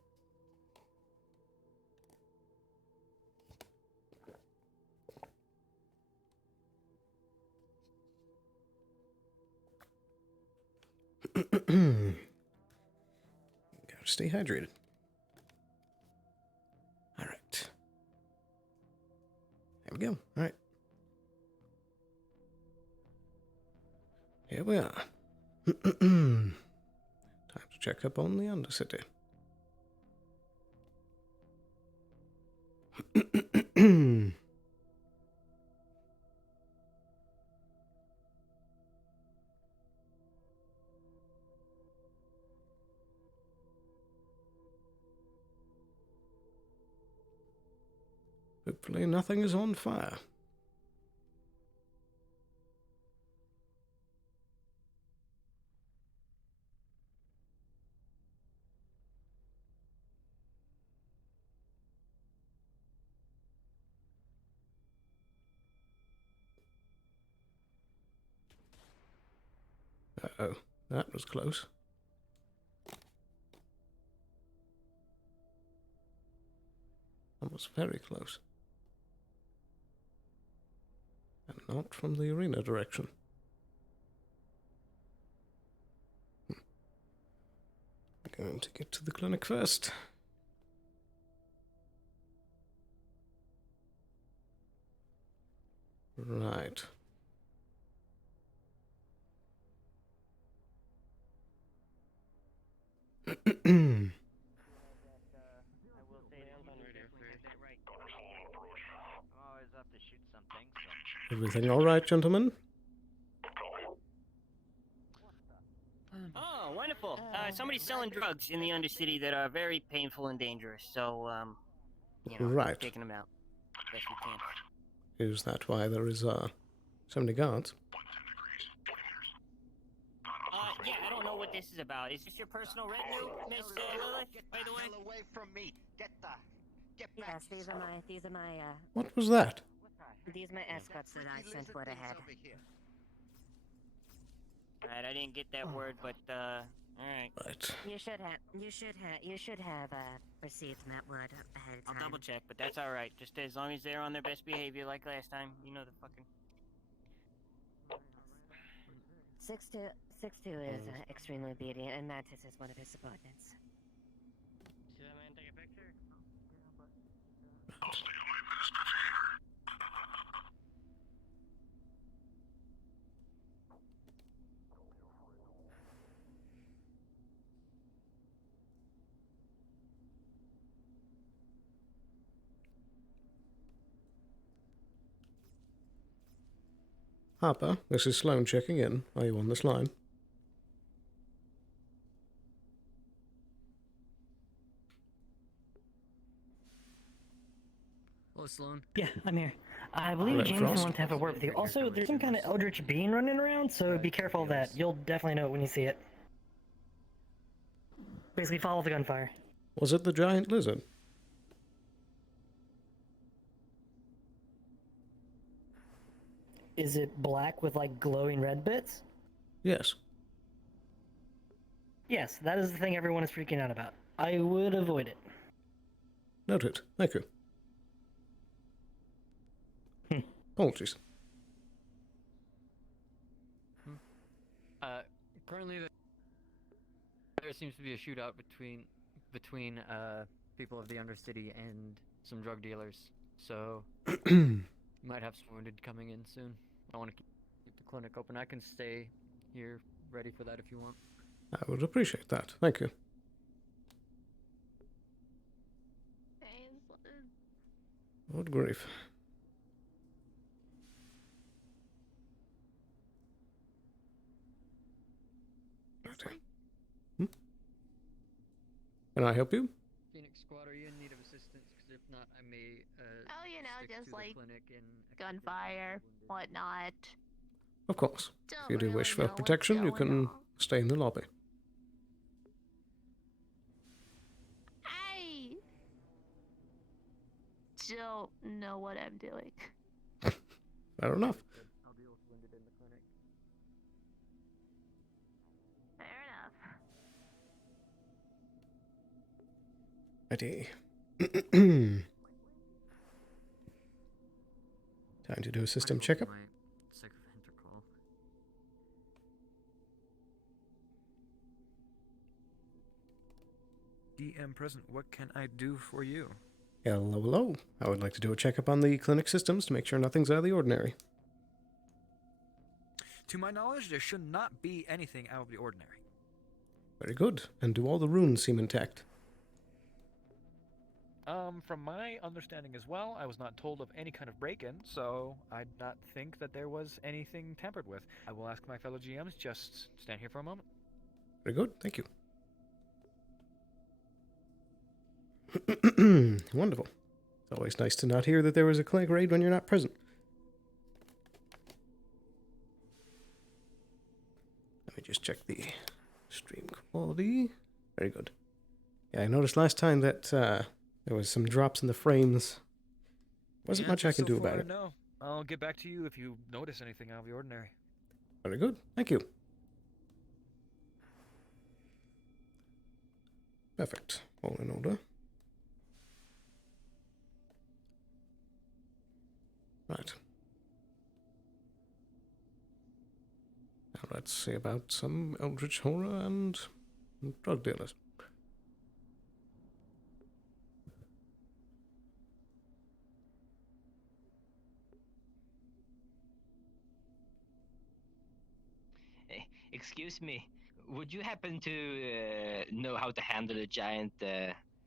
Gotta stay hydrated. All right. There we go. All right. Here we are. Time to check up on the Undercity. Hopefully nothing is on fire. Uh-oh, that was close. That was very close. And not from the arena direction. I'm going to get to the clinic first. Right. Everything all right, gentlemen? Oh, wonderful. Somebody's selling drugs in the Undercity that are very painful and dangerous, so, you know, Right. taking them out best we can. Is that why there is, so many guards? Yeah, I don't know what this is about. Is this your personal retinue, Miss Lilith, by the way? away from me. Get back. Yes, these are my, What was that? these are my escorts that I sent word ahead. Alright, I didn't get that word, but, alright. Right. You should have, received that word ahead of I'll time. double check, but that's alright. Just as long as they're on their best behavior like last time. You know the fucking... 6-2 is extremely obedient, and Mantis is one of his subordinates. See that man take a picture? I'll stay on my best behavior. Harper, this is Sloan checking in. Are you on this line? Hello, Sloan. Yeah, I'm here. I believe Hello, James Frost. wants to have a word with you. Also, there's some kind of eldritch being running around, so be careful of that. You'll definitely know it when you see it. Basically, follow the gunfire. Was it the giant lizard? Is it black with, like, glowing red bits? Yes. Yes, that is the thing everyone is freaking out about. I would avoid it. Noted. Thank you. Apologies. Currently there seems to be a shootout between people of the Undercity and some drug dealers. So might have some wounded coming in soon. I want to keep the clinic open. I can stay here ready for that if you want. I would appreciate that. Thank you. Good grief. Can I help you? Phoenix Squad, are you in need of assistance? Because if not, I may Oh, you know, stick just to the like clinic and gunfire, whatnot. Of course. If Don't you do really wish for know what's protection, you going can on. stay in the lobby. I don't know what I'm doing. Fair enough. I'll deal with wounded in the clinic. Fair enough. Ready. Time to do a system checkup. DM present, what can I do for you? Hello, hello. I would like to do a checkup on the clinic systems to make sure nothing's out of the ordinary. To my knowledge, there should not be anything out of the ordinary. Very good. And do all the runes seem intact? From my understanding as well, I was not told of any kind of break-in, so I do not think that there was anything tampered with. I will ask my fellow GMs, just stand here for a moment. Very good, thank you. Wonderful. It's always nice to not hear that there was a clinic raid when you're not present. Let me just check the stream quality. Very good. Yeah, I noticed last time that there was some drops in the frames. Wasn't much I can do about it. No, I'll get back to you if you notice anything out of the ordinary. Very good, thank you. Perfect, all in order. Right. Now let's see about some eldritch horror and drug dealers. Excuse me, would you happen to know how to handle a giant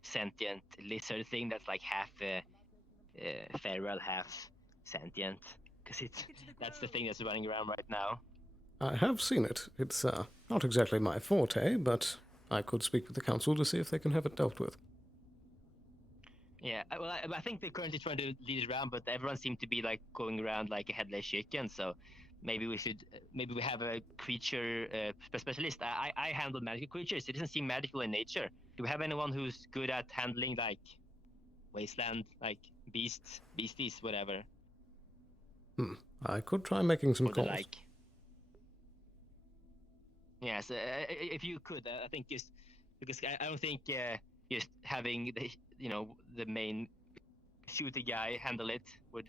sentient lizard thing that's like half feral, half sentient? Because that's the thing that's running around right now. I have seen it. It's not exactly my forte, but I could speak with the council to see if they can have it dealt with. Yeah, well, I think they're currently trying to lead it around, but everyone seems to be like going around like a headless chicken. So maybe we should, maybe we have a creature specialist. I handle magical creatures. It doesn't seem magical in nature. Do we have anyone who's good at handling like wasteland, like beasties, whatever? I could try making some calls. Like. Yes, if you could, I think just because I don't think just having the main shooter guy handle it would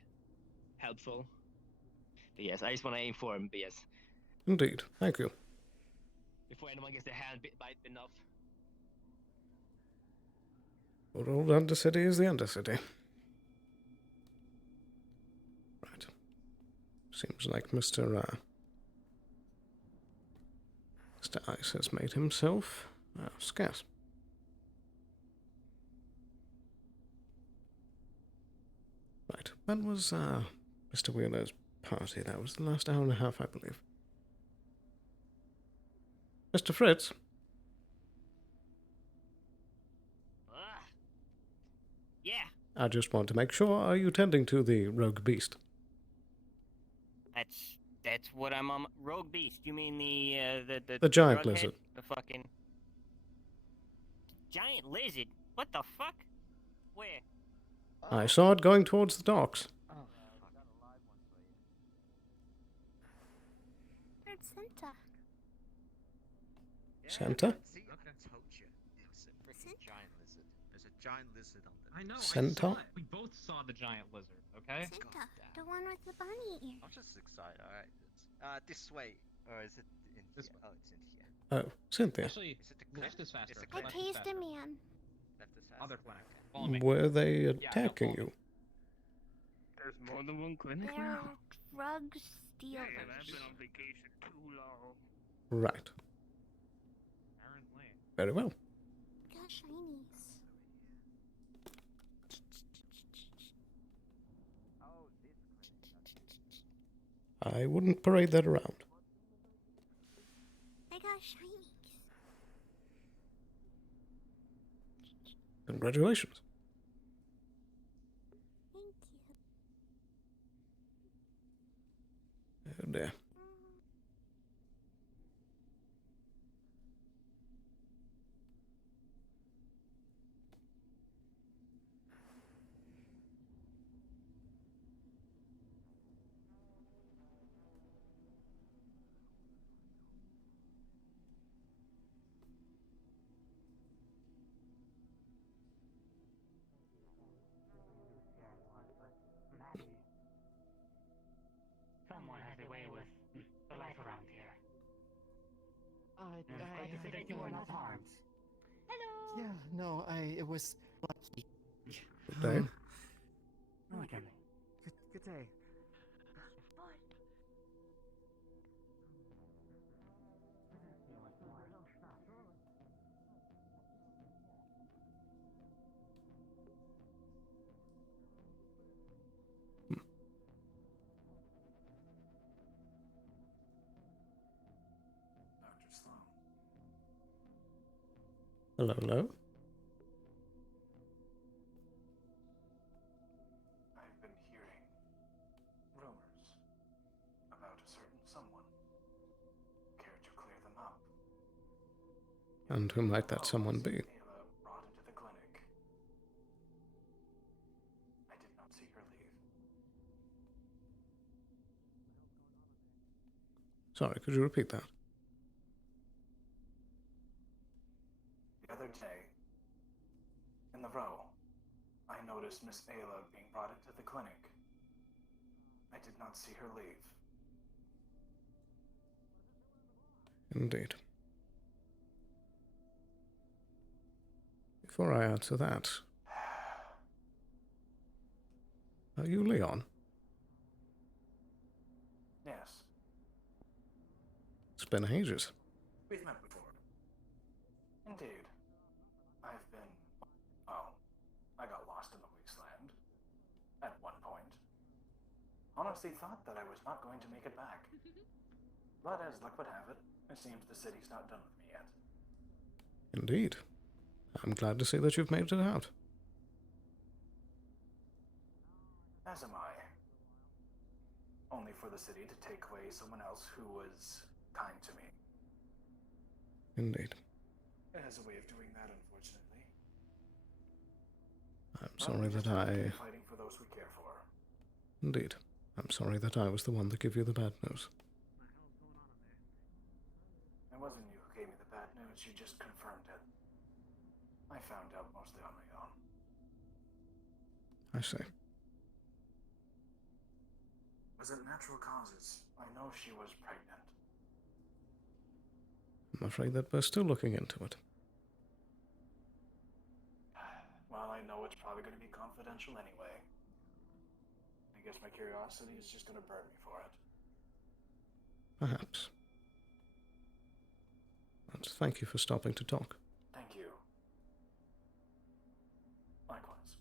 helpful. But yes, I just want to inform. But yes, Indeed, thank you. before anyone gets their hand bitten off. Good old Undercity is the Undercity. Right. Seems like Mr. Ice has made himself scarce. Right. When was Mr. Wheeler's party? That was the last hour and a half, I believe. Mr. Fritz? Yeah. I just want to make sure, are you tending to the rogue beast? That's what I'm on. Rogue beast. You mean The giant drug lizard. Head? The fucking giant lizard. What the fuck? Where? I saw it going towards the docks. Where's Santa? Santa? See, I told you. It was a freaking giant lizard. There's a giant lizard on the. I know. Santa? I saw it. We both saw the giant lizard. Okay. Santa, the one with the bunny ears. I'm just excited. All right. This way, or is it in here? Oh, it's in here. Oh, Cynthia. Actually, Is it the left is faster. It's the I clinic. tased a man. Left is faster. Other clinic. Follow me. Were they Yeah, attacking follow you? There's more than one clinic They're drug stealers. I've been on vacation too long. Right. Apparently. Very well. Got shinies. I wouldn't parade that around. I got shinies. Congratulations. dear. Someone has a way with the life around here. I Glad to see that you were not harmed. Hello. Yeah, no, it was Good day. Oh, good day. Dr. Sloan. Hello, hello. I've been hearing rumors about a certain someone. Care to clear them up? And who might that someone be? Ayla brought into the clinic. I did not see her leave. Sorry, could you repeat that? The other day, in the row, I noticed Miss Ayla being brought into the clinic. I did not see her leave. Indeed. Before I answer that, are you Leon? Yes, It's been ages. we've met before. Indeed. I've been... Oh, I got lost in the wasteland. At one point. Honestly thought that I was not going to make it back. But as luck would have it, it seems the city's not done with me yet. Indeed. I'm glad to see that you've made it out. As am I. Only for the city to take away someone else who was kind to me. Indeed. It has a way of doing that, unfortunately. I'm sorry that I... Fighting for those we care for. Indeed. I'm sorry that I was the one that gave you the bad news. It wasn't you who gave me the bad news, you just confirmed it. I found out mostly on my own. I see. Was it natural causes? I know she was pregnant. I'm afraid that we're still looking into it. Well, I know it's probably going to be confidential anyway. I guess my curiosity is just going to burn me for it. Perhaps. But thank you for stopping to talk. Thank you. Likewise.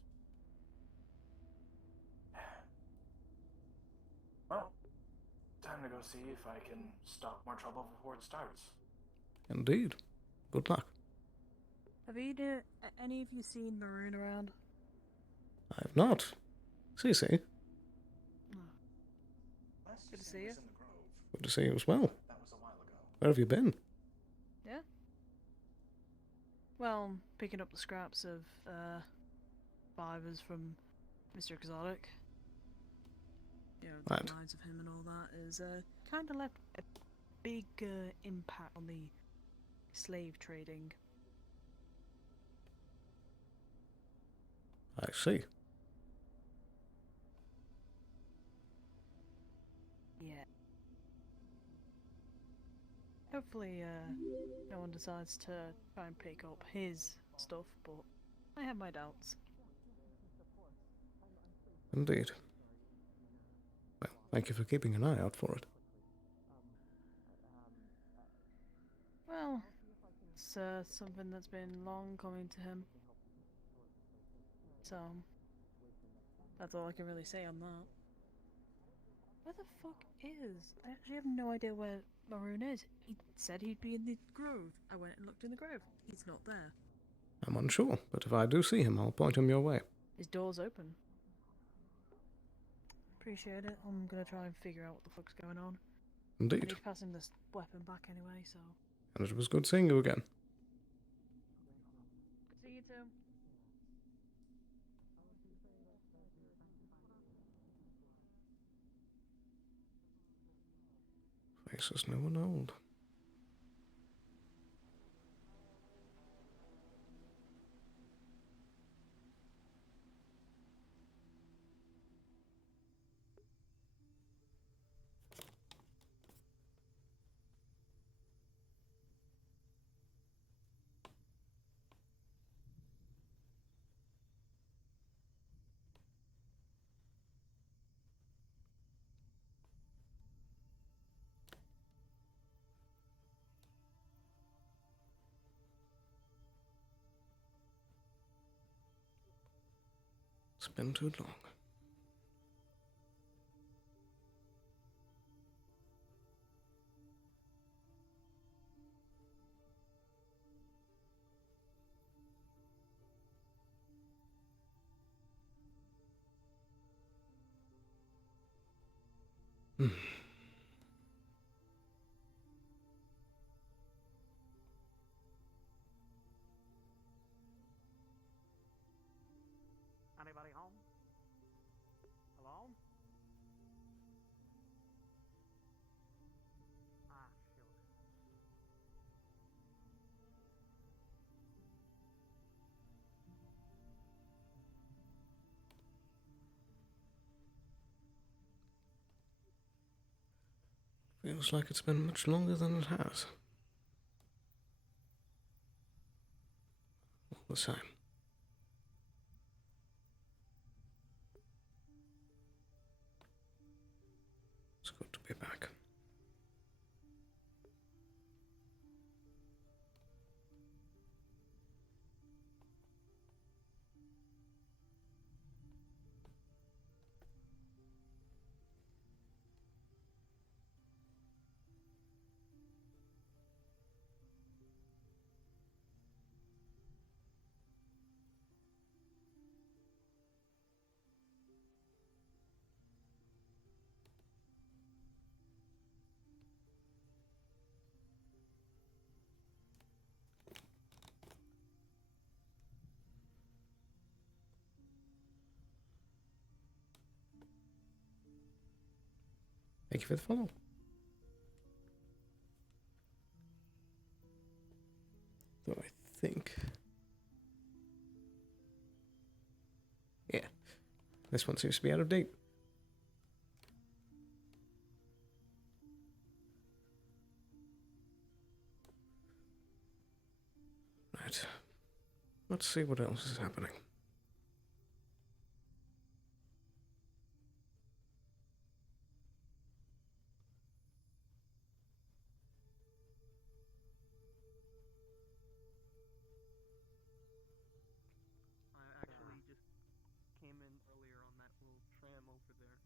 Well, time to go see if I can stop more trouble before it starts. Indeed. Good luck. Have any of you seen Maroon around? I have not. Cece, Good to see you. good to see you as well. That was a while ago. Where have you been? Yeah. Well, picking up the scraps of fibers from Mr. Exotic. You know, the Right. lines of him and all that is kind of left a big impact on the slave trading. I see. Yeah. Hopefully, no one decides to try and pick up his stuff, but I have my doubts. Indeed. Well, thank you for keeping an eye out for it. Well, it's something that's been long coming to him. So, that's all I can really say on that. Where the fuck is? I actually have no idea where Maroon is. He said he'd be in the grove. I went and looked in the grove. He's not there. I'm unsure, but if I do see him, I'll point him your way. His door's open. Appreciate it. I'm gonna try and figure out what the fuck's going on. I Indeed. need to pass him this weapon back anyway, so. And it was good seeing you again. See you too. Faces new and old. It's been too long. Hmm. Anybody home? Hello? Ah, shoot. Feels like it's been much longer than it has. All the same. It's good to be back. Thank you for the follow. Though I think... Yeah. This one seems to be out of date. Right. Let's see what else is happening. I actually just came in earlier on that little tram over there.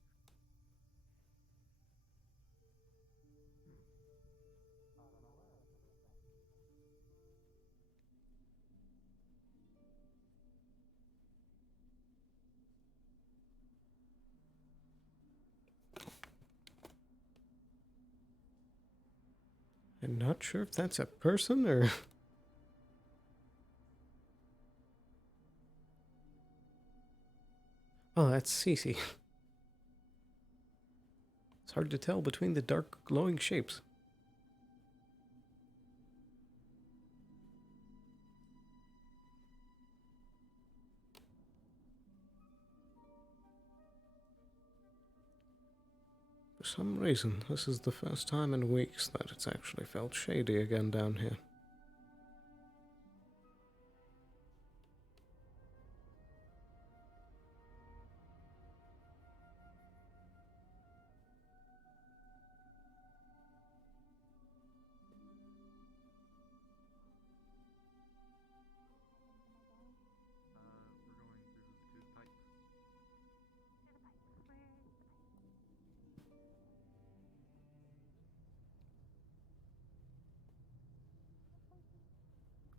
I'm not sure if that's a person or... Oh, that's Cece. It's hard to tell between the dark glowing shapes. For some reason, this is the first time in weeks that it's actually felt shady again down here. We're going to the pipe.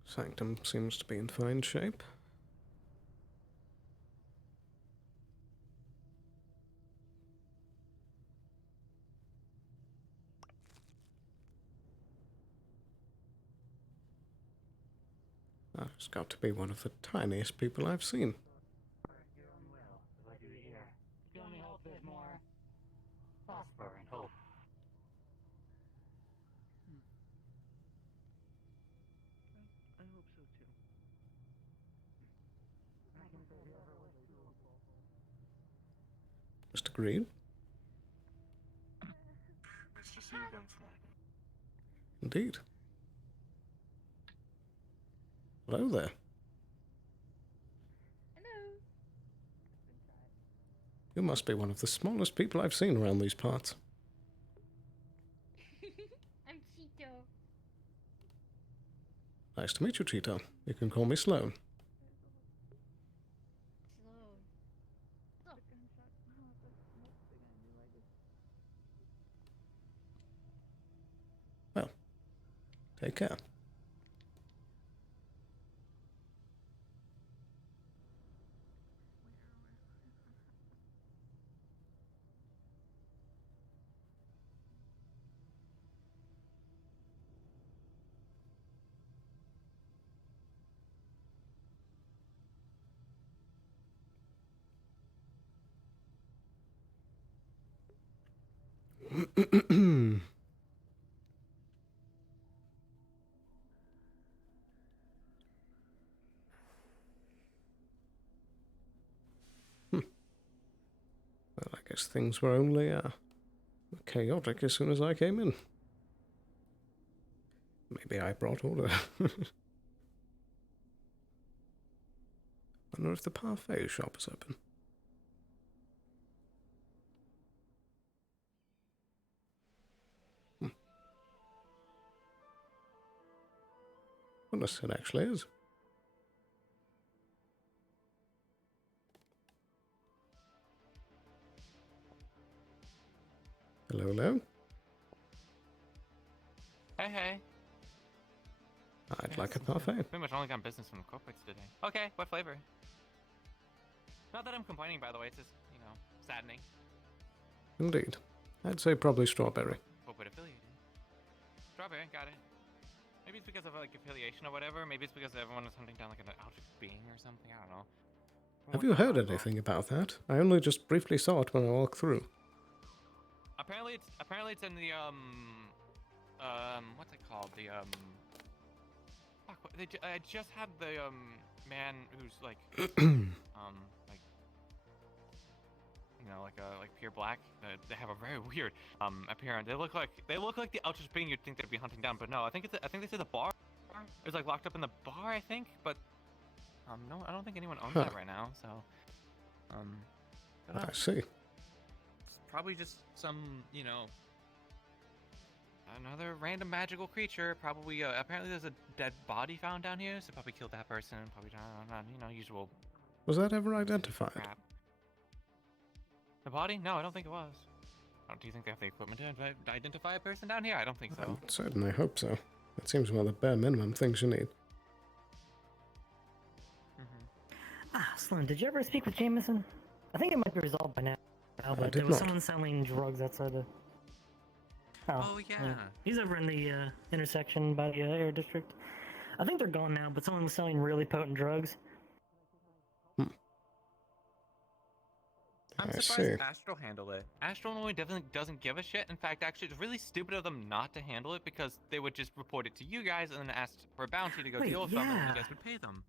Sanctum seems to be in fine shape. That's got to be one of the tiniest people I've seen. The only hope is more prosper and hope. I hope so too. Just agreed. Nice to see you again, Sloan. Indeed. Hello there. Hello. You must be one of the smallest people I've seen around these parts. I'm Cheeto. Nice to meet you, Cheetah. You can call me Sloan. Well, take care. Well, I guess things were only chaotic as soon as I came in. Maybe I brought order. Wonder if the parfait shop is open. Goodness, it actually is. Hello, hello. Hey. I'd like a parfait. Pretty much only got business from the corporates today. Okay, what flavor? Not that I'm complaining, by the way. It's just, saddening. Indeed. I'd say probably strawberry. Corporate affiliated. Strawberry, got it. Maybe it's because of affiliation or whatever. Maybe it's because everyone is hunting down an outer being or something. I don't know. Have you heard anything about that? I only just briefly saw it when I walked through. Apparently it's in the what's it called? I just had the man who's like like pure black. They have a very weird appearance. They look like the outer being you'd think they'd be hunting down, but no. I think they say the bar. It's like locked up in the bar, I think. But no, I don't think anyone owns that right now. So I see. It's probably just some another random magical creature. Probably apparently there's a dead body found down here, so probably killed that person. Probably not usual. Was that ever identified? Crap. The body? No, I don't think it was. Do you think they have the equipment to identify a person down here? I don't think so. I certainly hope so. That seems one of the bare minimum things you need. Sloan, did you ever speak with Jameson? I think it might be resolved by now, but there was someone selling drugs outside the... Oh, yeah. He's over in the intersection by the air district. I think they're gone now, but someone was selling really potent drugs. I'm surprised Astral handled it. Astral normally definitely doesn't give a shit. In fact, actually, it's really stupid of them not to handle it because they would just report it to you guys and then ask for a bounty to go deal with them and you guys would pay them.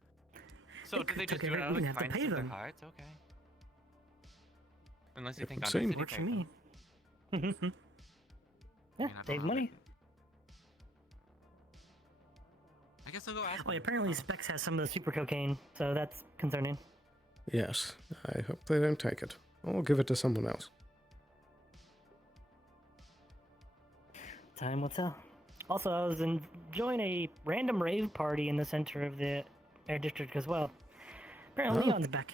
So did they just do it out of the kindness of their hearts? Okay. Unless you think I'm works for me. Yeah, save money. I guess I'll go ask. Wait, apparently Specs has some of the super cocaine, so that's concerning. Yes, I hope they don't take it. Or give it to someone else. Time will tell. Also, I was enjoying a random rave party in the center of the air district as well. Apparently Leon's back.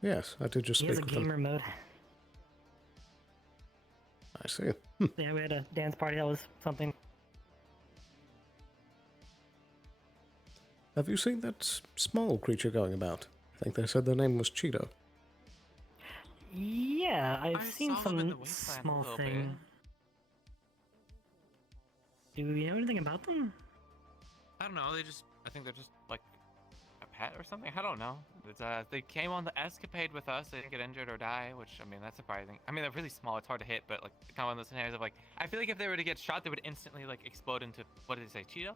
Yes, I did just speak with him. He has a gamer mode. I see. Yeah, we had a dance party. That was something. Have you seen that small creature going about? I think they said their name was Cheeto. Yeah, I've seen some small thing. Do you know anything about them? I don't know. They just I think they're just like a pet or something. I don't know. It's, they came on the escapade with us. They didn't get injured or die, which I mean that's surprising. I mean they're really small. It's hard to hit, but like kind of one of those scenarios of like I feel like if they were to get shot, they would instantly like explode into what did they say, cheetah?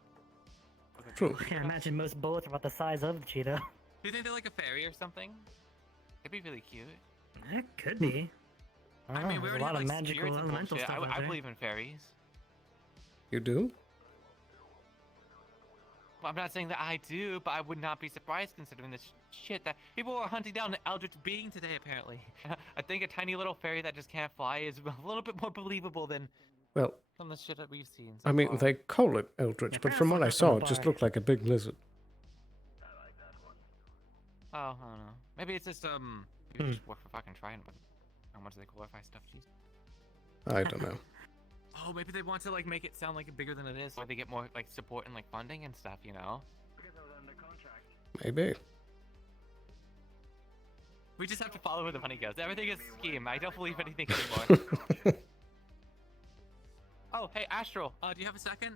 True. I can't imagine most bullets are about the size of the cheetah. Do you think they're like a fairy or something? It'd be really cute. It could be. I mean, we there's already a lot have of like magical spirits and elemental bullshit. stuff out I there. believe in fairies. You do? Well, I'm not saying that I do, but I would not be surprised considering this shit that people are hunting down an eldritch being today, apparently. I think a tiny little fairy that just can't fly is a little bit more believable than Well, some of the shit that we've seen. I mean, they call it Eldritch, but from what I saw, it just looked like a big lizard. Oh, I don't know. Maybe it's just, maybe it's worth fucking trying, but how much do they glorify stuff, jeez. I don't know. Oh, maybe they want to, like, make it sound, like, bigger than it is, so they get more, like, support and, like, funding and stuff, you know? Maybe. We just have to follow where the money goes. Everything is a scheme. I don't believe anything anymore. Oh, hey, Astral, do you have a second?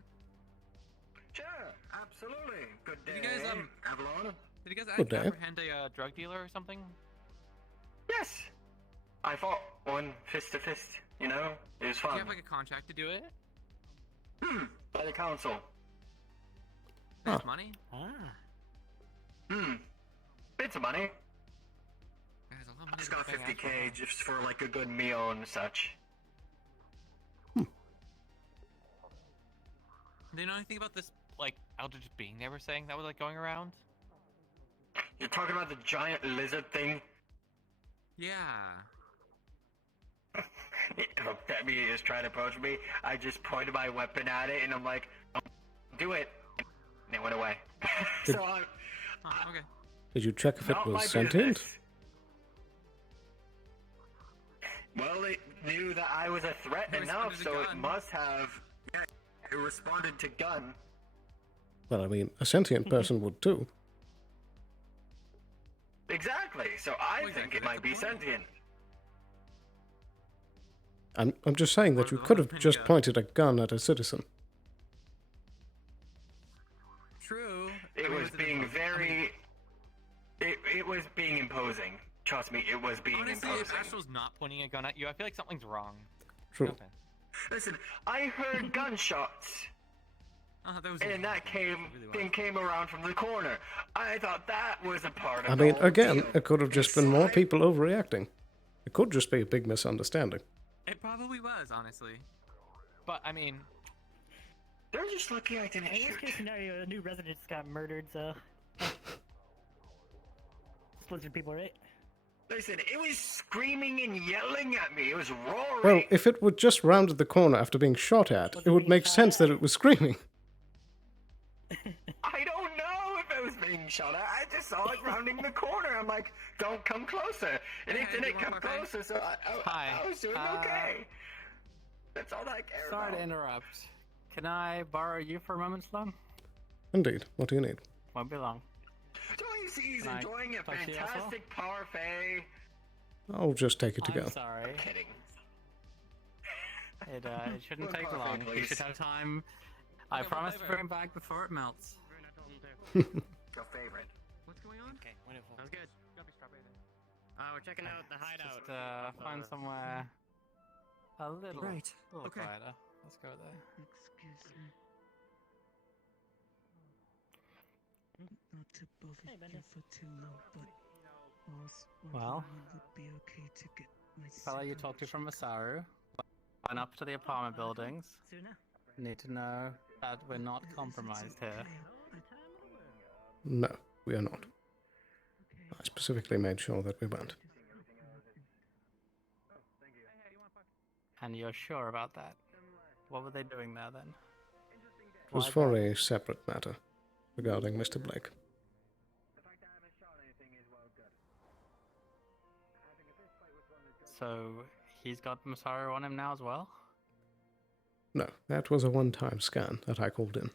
Sure, absolutely. Good day, Did you guys, Avalon. Did you guys Good day. apprehend a drug dealer or something? Yes, I fought one fist to fist. You know, it was Do fun. you have, like, a contract to do it? By the council. Nice money? Bits of money. There's a lot of I money just to got pay 50K just for like a good meal and such. Do you know anything about this, like, eldritch being they were saying that was, like, going around? You're talking about the giant lizard thing? Yeah. It looked at me, is trying to approach me. I just pointed my weapon at it, and I'm like, "Oh, do it." And it went away. Did- So okay. Did you check if it Not my was sentient? business. Well, it knew that I was a threat It enough, responded to so it gun. must have. Yeah, it responded to gun. Well, I mean, a sentient person would too. Exactly. So I Well, think exactly, it might that's be the point. sentient. I'm just saying that you could have just pointed a gun at a citizen. True. It was being very. It was being imposing. Trust me, it was being Honestly, imposing. if Astral's not pointing a gun at you, I feel like something's wrong. True. No offense. Listen, I heard gunshots, That was and that thing came around from the corner. I thought that was a part of I the mean, whole again, deal. it could have just been more people overreacting. It could just be a big misunderstanding. It probably was, honestly. But, I mean... They're just lucky I didn't In this shoot. case scenario, a new resident just got murdered, so. Blizzard people, right? Listen, it was screaming and yelling at me. It was roaring. Well, if it would just rounded the corner after being shot at, it would make sense that it was screaming. I don't know if it was being shot at. I just saw it rounding the corner. I'm like, don't come closer. And it didn't come closer, so I was doing okay. That's all I care Sorry about. to interrupt. Can I borrow you for a moment, Sloan? Indeed. What do you need? Won't be long. Joyce, he's Can I enjoying a talk to you also? fantastic parfait. I'll just take it to I'm go. sorry. I'm kidding. It shouldn't One take parfait, long. You please. should have time. I promise to bring it back before it melts. Your favorite. What's going on? Okay, wonderful. Sounds good. We're checking out the hideout. Just find somewhere a little, Right, little okay. quieter. Let's go there. Excuse me. Not to bother you for too long, but I was Well, wondering when would be okay to get my fellow you talked to from Masaru, went up to the apartment buildings. Sooner? Need to know that we're not compromised here. No, we are not. I specifically made sure that we weren't. And you're sure about that? What were they doing there then? It was for a separate matter regarding Mr. Blake. So he's got Masaru on him now as well? No, that was a one-time scan that I called in.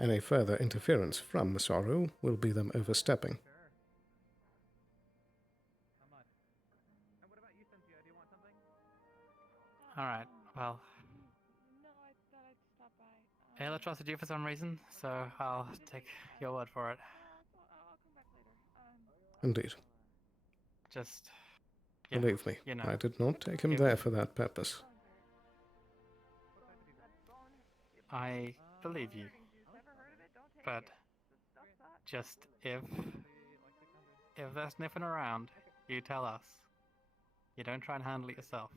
Any further interference from Masaru will be them overstepping. Alright, well. No, I thought I'd stop by. Ayla trusted you for some reason, so I'll take your word for it. Indeed. Just, yeah, Believe me, you know. I did not take him If- there for that purpose. I believe you. But just if they're sniffing around, you tell us. You don't try and handle it yourself.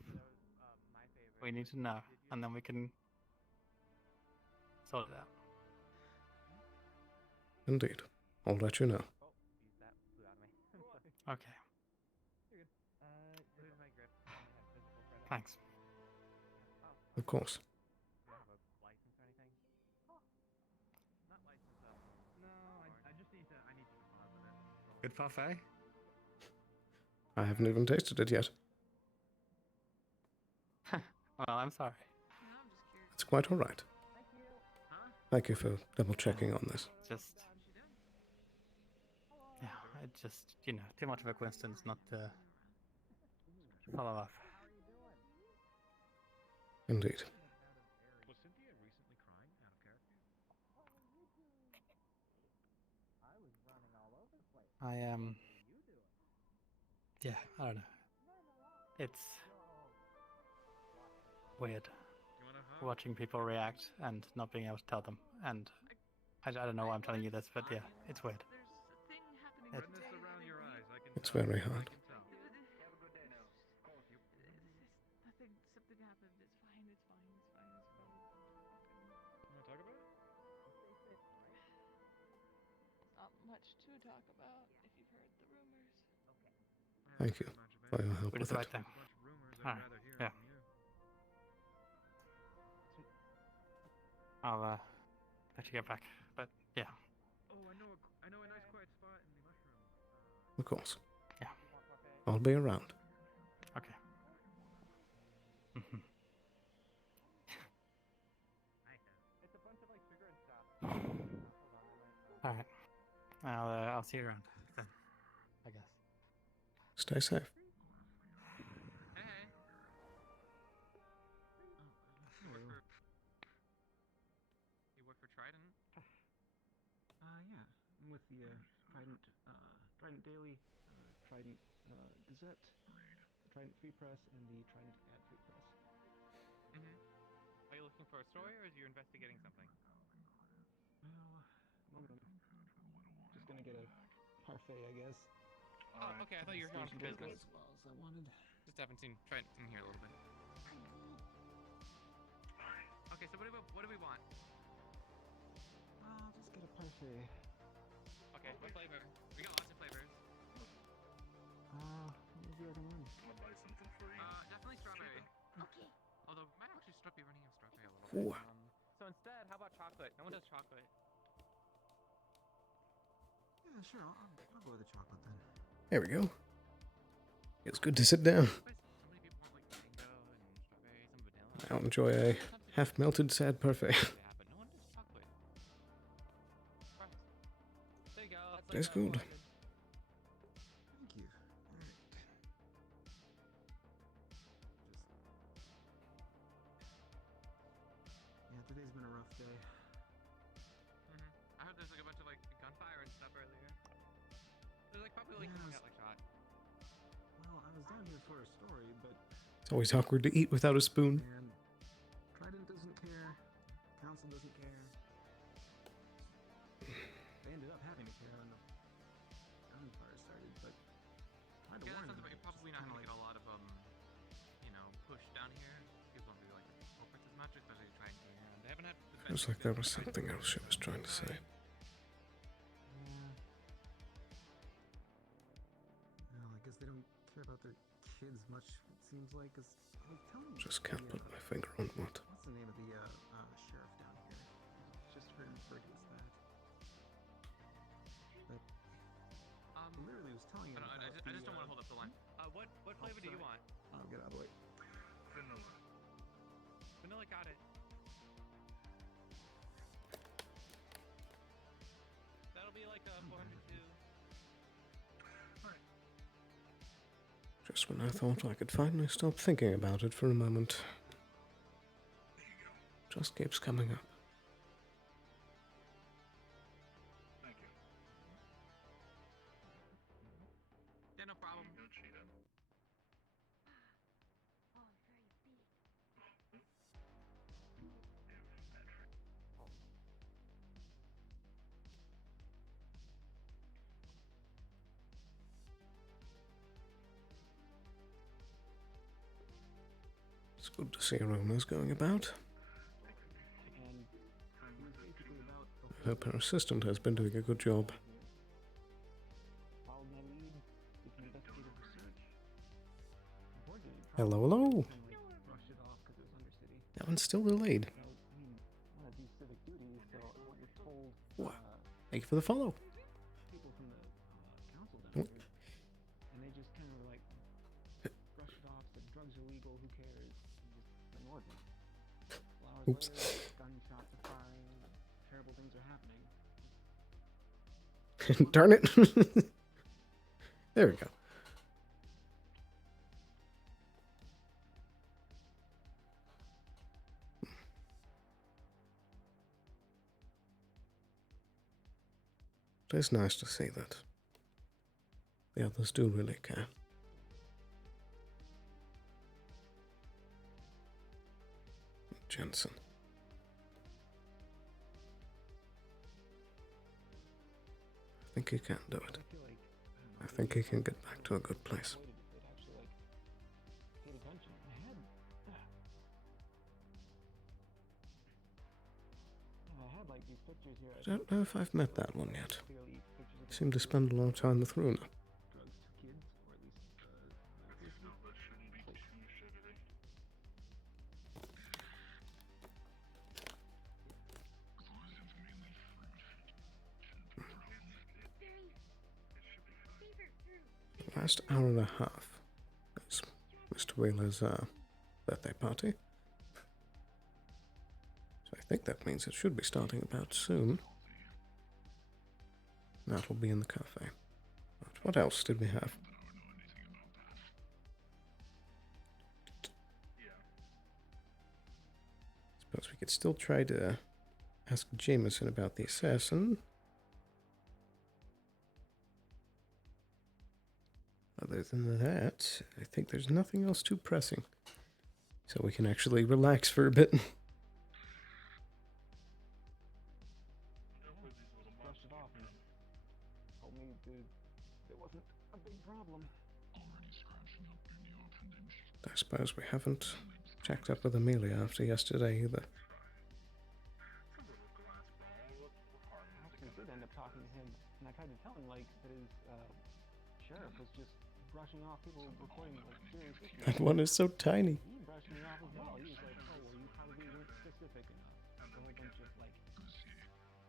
We need to know, and then we can sort it out. Indeed. I'll let you know. Okay. Thanks. Of course. Good parfait? I haven't even tasted it yet. Well, I'm sorry. It's quite alright. Thank you for double checking on this. Just, yeah, it just, you know, too much of a coincidence not to follow up. Indeed. Yeah, I don't know. It's weird watching people react and not being able to tell them. And I don't know why I'm telling you this, but yeah, it's weird. It's very hard. Something happened. It's fine. It's fine. It's fine. It's fine. Want to talk about it? Not much to talk about if you've heard the rumors. Thank you for your help We with did the it. right thing. Alright, yeah. I'll let you get back, but yeah. Oh, I know a nice quiet spot in the mushroom. Of course. Yeah. I'll be around. Okay. Alright. I'll see you around then, I guess. Stay safe. You work for Trident? Yeah. I'm with the Trident Daily, Trident Gazette, the Trident Free Press, and the Trident Ad Free Press. Are you looking for a story, or are you investigating something? Well, just gonna get a parfait, I guess. Oh, okay. I thought you were here on Station business. as well as I wanted. Just haven't seen Trent in here a little bit. Okay, so what do we want? I'll just get a parfait. Okay, what flavor? We got lots of flavors. What was the other one? Definitely strawberry. Okay. Although we might actually be running out of strawberry a little Ooh. bit. So instead, how about chocolate? No one does chocolate. Yeah, sure. I'll go with the chocolate then. There we go. It's good to sit down. I'll enjoy a half-melted sad parfait. There you go. That's good. Thank you. Alright. Yeah, today's been a rough day. I heard there's like a bunch of like gunfire and stuff earlier. There's like probably like someone got like shot. Well, I was down here for a story, but It's always awkward to eat without a spoon. man, Trident doesn't care. Council doesn't care. They ended up having to care when the gunfire started, but tried to Yeah, warn that sounds them. about. You're probably not gonna get a lot of push down here. People don't really like corporates as much, especially trying to. They haven't had. Feels like there was something else she was trying to say. Well, I guess they don't care about their kids much, it seems like, because I was telling you. Just can't put my finger on what. What's the name of the sheriff down here? Just heard him referred to as that. But literally was telling you. I just don't want to hold up the line. What flavor do you want? I'll get out of the way. Vanilla. Vanilla, got it. That'll be like 402. Just when I thought I could finally stop thinking about it for a moment. Just keeps coming up. It's good to see rumors going about. And it was basically about the I hope our assistant has been doing a good job. followed my lead with an investigative research. Unfortunately, Hello, hello. brushed it off because it was undercity. That one's still delayed. So, I mean, I want to do civic duty, so what you're told. What? Thank you for the follow. People from the council down here, and they just kind of were like, brushed it off, said drugs are legal, who cares, and just ignored me. Well, hours later, gunshots are firing, terrible things are happening. Darn it. There we go. It is nice to see that the others do really care. Jensen. I think he can do it. I think he can get back to a good place. I don't know if I've met that one yet. I seem to spend a lot of time with Runa. The last hour and a half is Mr. Wheeler's birthday party. So I think that means it should be starting about soon. That'll be in the cafe. But what else did we have? Suppose we could still try to ask Jameson about the assassin. Other than that, I think there's nothing else too pressing. So we can actually relax for a bit. Brushed it off and told me it wasn't a big problem. I suppose we haven't checked up with Amelia after yesterday either. I actually did end up talking to him, and I tried to tell him, like, that his sheriff was just brushing off people reporting, like, serious issues. That one is so tiny. He brushed me off as well. He was like, oh, well, you probably weren't specific enough. A whole bunch of, like,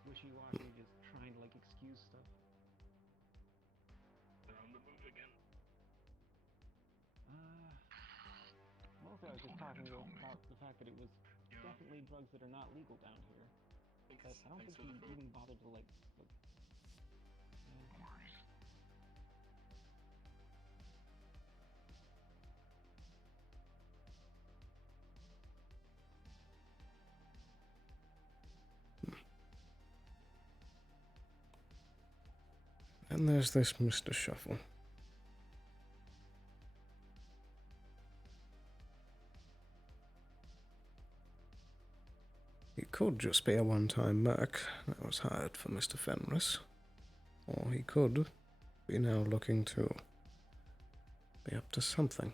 wishy-washy, just trying to, like, excuse stuff. Mostly I was just talking about the fact that it was definitely drugs that are not legal down here. But I don't think he even bothered to, like, look. And there's this Mr. Shuffle. He could just be a one-time merc that was hired for Mr. Fenris. Or he could be now looking to be up to something.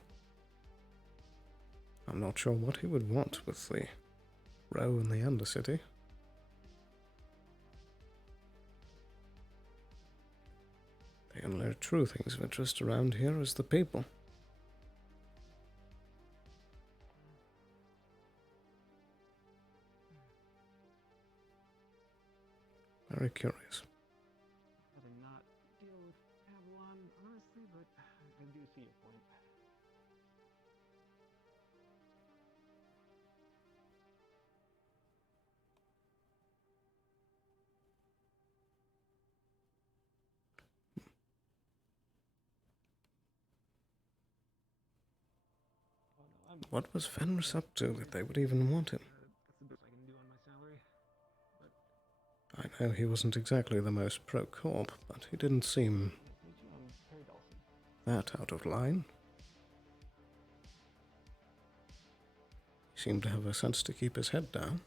I'm not sure what he would want with the row in the Undercity. The only true things of interest around here is the people. Very curious. I'd rather not deal with Avalon, honestly, but I do see your point. What was Fenris up to that they would even want him? That's the best I can do on my salary. I know he wasn't exactly the most pro-corp, but he didn't seem that out of line. He seemed to have a sense to keep his head down.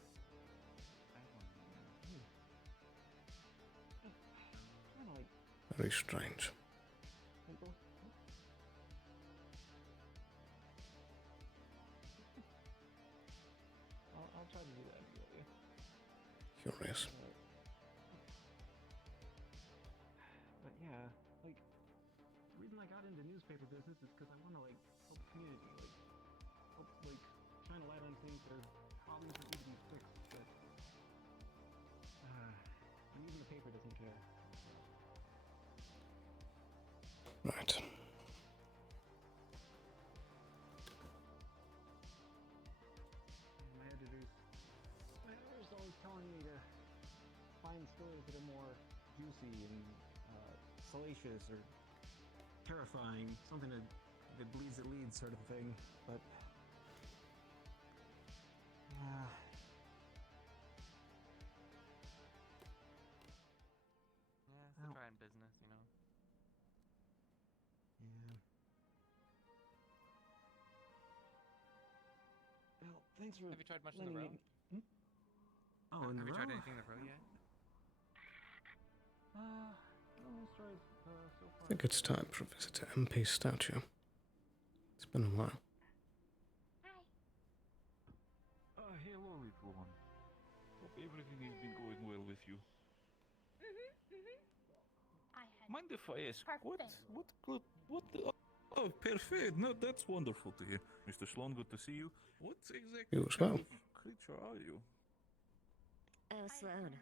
Very strange. tried to do that anyway. Curious. But yeah, like, the reason I got into newspaper business is because I want to, like, help the community, like, help, like, shine a light on things that are problems that need to be fixed, but, I'm using the paper doesn't care. Right. My editor's always telling me to find stories that are more juicy and salacious or terrifying, something that bleeds that leads sort of thing, but Yeah, it's the trying business, you know. yeah. Well, thanks for Have you tried much in the letting row? me- Oh, in Have the you tried row? anything in the row yet? Almost tried so I far. think it's time for a visit to MP statue. It's been a while. Hello, little one. Hope everything has been going well with you. Mind if I ask, what the... Oh, perfect. No, that's wonderful to hear. Mr. Sloan, good to see you. What exactly You as kind well. of creature are you? Oh, Sloan.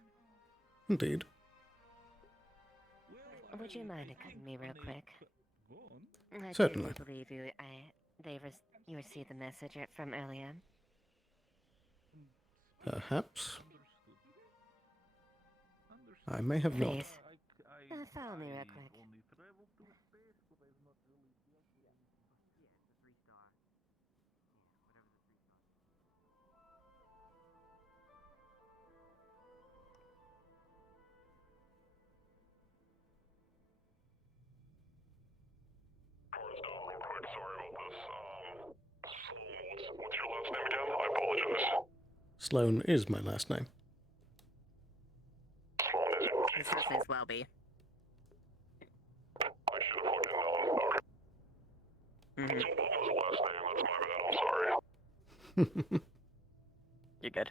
Indeed. Would you mind cutting me real quick? Go on. I Certainly. do believe you. You received the message from earlier. Perhaps. I may have not. Please, follow me real quick. Only traveled through space, but I've not really dealt with Yeah, it's a 3-star. Yeah, whatever the 3-star. Real quick, sorry about this. Sloan, what's your last name again? I apologize. Sloan is my last name. Sloan is your His first name's Welby. I should have fucking known. Okay. It's Obama's last name, that's my bad, I'm sorry. You're good.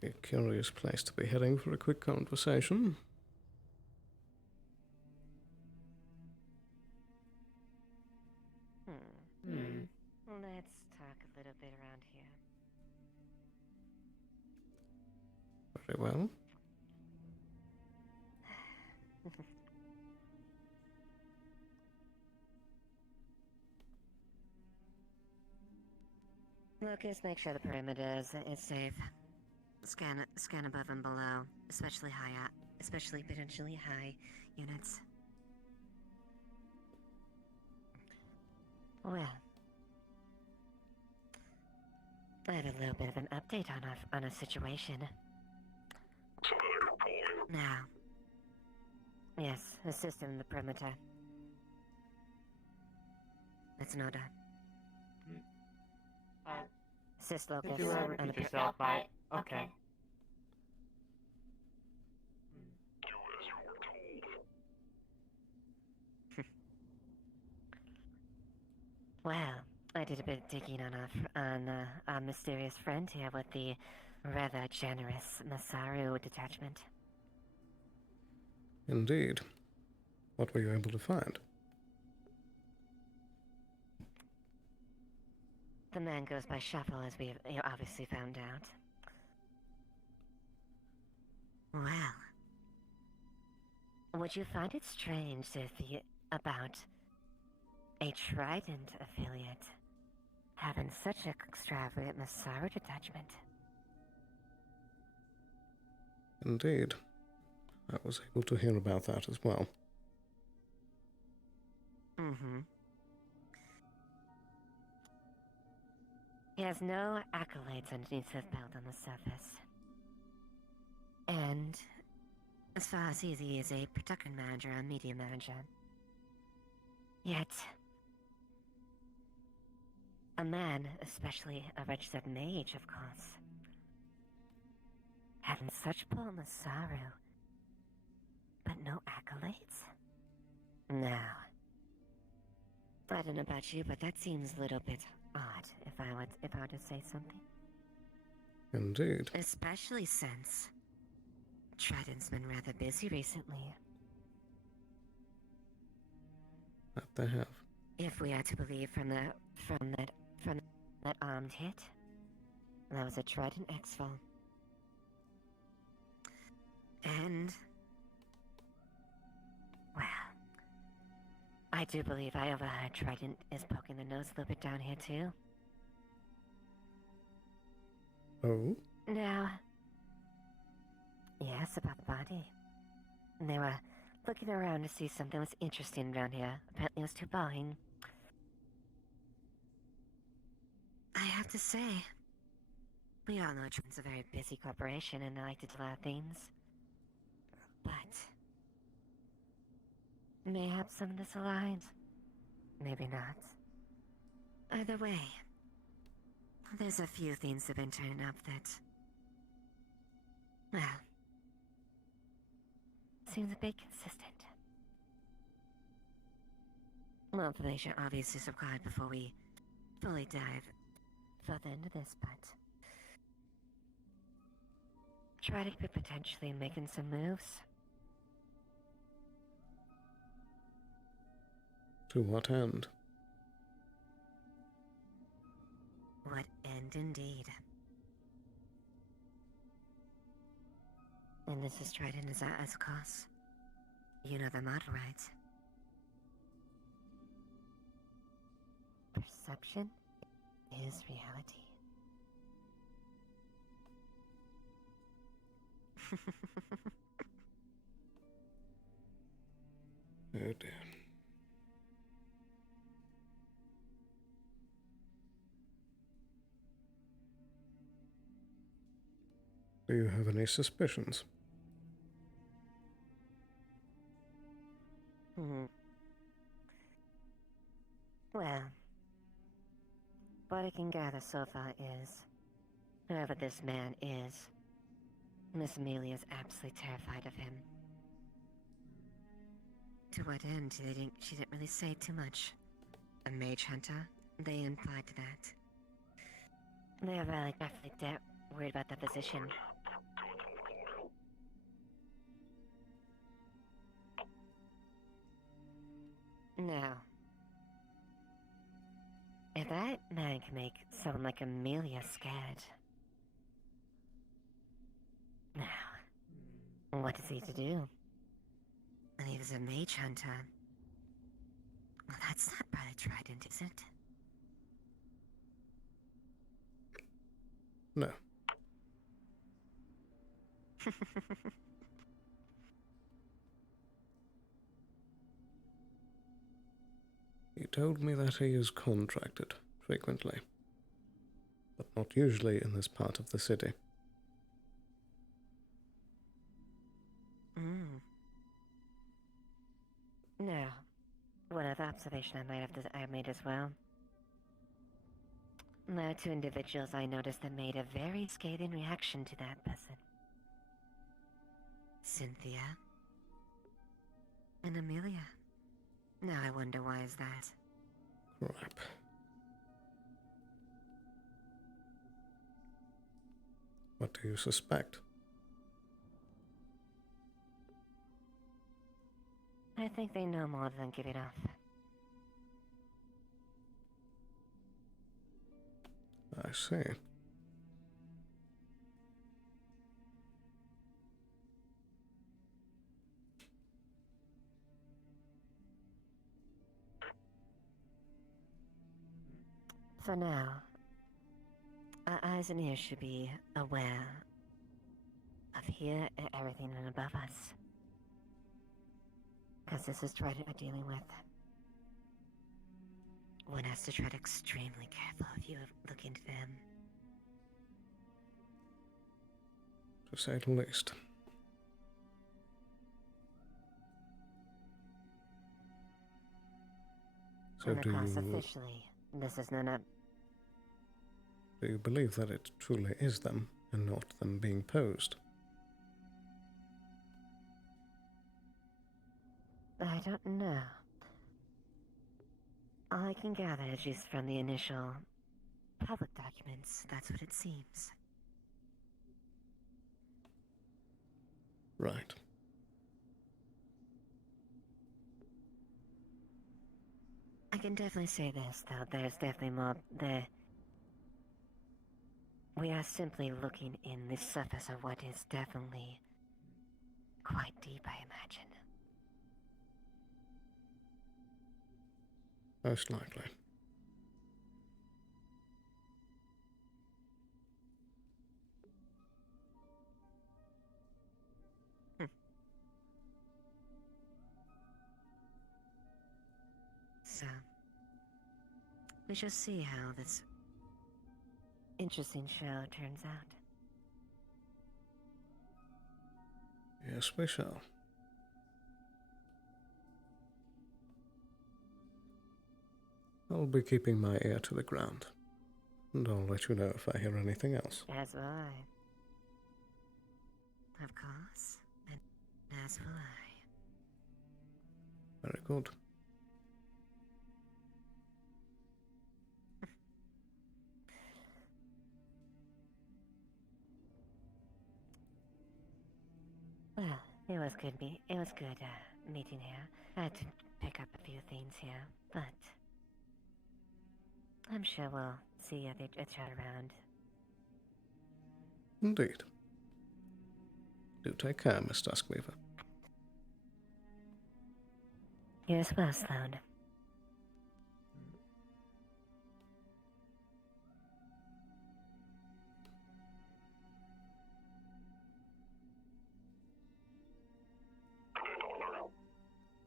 Very curious place to be heading for a quick conversation. Let's talk a little bit around here. Very well. Lucas, make sure the perimeter is safe. Scan above and below, especially potentially high units. Well, I have a little bit of an update on a situation. Now, yes, a system in the perimeter. It's not a. Assist Lucas. Could you repeat yourself? Okay. Do as you were told. Well, I did a bit of digging on our mysterious friend here with the rather generous Masaru detachment. Indeed. What were you able to find? The man goes by Shuffle, as we've obviously found out. Well, would you find it strange about a Trident affiliate having such an extravagant Masaru detachment? Indeed. I was able to hear about that as well. He has no accolades underneath his belt on the surface. And as far as he is a production manager and media manager. Yet, a man, especially of a certain age, of course, having such pull on the sorrow, but no accolades? Now, I don't know about you, but that seems a little bit odd, if I were to say something. Indeed. Especially since Trident's been rather busy recently. That they have. If we are to believe from that armed hit, that was a Trident exfil. And well, I do believe I overheard Trident is poking the nose a little bit down here too. Oh? Now, yes, about the body. They were looking around to see if something was interesting around here. Apparently it was too boring. I have to say, we all know Trident's a very busy corporation and they like to do a lot of things. But mayhaps some of this aligned. Maybe not. Either way, there's a few things that have been turning up that, well, seems a bit consistent. More information obviously is required before we fully dive further into this, but try to be potentially making some moves. To what end? What end indeed. And this is Trident as cause. You know the motto, right? Perception is reality. Oh dear. Do you have any suspicions? Well, what I can gather so far is, whoever this man is, Miss Amelia is absolutely terrified of him. To what end? She didn't really say too much. A mage hunter? They implied that. They're really definitely worried about that position. Now, if that man can make someone like Amelia scared, now, what is he to do? And he was a mage hunter. Well, that's not part of Trident, is it? No. He told me that he is contracted frequently, but not usually in this part of the city. Now, one other observation I made as well. There are two individuals I noticed that made a very scathing reaction to that person. Cynthia and Amelia. Now I wonder why is that? Crap. What do you suspect? I think they know more than give it off. I see. For now, our eyes and ears should be aware of here and everything and above us. Because this is Trident we're dealing with. one has to tread extremely careful if you look into them. To say the least. So And of do course, you... officially, this is none of... Do you believe that it truly is them, and not them being posed? I don't know. All I can gather is just from the initial public documents. That's what it seems. Right. I can definitely say this, though. There's definitely more there. We are simply looking in the surface of what is definitely quite deep, I imagine. Most likely. So, we shall see how this interesting show turns out. Yes, we shall. I'll be keeping my ear to the ground, and I'll let you know if I hear anything else. As will I. Of course, and as will I. Very good. Well, it was good meeting here. I had to pick up a few things here, but I'm sure we'll see each other around. Indeed. Do take care, Miss Duskweaver. You as well, Sloan.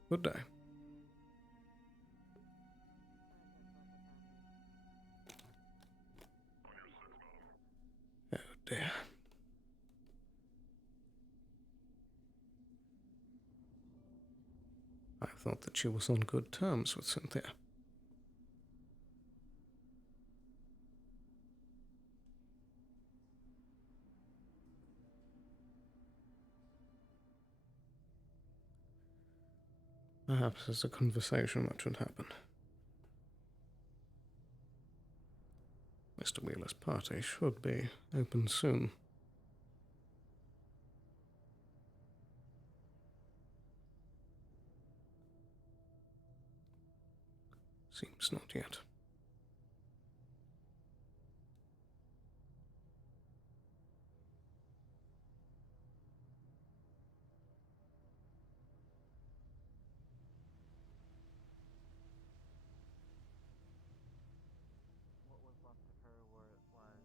Good day. Oh dear. I thought that she was on good terms with Cynthia. Perhaps there's a conversation that should happen. Mr. Wheeler's party should be open soon. Seems not yet. What was left of her where it was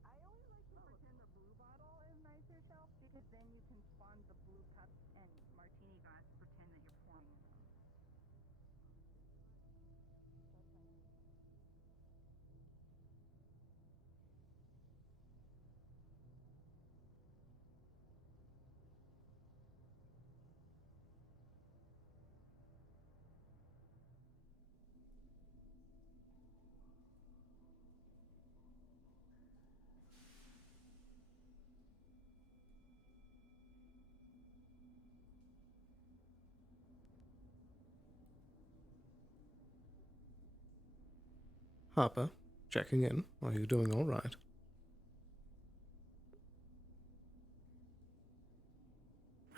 I always like to pretend the blue bottle is nicer shelf because then you can spawn the blue cups and martini glass, pretend that you're pouring in them. Harper, checking in. Are you doing all right?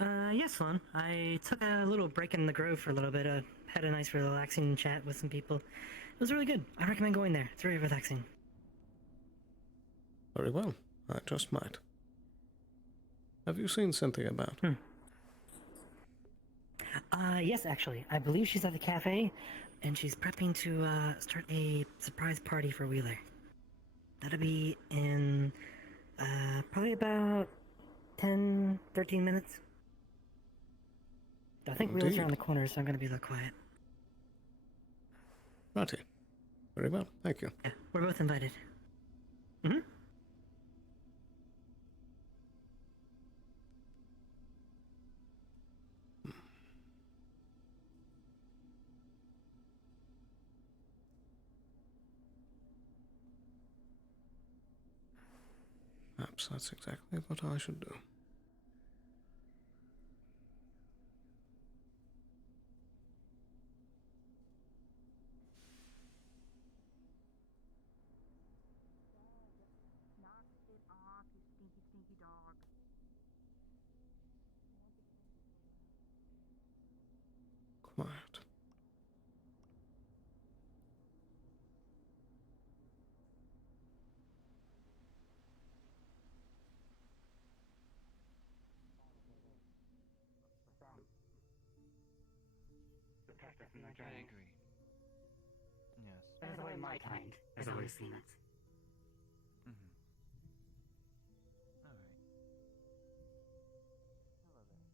Yes, Sloan. I took a little break in the grove for a little bit. Had a nice relaxing chat with some people. It was really good. I recommend going there. It's very relaxing. Very well. I just might. Have you seen Cynthia about? Yes, actually. I believe she's at the cafe, and she's prepping to, start a surprise party for Wheeler. That'll be in, probably about 10, 13 minutes. I think Wheeler's around the corner, so I'm gonna be a little quiet. Righty. Very well, thank you. Yeah, we're both invited. Mm-hmm. Perhaps that's exactly what I should do. Knock it off, you stinky, stinky dog. Quiet. Protector from the I dragon. agree. Yes. That is the way my kind has always seen it. Mm-hmm. All right. Hello there.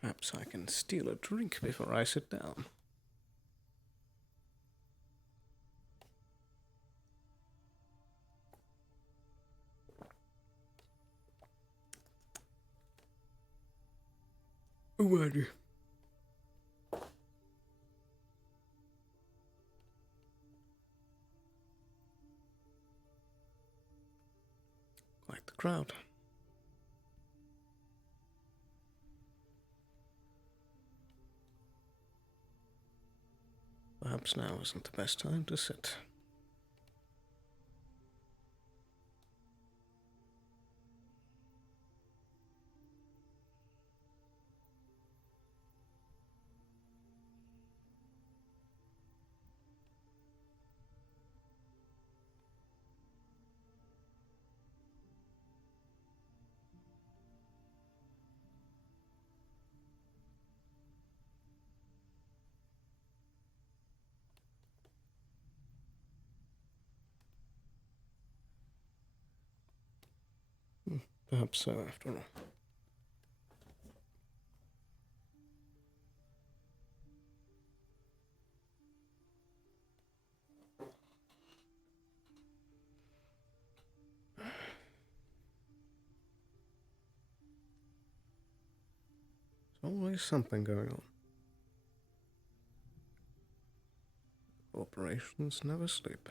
Perhaps I can steal a drink before I sit down. Alrighty. Quite the crowd. Perhaps now isn't the best time to sit. Perhaps so, after all. There's always something going on. Corporations never sleep.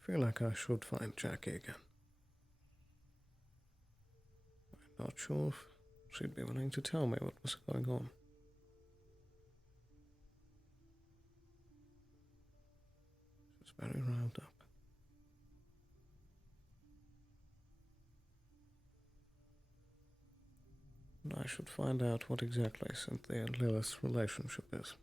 Feel like I should find Jackie again. I'm not sure if she'd be willing to tell me what was going on. She's very riled up. And I should find out what exactly Cynthia and Lilith's relationship is.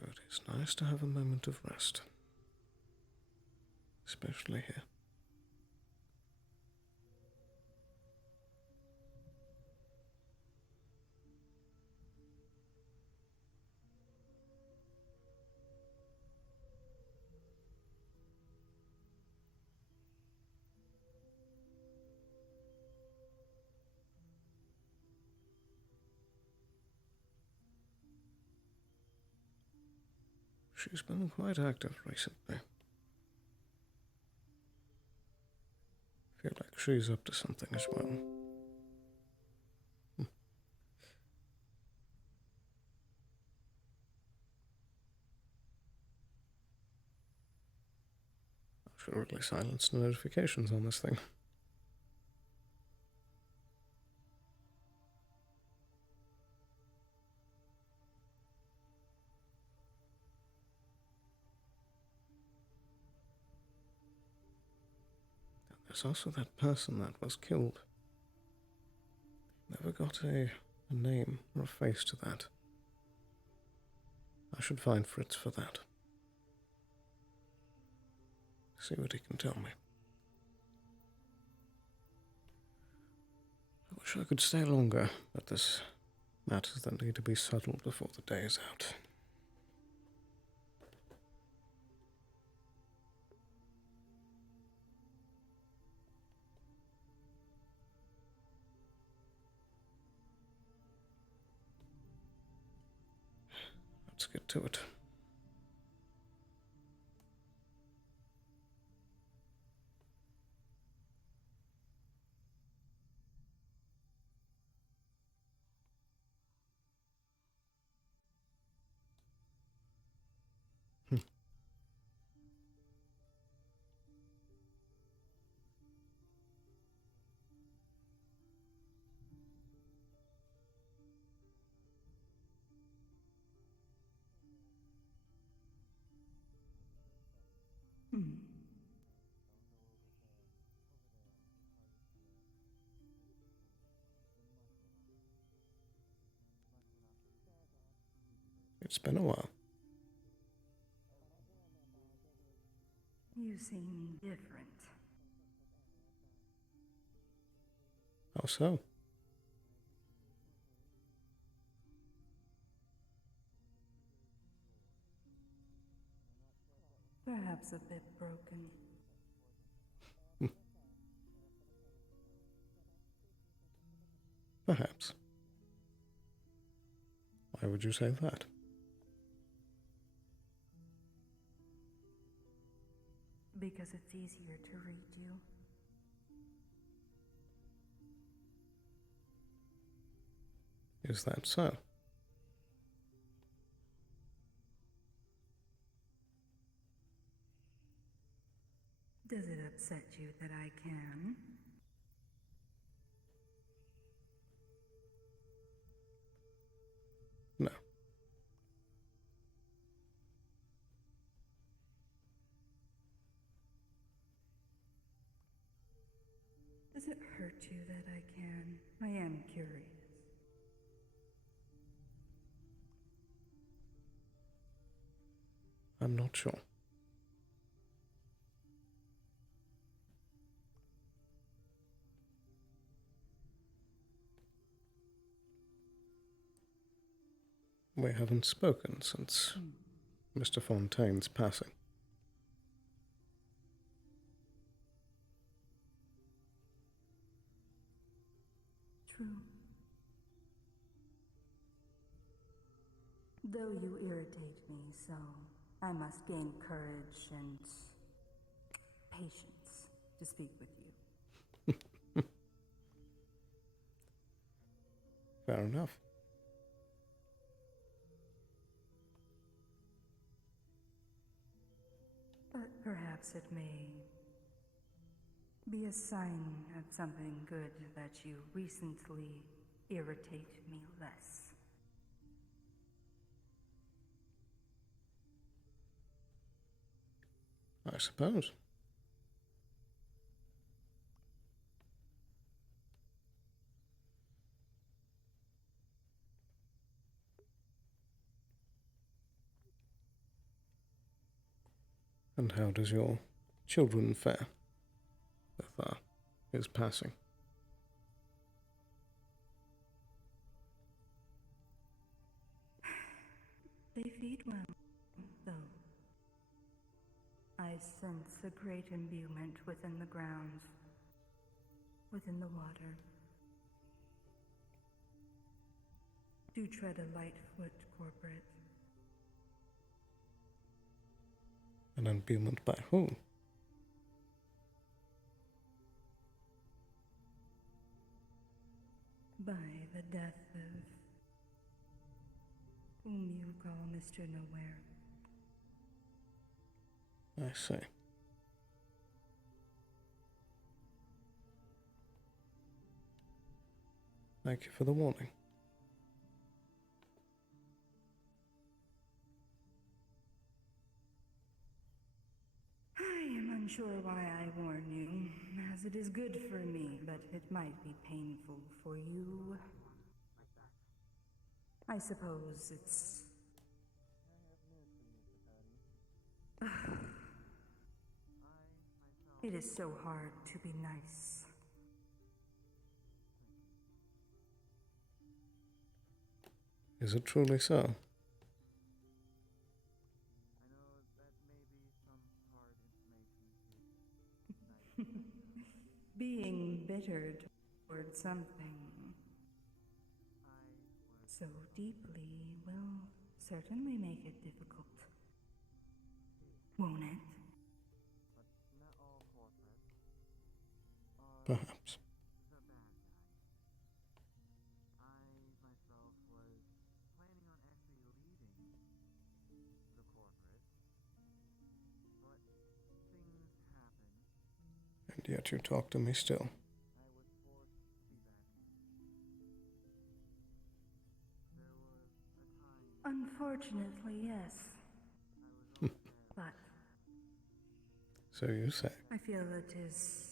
It is nice to have a moment of rest. Especially here. She's been quite active recently. Feel like she's up to something as well. I should really silence the notifications on this thing. There's also that person that was killed. Never got a name or a face to that. I should find Fritz for that. See what he can tell me. I wish I could stay longer, but there's matters that need to be settled before the day is out. Let's get to it. It's been a while. You seem different. How so? Perhaps a bit broken. Perhaps. Why would you say that? Because it's easier to read you. Is that so? Does it upset you that I can? No. Does it hurt you that I can? I am curious. I'm not sure. We haven't spoken since Mr. Fontaine's passing. True. Though you irritate me, so I must gain courage and patience to speak with you. Fair enough. But perhaps it may be a sign of something good that you recently irritate me less. I suppose. And how does your children fare with his passing? They feed well, though. I sense a great imbuement within the grounds, within the water. Do tread a light foot, corporate. An imbuement by whom? By the death of whom you call Mr. Nowhere. I see. Thank you for the warning. I am unsure why I warn you, as it is good for me, but it might be painful for you. I suppose it's... It is so hard to be nice. Is it truly so? Being bitter toward something so deeply will certainly make it difficult. Won't it? Perhaps. And yet you talk to me still. Unfortunately, yes. But So you say. I feel it is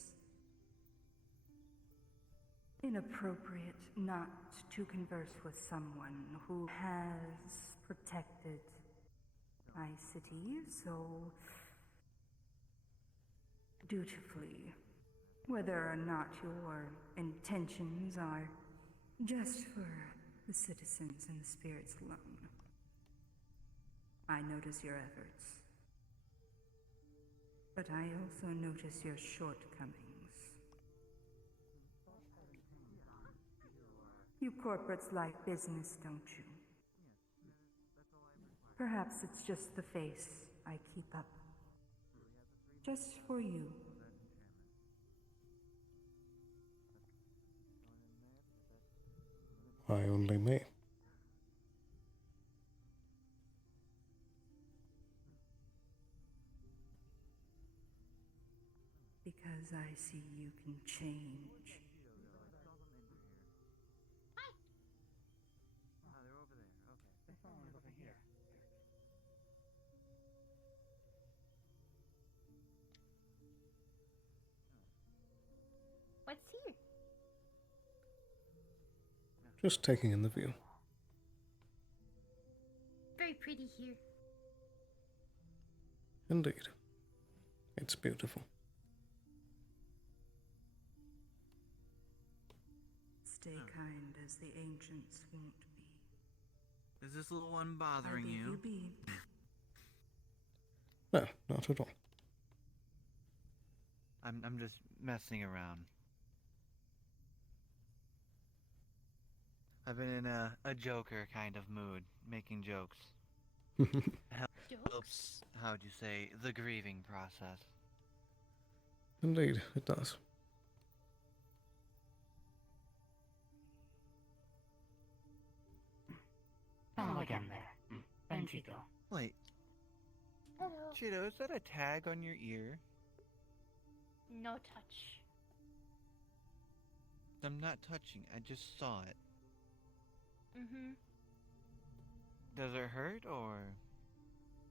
inappropriate not to converse with someone who has protected my city so dutifully, whether or not your intentions are just for the citizens and the spirits alone. I notice your efforts, but I also notice your shortcomings. You corporates like business, don't you? Perhaps it's just the face I keep up. Just for you. Why only me? Because I see you can change. What's here? Just taking in the view. Very pretty here. Indeed. It's beautiful. Stay kind as the ancients won't be. Is this little one bothering I leave you? you be. No, not at all. I'm just messing around. I've been in a Joker kind of mood, making jokes. Helps, how'd you say, the grieving process. Indeed, it does. Hello again there. Benchito. Wait, Hello. Cheeto, is that a tag on your ear? No touch. I'm not touching, I just saw it. Mm-hmm. Does it hurt, or...?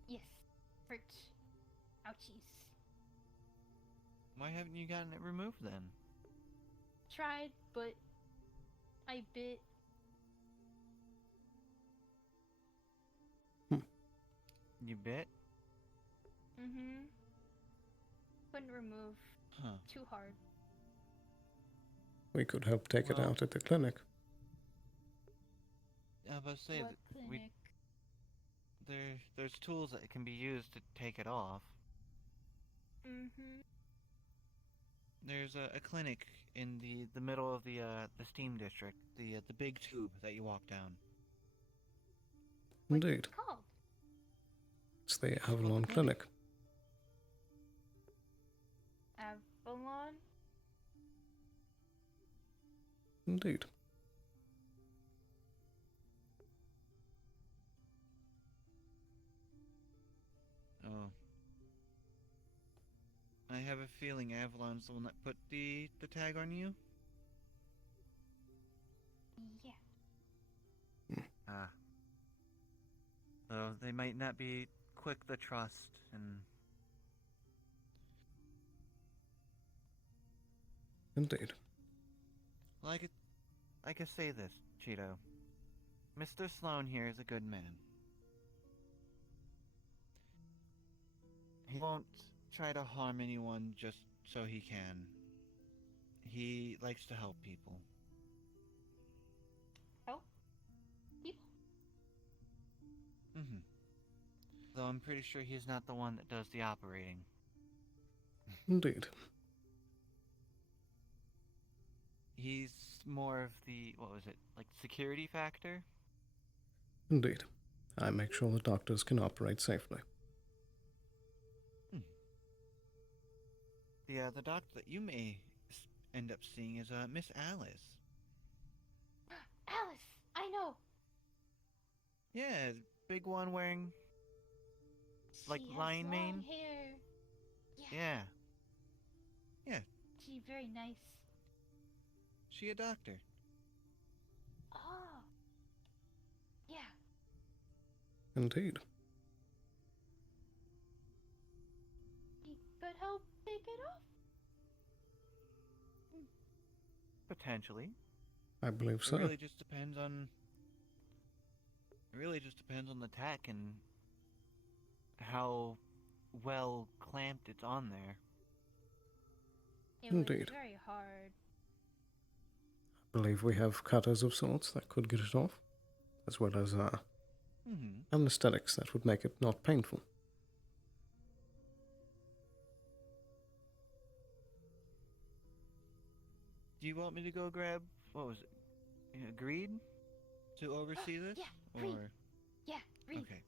Yes. Hurt. Ouchies. Why haven't you gotten it removed then? Tried, but I bit. You bit? Mm-hmm. Couldn't remove. Huh. Too hard. We could help take it Well- out at the clinic. I was about to say What that clinic? there's tools that can be used to take it off. Mm-hmm. There's a clinic in the middle of the steam district, the big tube that you walk down. Indeed. Called? It's the Avalon Clinic. Avalon? Indeed. Oh. I have a feeling Avalon's the one that put the tag on you? Yeah. Ah. So they might not be quick to trust, and... Indeed. Well, I could say this, Cheeto. Mr. Sloan here is a good man. He won't try to harm anyone just so he can. He likes to help people. Help? People? Mm-hmm. Though I'm pretty sure he's not the one that does the operating. Indeed. He's more of the, what was it, like security factor? Indeed. I make sure the doctors can operate safely. The doctor that you may end up seeing is Miss Alice. Alice! I know! Yeah, big one wearing like She has lion long mane. hair. Yeah. Yeah. She very nice. She a doctor. Oh. Yeah. Indeed. He could help take it off. Potentially. I believe so. It really just depends on. It really just depends on the tech and how well clamped it's on there. It was Indeed. very hard. I believe we have cutters of sorts that could get it off, as well as anesthetics that would make it not painful. Do you want me to go grab, what was it, Greed? To oversee this? Yeah, Greed. Or... Yeah, Greed. Okay.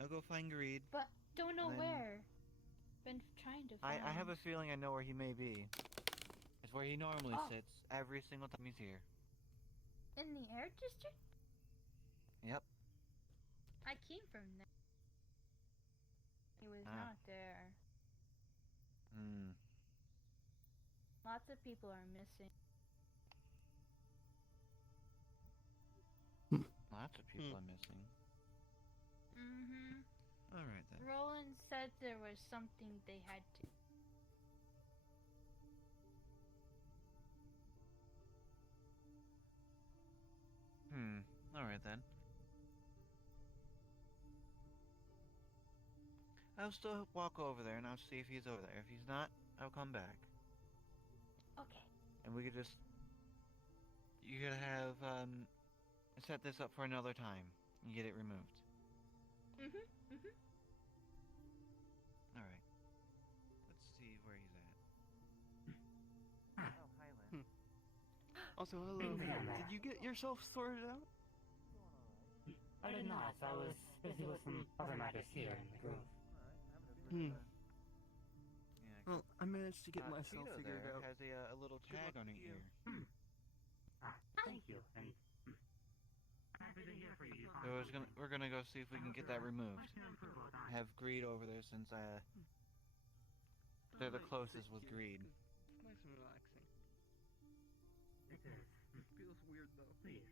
I'll go find Greed. But don't know then- where. Been trying to find. I have a feeling I know where he may be. It's where he normally Oh. sits every single time he's here. In the air district? Yep. I came from there. He was Ah. not there. Hmm. Lots of people are missing. Lots of people are missing. Mm-hmm. Alright then. Roland said there was something they had to. Alright then. I'll still walk over there and I'll see if he's over there. If he's not, I'll come back. Okay. And we could just... You could have, set this up for another time and get it removed. Mm-hmm. Mm-hmm. Alright. Let's see where he's at. Oh, hi, Lynn. Also, hello. Did you get yourself sorted out? I did not. I was busy with some other matters here in the grove. Well, I managed to get myself Cheeto figured there out. has a little tag on her ear. Thank you, and happy to hear from you. So we're gonna go see if we can get that removed. Have Greed over there since they're the closest with Greed. Nice and relaxing. It is. Feels weird though. Please.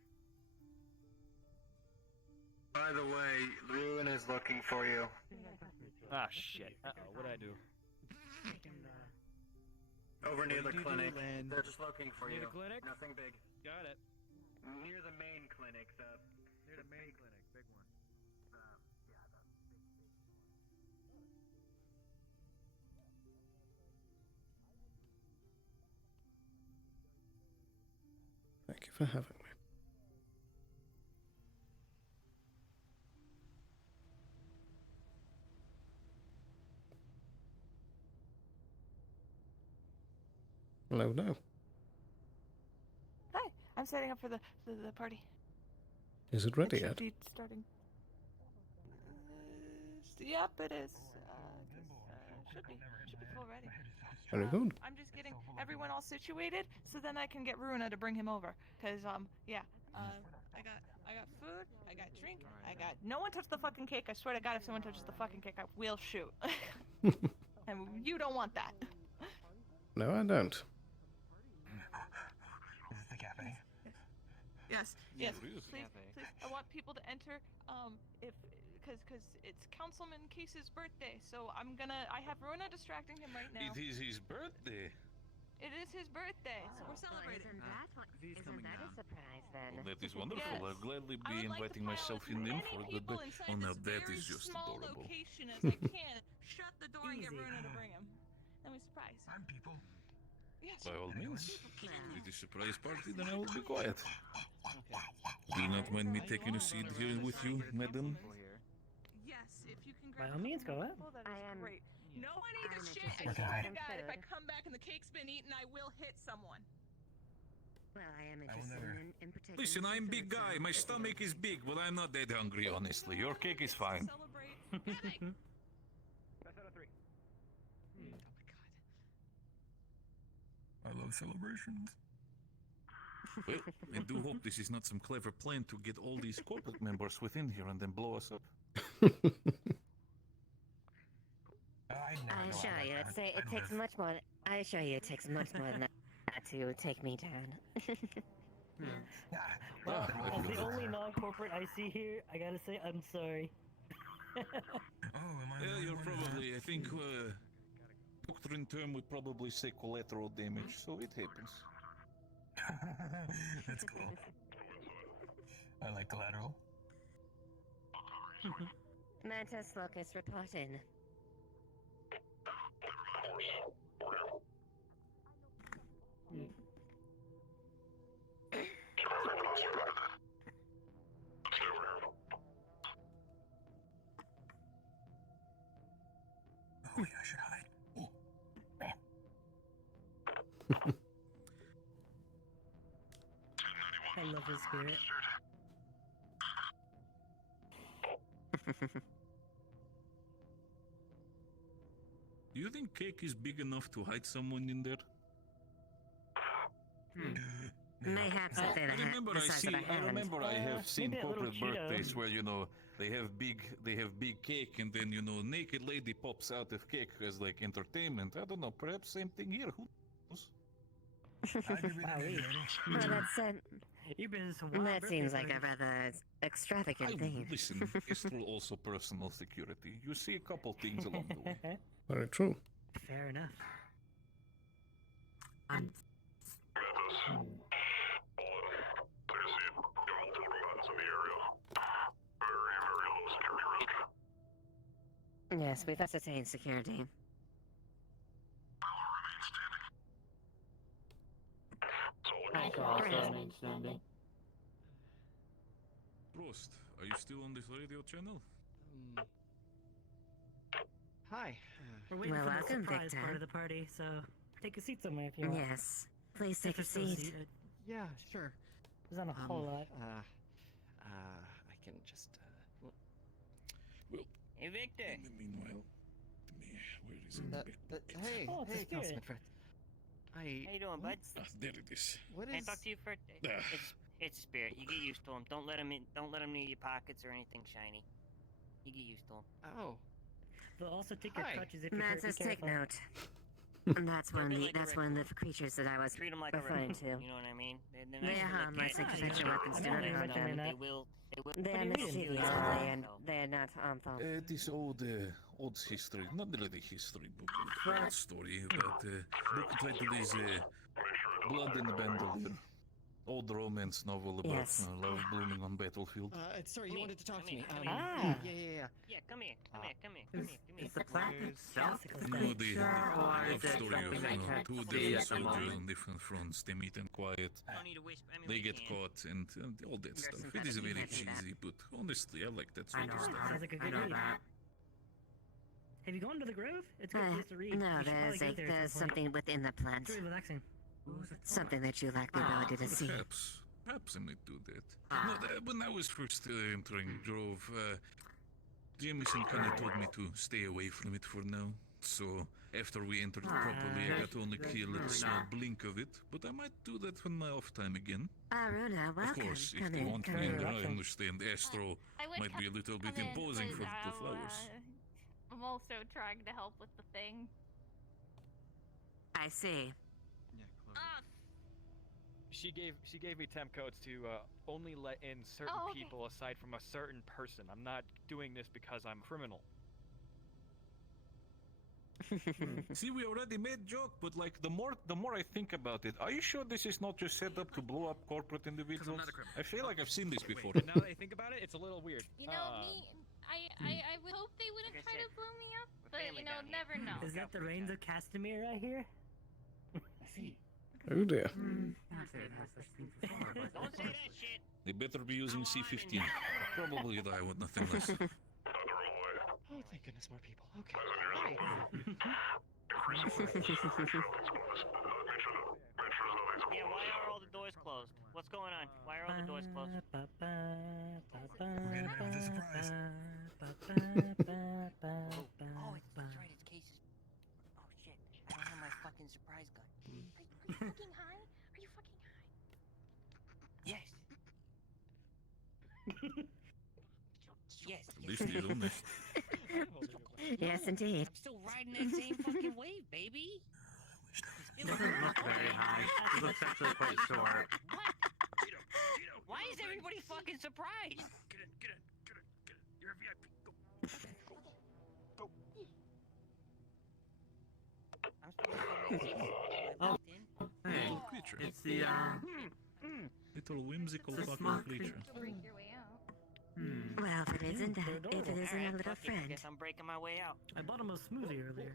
By the way, Ruin is looking for you. Ah, shit. Uh-oh, what'd I do? Over near the 42 clinic. land. They're just looking for Near you. the clinic? Nothing big. Got it. Near the main clinic, Near the main clinic, big one. Thank you for having me. Hello, no. Hi, I'm setting up for the party. Is it ready It should yet? be starting. Yep, it is. Should be full ready. Very good. I'm just getting everyone all situated, so then I can get Runa to bring him over. Cause yeah, I got food, I got drink, I got. No one touch the fucking cake. I swear to God, if someone touches the fucking cake, I will shoot. And you don't want that. No, I don't. Is this the cafe? Yes, yes. Please. Please. I want people to enter. Because it's Councilman Case's birthday, so I have Runa distracting him right now. It is his birthday. It is his birthday, so we're celebrating. Isn't that a surprise then? Well, that is wonderful. Yes. I'll gladly I be would like inviting to pile myself as in many for a good people bit. inside Oh, now this that very is just small adorable. location as I can. Shut the door and get Runa to bring him. Then we surprise. I'm people. Yes. By all means. If it is a surprise party, then I will be quiet. Do you not mind me taking a seat here with you, madam? Yes, if you can By grab all means, go ahead. that is great. No one eat this shit. I Working swear hard. to God, if I come back and the cake's been eaten, I will hit someone. Well, I am I will interested never. in particular. Listen, I'm big guy. My stomach is big, but I'm not that hungry, honestly. Your cake is fine. Celebrate. Best out of 3. I love celebrations. Well, I do hope this is not some clever plan to get all these corporate members within here and then blow us up. I I assure you, it takes much more. I assure you, it takes much more than that to take me down. Well, as the only non-corporate I see here, I gotta say, I'm sorry. Yeah, you're probably, I think, doctrine term would probably say collateral damage, so it happens. That's cool. I like collateral. Mantis Locus reporting. Oh, yeah, I should hide. I love his spirit. Do you think cake is big enough to hide someone in there? Mayhaps if they I remember I remember I have seen maybe a little corporate birthdays where, you know, they have big cake and then, you know, naked lady pops out of cake as like entertainment. I don't know, perhaps same thing here. Who knows? Well, that seems like a rather extravagant thing. Listen, it's through also personal security. You see a couple things along the way. Very true. Fair enough. Yes, we've ascertained security. Prost, are you still on this radio channel? Hi. We're waiting Well, for the welcome, surprise Victor. part of the party, so take a seat somewhere if you want. Yes, please take a If you're still seat. seated. Yeah, sure. There's not a whole lot. I can just. Well, Hey, Victor. Meanwhile, where is it? Hey, Oh, it's a hey, spirit. Councilman Fred. How you doing, bud? There it is. What Can I is? talk to you for? It's a spirit. You get used to him. Don't let him in. Don't let him near your pockets or anything shiny. You get used to him. Oh. They'll also take your Hi. crutches if you hurt. Be Mantis, take careful. note. And that's one of the creatures that I was Treat them like a referring raccoon. to. You know what I mean? They're They nice to look harmless at. extraction weapons do not hurt them. They will. They are mischievous, and they are not harmful. It is old history, not really history, but old story about look at this Blood and Bandolier. Old romance novel about love blooming on battlefield. Sorry, you wanted to talk to me. Yeah, Come here. Is the plant itself the No, the creature, or love is it story of something I can't two see different at the soldiers moment? on different fronts. They meet in quiet. They get caught and all that stuff. It is very cheesy, but honestly, I like that sort of stuff. Sounds like a good read. Have you gone to the Grove? It's a good place to read. No, You should probably go there at there's some point. something within the plant. It's really relaxing. Something that you lack the ability to see. Perhaps I might do that. No, when I was first entering Grove, Jameson kind of told me to stay away from it for now. So after we entered properly, I got to only kill a small blink of it. But I might do that on my off time again. Runa, welcome. Of course, if Come they in, want come me in in. there, I understand. Astro I would might be a little bit come in, imposing for but the flowers. I'm also trying to help with the thing. I see. She gave me temp codes to only let in certain people aside from a certain person. I'm not doing this because I'm a criminal. See, we already made joke, but like the more I think about it, are you sure this is not just set up to blow up corporate individuals? I feel like I've seen this before. Now that I think about it, it's a little weird. You know, I would hope they wouldn't try to blow me up, but you know, never know. Is that the reigns of Castamere I hear? I see. Oh dear. They better be using C-15. Probably die with nothing less. Oh, thank goodness, more people. Okay. Yeah, why are all the doors closed? What's going on? Why are all the doors closed? We're Oh, that's right, it's cases. Oh shit, I don't have my fucking surprise gun. Are you fucking high? Are you fucking high? Yes. Yes. At least he's honest. Yes, indeed. I'm still riding that same fucking wave, baby. It doesn't look very high. It looks actually quite short. What? Why is everybody fucking surprised? Get in. You're a VIP. Go. I'm supposed to go make these. Hey, Little creature. it's the Little whimsical It's a fucking small creature. Break your way out. Well, if it isn't a little Alright, fuck it, I friend. guess I'm breaking my way out. I bought him a smoothie earlier.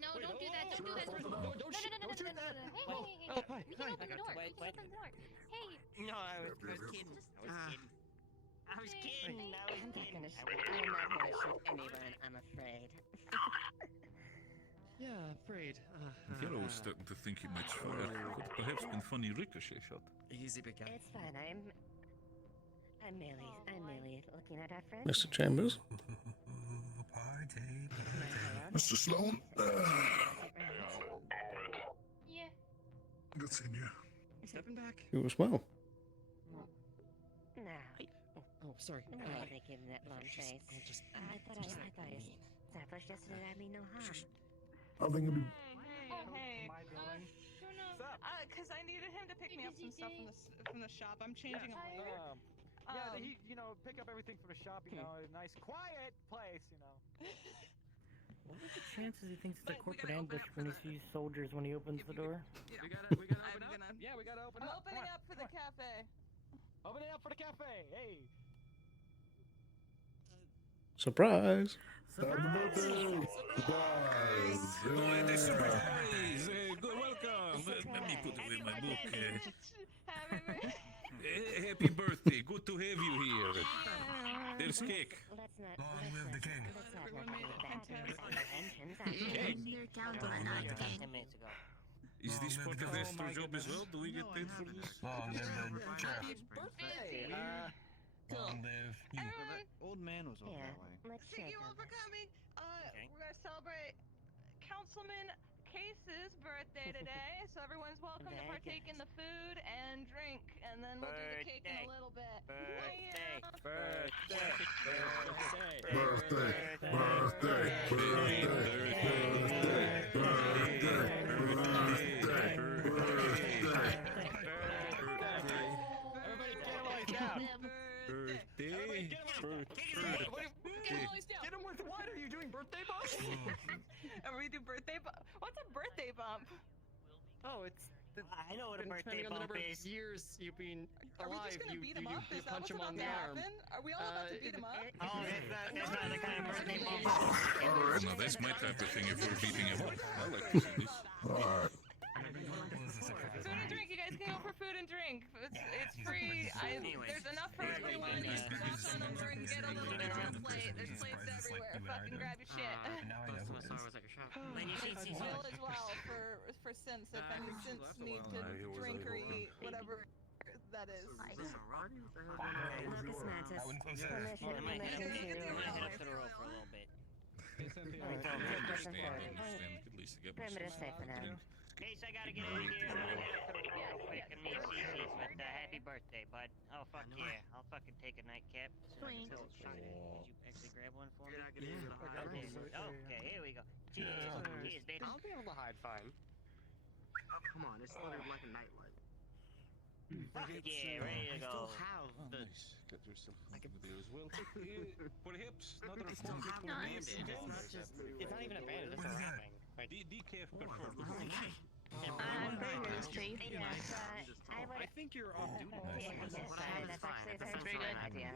No, don't do that. Don't do that. No. Hey, we can open the door. We can open the door. Hey. No, I was kidding. I was kidding. I'm not gonna shoot anyone, I'm afraid. Yeah, afraid. Hero was starting to think he might fire. Could perhaps been funny ricochet shot. Easy, big guy. It's fine. I'm merely looking at our friend. Mr. Chambers? Mr. Sloan? Yeah. Good seeing you. Stepping back. You as well. No. Oh, sorry. No, they give him that long face. I thought I established yesterday that I mean no harm. I think it'd be Hey. Because I needed him to pick me up some stuff from the shop. I'm changing him later. Pick up everything from the shop, a nice quiet place, What are the chances he thinks it's a corporate ambush when he sees soldiers when he opens the door? We gotta open up. Yeah, we gotta open I'm up. opening up for the cafe. Opening up for the cafe. Hey. Surprise! Surprise! Good, welcome. Let me put away my book. Happy birthday. Good to have you here. There's cake. Long live the king. Is this part of Astro job as well? Do we get paid for this? Long live the chef. Long live you. That old man was over that way. Thank you all for coming. We're gonna celebrate Councilman Case's birthday today, so everyone's welcome to partake in the food and drink, and then we'll do the cake in a little bit. Birthday. it's I know what a birthday depending on the bump number is. of years you've been Are we alive, just gonna you, beat you, him up? you Is that punch what's him on about the to arm. happen? Are we all about to beat him up? Oh, that's not the kind of birthday bump. Alright. Now that's my type of thing if we're beating him up. I like to see this. Alright. Food and drink. You guys can go for food and drink. It's free. There's enough for everyone. Just cross the number and get a little bit on a plate. There's plates everywhere. Fucking grab your shit. When you see Chill as well for synths. If any synths need to drink or eat, whatever that is. Marcus Mantis, permission I might head up to... to the road for a little bit. Perimeter safe for now. Case I gotta get out of here. I'm gonna head up to the road real quick and meet CC's with happy birthday, bud. Oh, fuck yeah. I'll fucking take a nightcap. Sweet. Did you actually grab one for me? Okay, here we go. Cheers. Cheers, baby. I'll be able to hide fine. Oh, come on, it's literally like a nightlight. Fuck yeah, ready to go. Nice. Got yourself something there as well. Perhaps another form of It's not even a bandit, it's a wrapping. Decaf performed. I'm very safe. I think you're off duty. That's actually a very good idea.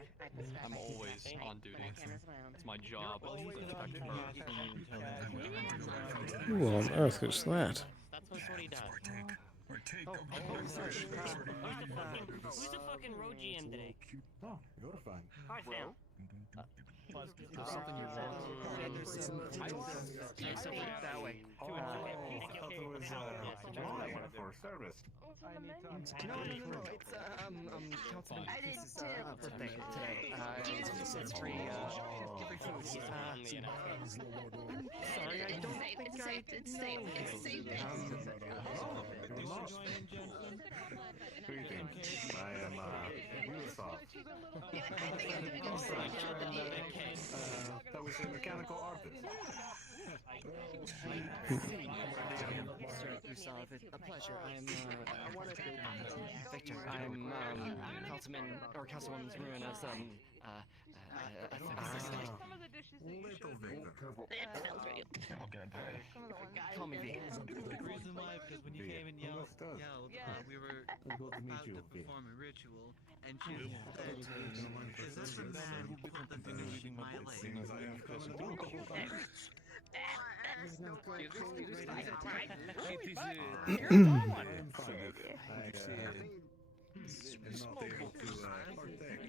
I'm always on duty. It's my job as Inspector Bird. Who on earth is that? That's what he does. Sorry. Who's the fucking road GM today? Oh, you're fine. Hi, Sam. Something you want. There's some that way. For service. No, it's Councilman. I did This is too. birthday today. It's free food. He's on the sorry, I don't think It's safe. It's safe. It's a safe Greetings. I am Ubisoft. I think I'm doing it. That was a mechanical artist. Mr. Usoff, it's a pleasure. I'm Victor. I'm Councilman or Councilwoman's ruin as Some of the dishes that you Little showed Victor. It sounds right. Some of the ones. call me V. The reason why, because when you came and yelled, we were Good to meet about you, to V. perform a ritual, and she said, "Is this the man who put the fish in my leg?" Seems I have come to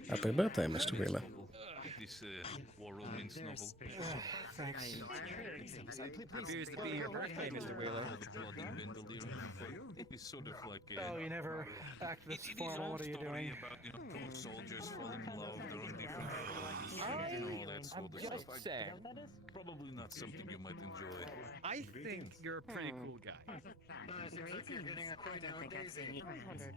Happy birthday, Mr. Wheeler. This Warhol Mints novel. Thanks. Appears to be your birthday, Mr. Wheeler. Bloody Bandolier. It is sort of like a... Oh, you never act this formal. What are you doing? About, two soldiers falling in love, they're on different fronts, all that sort of stuff. Just saying. Probably not something you might enjoy. I think you're a pretty cool guy. You're 18. I don't think I've seen you for 100.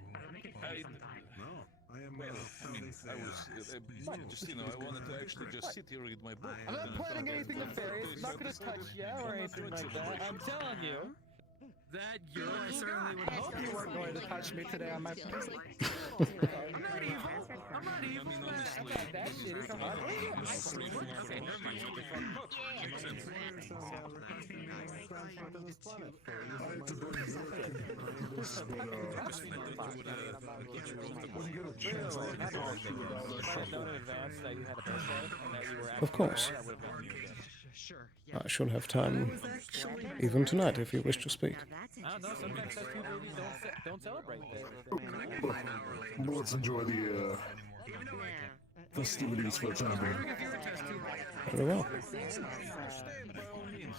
No, I am Well, I mean, I was just, I wanted to actually just sit here and read my book. I'm not planning anything nefarious. I'm not gonna touch you or anything like that. I'm telling you that I certainly would hope you weren't going to touch me today on my I'm not evil. I'm not evil. That shit is Of course. I should have time, even tonight, if you wish to speak. I don't know, sometimes those two babies don't celebrate this. Let's enjoy the festivities for the time being. Very well.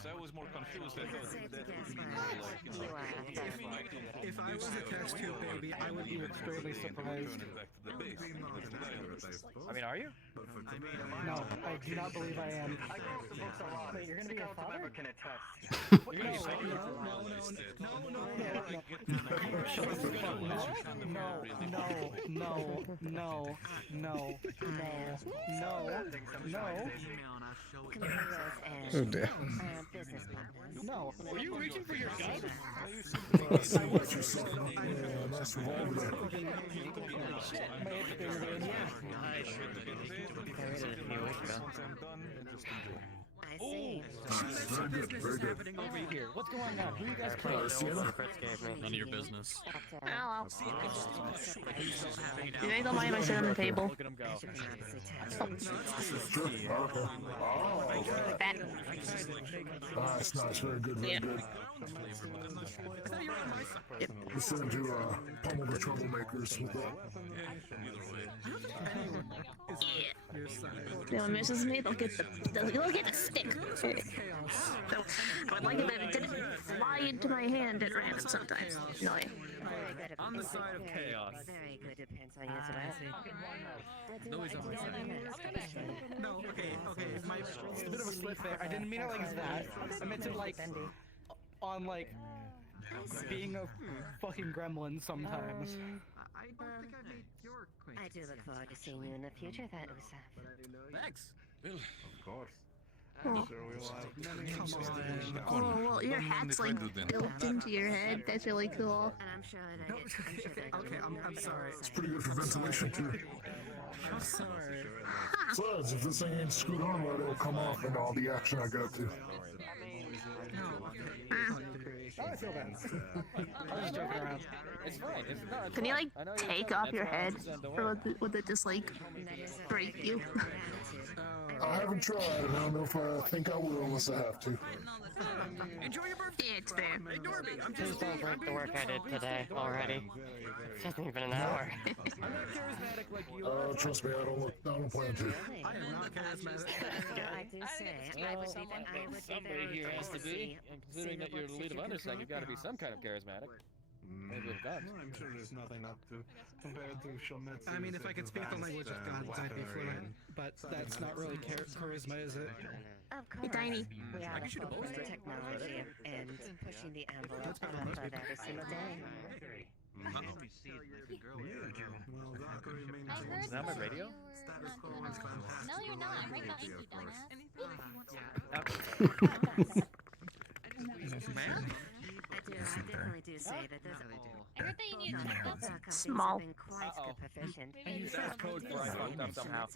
I was more confused. I thought that would be more like, If I was attached to a baby, I would be extremely surprised. I mean, are you? No, I do not believe I am. Wait, you're gonna be a father? Can attest. Oh dear. No. Were you reaching for your gun? I see. Very good, very good. happening over here? What's going on? Who you guys None of your business. Ow. You guys don't mind if I sit on the table? Look at him go. Nice, nice, very good, very good. Listen to pummel the troublemakers with that. If anyone misses me, they'll get the stick. So I would like it that it didn't fly into my hand at random sometimes. Annoying. On the side of chaos. Very good depends on you as well. No, he's on my side. No, okay. It's a bit of a slip there. I didn't mean it like that. I meant it like on like being a fucking gremlin sometimes. I don't think I made your acquaintance. I do look forward to seeing you in the future, that Usa. Thanks. Of course. Oh. Oh, well, your hat's like built into your head. That's really cool. And I'm sure that Okay, I'm sorry. It's pretty good for ventilation too. I'm sorry. Besides, if this thing ain't screwed on right, it'll come off and all the action I got to. I feel bad. I was joking around. It's fine. Can you like take off your head, or would it just like break you? I haven't tried, and I don't know if I think I will unless I have to. Enjoy your birthday. Yeah, it's fair. Ignore me. I'm Please just don't break the work I did today already. It hasn't even been an hour. I'm not charismatic like you. Trust me, I don't plan to. I am not charismatic. I do say, I would be Somebody here has to be. And considering that you're the lead of Undersec, you've got to be some kind of charismatic. Maybe with guns. I'm sure there's nothing up to compared to Shometsu. I mean, if I could speak the language of gods, I'd be fluent. But that's not really charisma, is it? Of course. You're tiny. We are exploring technology and pushing the envelope further every single day. Is that my radio? No, you're not. I'm right behind you, dumbass. I definitely do say that there's I heard that you need to check up. Small. That's code for I fucked up somehow.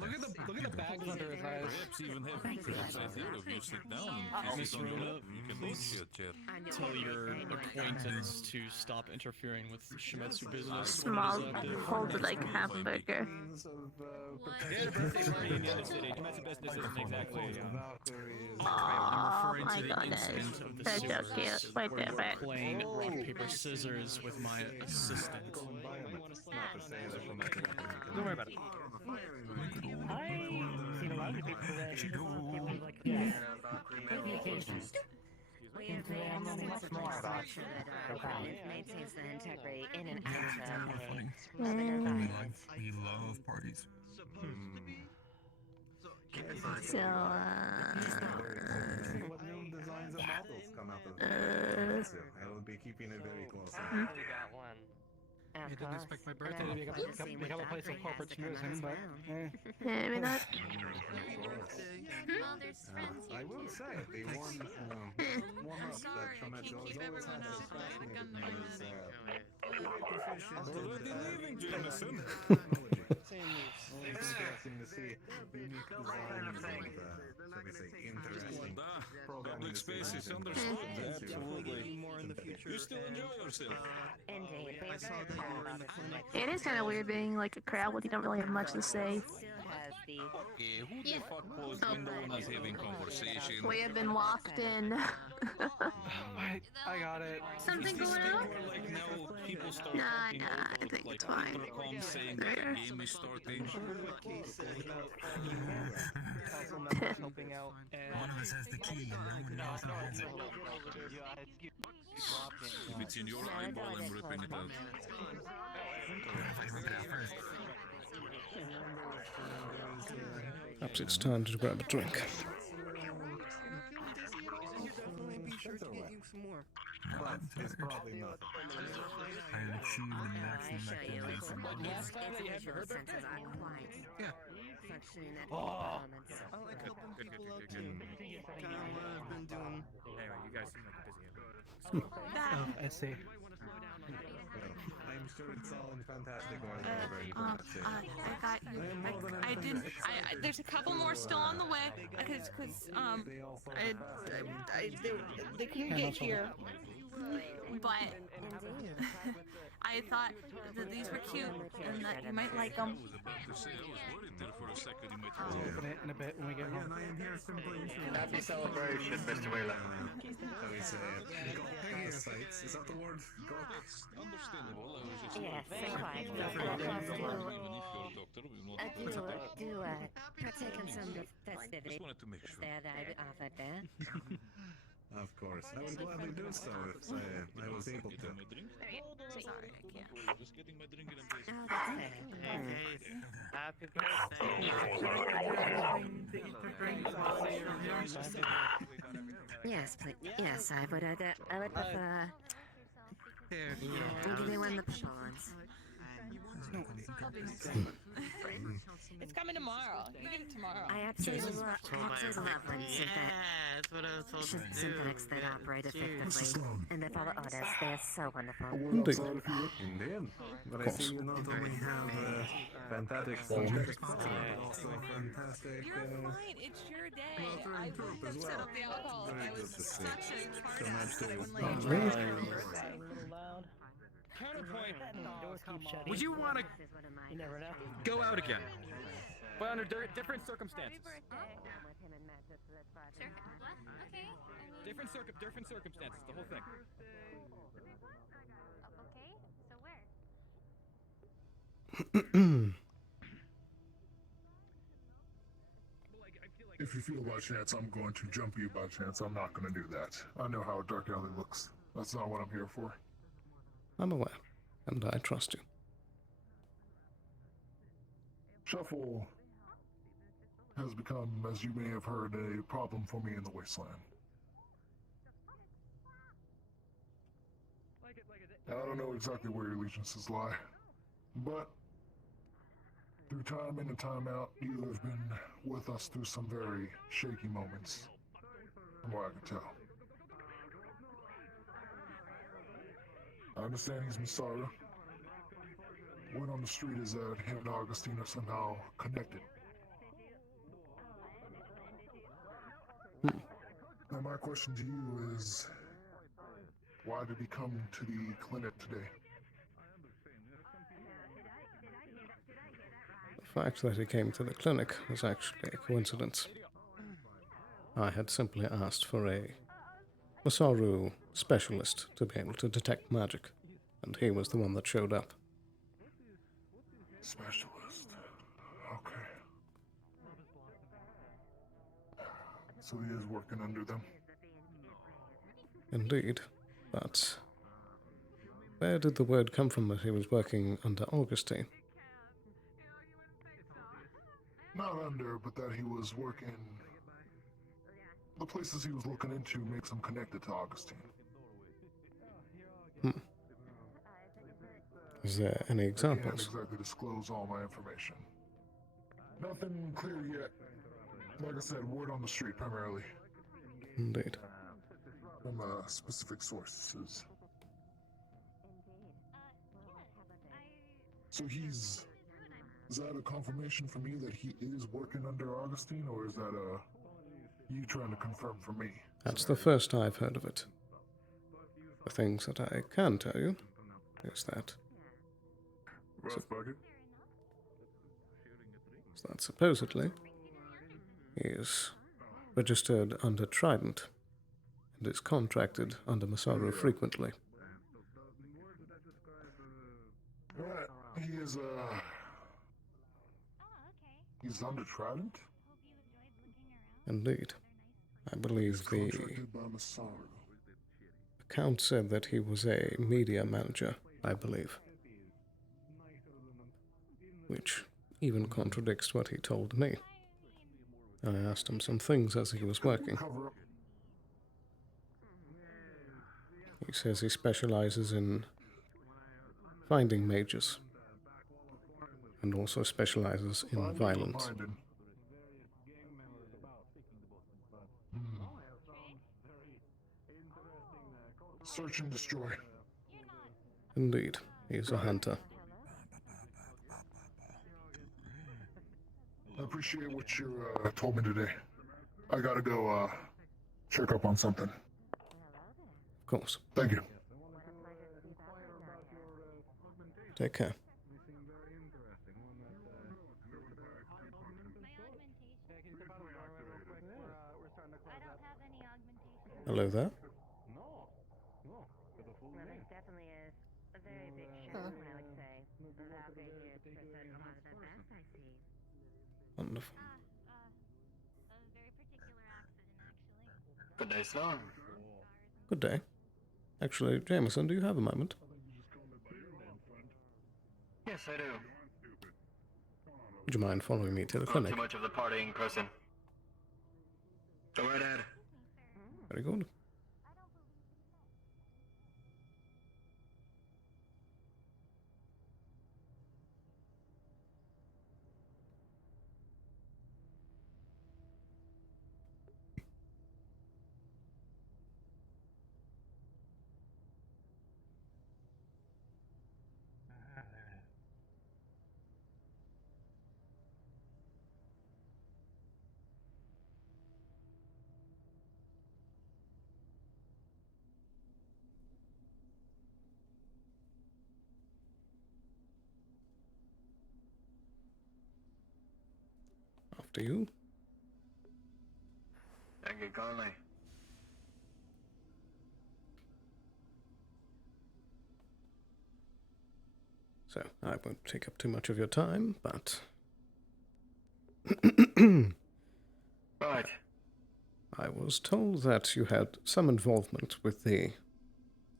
Look at the bags under his eyes. Perhaps even have perhaps idea of you sit down and Miss Rona, you can leave here, chair. tell your acquaintance to stop interfering with Shimetsu business. Small, folded like hamburger. Yeah, birthday party in the other city. Domestic business isn't exactly. Oh my goodness. That's so cute. Wait there, We're playing rock, paper, scissors with my assistant. Don't worry about it. I've seen a lot of people that people like that. We have made much more about it maintains the integrity in and out of other environments. We love parties. So, what new designs and models come out of it? I will be keeping it very close. I didn't expect my birthday to become a place of corporate schmoozing, but maybe not. Well, there's friends here I will too. say, the one up that Shometsu has always had as a fascinating Already leaving, Jameson. It's interesting to see unique designs and, shall we say, interesting Public space is understood. Absolutely. more in the future. You still enjoy yourself. Indeed, we are very proud of it. It is kind of weird being like a crowd when you don't really have much to say. Okay, who the fuck closed window when he's having conversation? We have been locked in. I got it. Something going on? Like now people start Nah, talking I about think like it's fine. intercom saying that the game is starting. Helping out. One of us has the key, no one else has it. If it's in your eyeball, I'm ripping it out. Perhaps it's time to grab a drink. But it's probably not. I achieved the maximum mechanism. Last time that you had your Visual birthday? senses are quite Yeah. functioning at Oh. all moments. I like helping people out too. Kind of what I've been doing. Anyway, you guys seem like you're busy. Oh, I see. I'm sure it's all fantastic or very fantastic. I got you. I didn't. There's a couple more still on the way because they couldn't get here. But I thought that these were cute and that you might like them. Open it in a bit when we get home. Happy celebration, Mr. Wheeler. So we say, parasites, is that the word? That's understandable. I was just Yes, so quite. Do partake in some festivities wanted to make sure. that I offered there. Of course, I would gladly do so if I was able to. Sorry, I can't. Just getting my drink in place. Oh, that's fair. Happy birthday. Yes, please. Yes, I would prefer. I'll give you one of the purple ones. It's coming tomorrow. You get it tomorrow. I absolutely love when synthetics that operate effectively and they follow orders. They are so wonderful. Indeed. But I see you not only have fantastic subjects, but also fantastic. You're fine. It's your day. I wouldn't have set up the alcohol. I was such a party. Counterpoint. Would you want to go out again? But under different circumstances. Different circumstances, the whole thing. Okay, so where? If you feel by chance I'm going to jump you by chance, I'm not going to do that. I know how a dark alley looks. That's not what I'm here for. I'm aware, and I trust you. Shuffle has become, as you may have heard, a problem for me in the wasteland. I don't know exactly where your allegiances lie, but through time in and time out, you have been with us through some very shaky moments, from what I can tell. I understand he's Masaru. Word on the street is that him and Augustine are somehow connected. Now my question to you is, why did he come to the clinic today? The fact that he came to the clinic was actually a coincidence. I had simply asked for a Masaru specialist to be able to detect magic, and he was the one that showed up. Specialist. Okay. So he is working under them? Indeed, but where did the word come from that he was working under Augustine? Not under, but that he was working... The places he was looking into makes him connected to Augustine. Is there any I can't examples? exactly disclose all my information. Nothing clear yet. Like I said, word on the street primarily. Indeed. From specific sources. So he's... Is that a confirmation for me that he is working under Augustine, or is that you trying to confirm for me? That's the first I've heard of it. The things that I can tell you is that supposedly he is registered under Trident and is contracted under Masaru frequently. Right. He is, he's under Trident? Indeed. I believe the Contracted by Masaru. account said that he was a media manager, I believe. Which even contradicts what he told me. I asked him some things as he was working. He says he specializes in finding mages, and also specializes in violence. Search and destroy. Indeed, He's a hunter. I appreciate what you told me today. I gotta go check up on something. Of course. Thank you. Take care. Hello there. Well, this definitely is a very big show, I would say. Without being here to set a positive back, I see. Wonderful. A very particular accident, actually. Good day, Sloan. Good day. Actually, Jameson, do you have a moment? Yes, I do. Would you mind following me to the Not clinic? too much of the partying person. Go right ahead. Very good. After you. Thank you, Conley. So, I won't take up too much of your time, but... Right. I was told that you had some involvement with the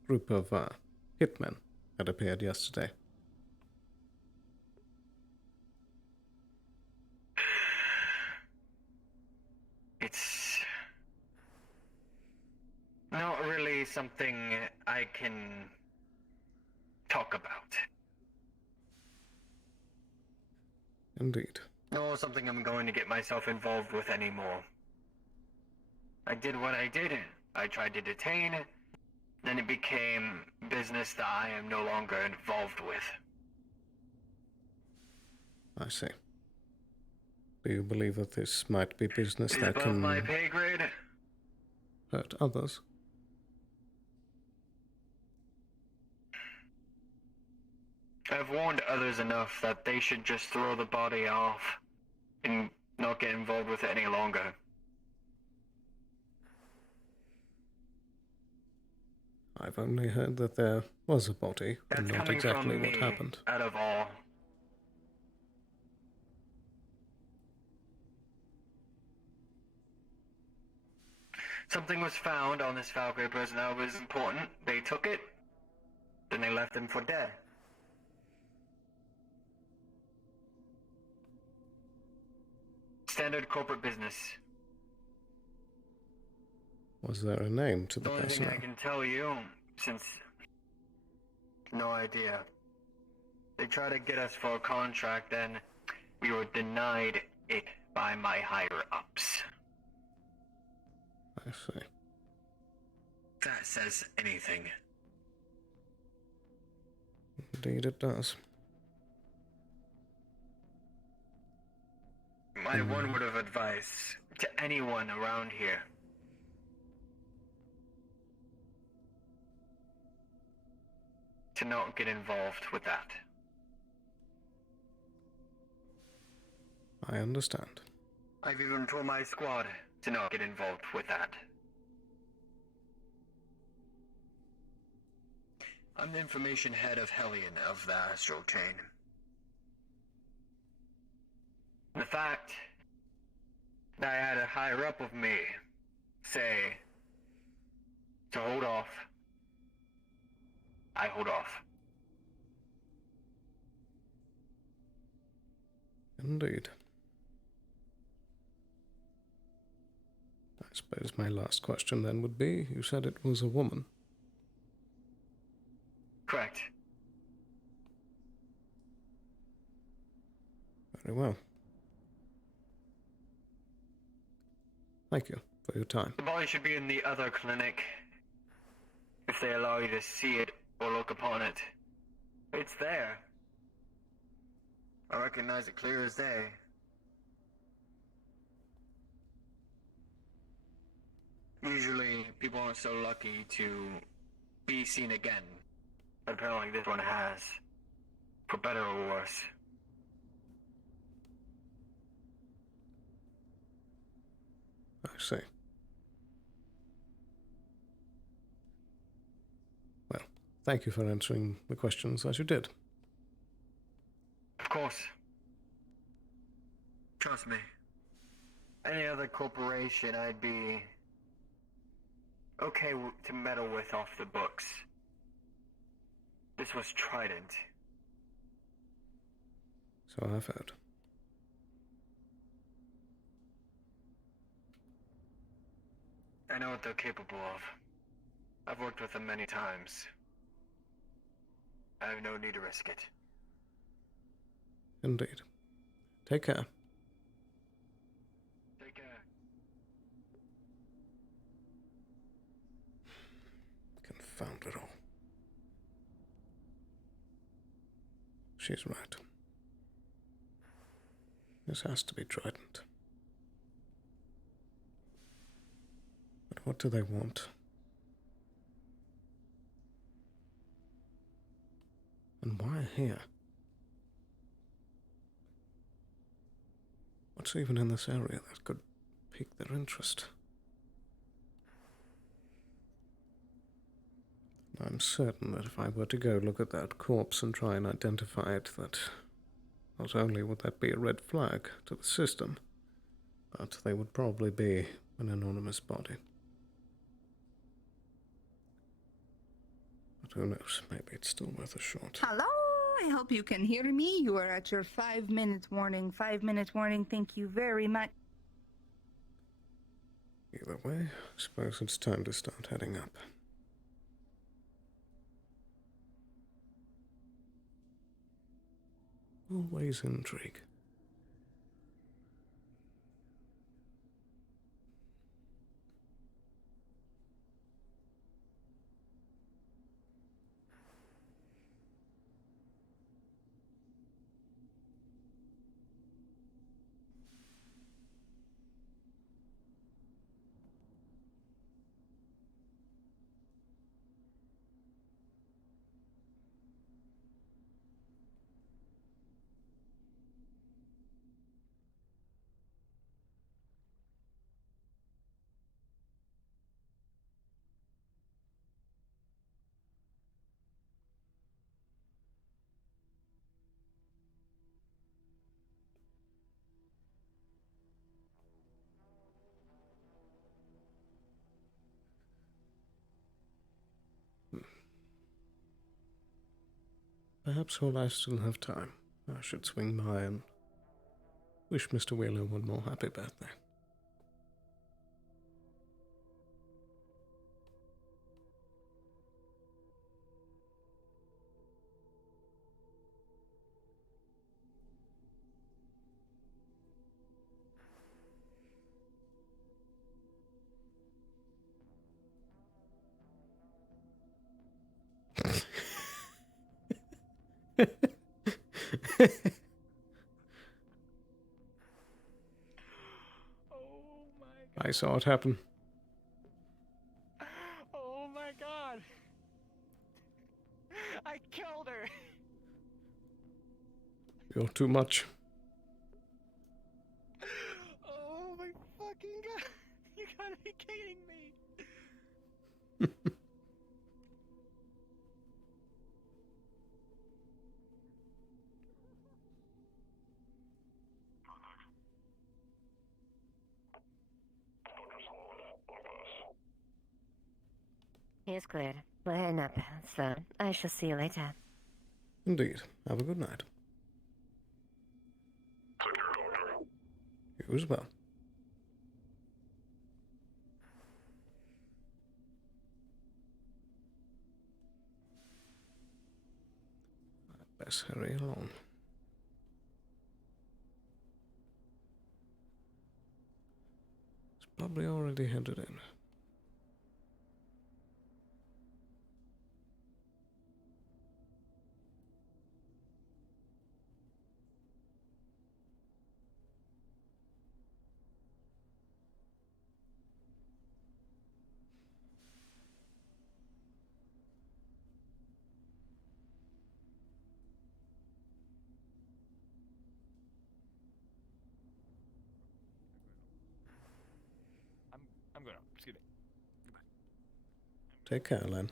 group of hitmen that appeared yesterday. It's not really something I can talk about. Indeed. Nor something I'm going to get myself involved with anymore. I did what I did. I tried to detain. Then it became business that I am no longer involved with. I see. Do you believe that this might be business It's that above can my pay grade. hurt others? I've warned others enough that they should just throw the body off and not get involved with it any longer. I've only heard that there was a body, and That's not coming exactly from what me, happened. out of all. Something was found on this Valkyrie person that was important. They took it, then they left him for dead. Standard corporate business. Was there a name to the The only thing personnel? I can tell you, since... No idea. They tried to get us for a contract, then we were denied it by my higher-ups. I see. That says anything. Indeed it does. My one word of advice to anyone around here. To not get involved with that. I understand. I've even told my squad to not get involved with that. I'm the information head of Hellion of the Astral Chain. The fact that I had a higher up of me say to hold off, I hold off. Indeed. I suppose my last question then would be, you said it was a woman. Correct. Very well. Thank you for your time. The body should be in the other clinic if they allow you to see it or look upon it. It's there. I recognize it clear as day. Usually, people aren't so lucky to be seen again. But apparently this one has. For better or worse. I see. Well, thank you for answering the questions as you did. Of course. Trust me. Any other corporation I'd be okay to meddle with off the books. This was Trident. So I've heard. I know what they're capable of. I've worked with them many times. I have no need to risk it. Indeed. Take care. Take care. Confound it all. She's right. This has to be Trident. But what do they want? And why here? What's even in this area that could pique their interest? I'm certain that if I were to go look at that corpse and try and identify it, that not only would that be a red flag to the system, but they would probably be an anonymous body. But who knows, maybe it's still worth a shot. Hello, I hope you can hear me. You are at your 5-minute warning. 5-minute warning, thank you very much. Either way, I suppose it's time to start heading up. Always intrigue. Perhaps while I still have time, I should swing by and wish Mr. Wheeler one more happy birthday. I saw it happen. Oh my god! I killed her! You're too much. Oh my fucking god! You gotta be kidding me! He's cleared. We're heading up, so I shall see you later. Indeed. Have a good night. Take care, Doctor. You as well. I'd best hurry along. It's probably already headed in. I'm gonna. Excuse me. Take care, Len.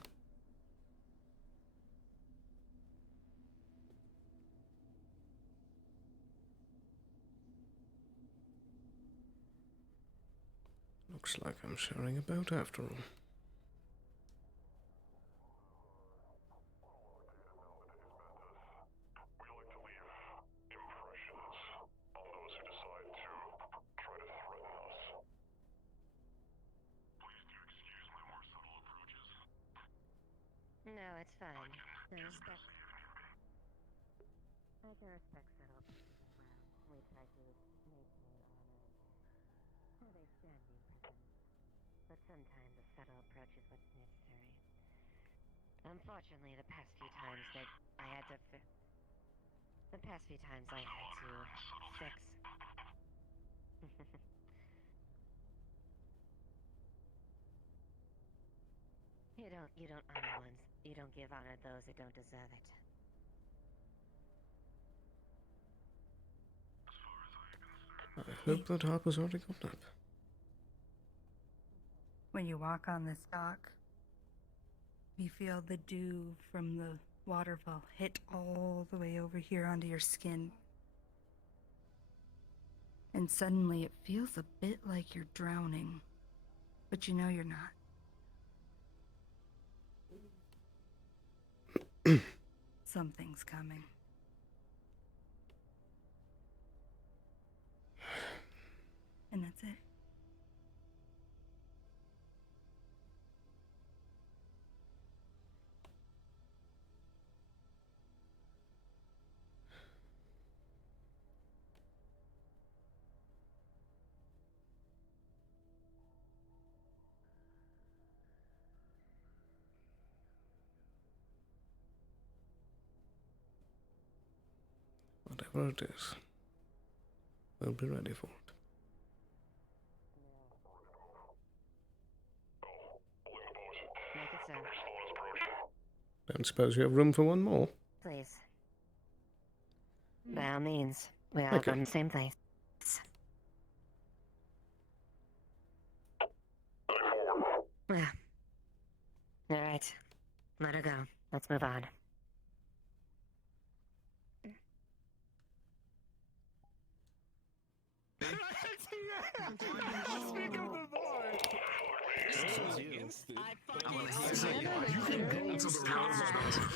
Looks like I'm sharing a boat after all. No, it's fine. I respect. I can respect subtle pieces as well. We try to maintain honor and how they stand being present. But sometimes a subtle approach is what's necessary. Unfortunately, the past few times I had to fix. You don't honor ones. You don't give honor to those who don't deserve it. I hope that Harper's already gotten up. When you walk on this dock, you feel the dew from the waterfall hit all the way over here onto your skin. And suddenly it feels a bit like you're drowning, but you know you're not. Something's coming. And that's it. Whatever it is, we'll be ready for it. Make it so. Don't suppose you have room for one more? Please. By all means, we all go in the same place. Yeah. All right. Let her go. Let's move on.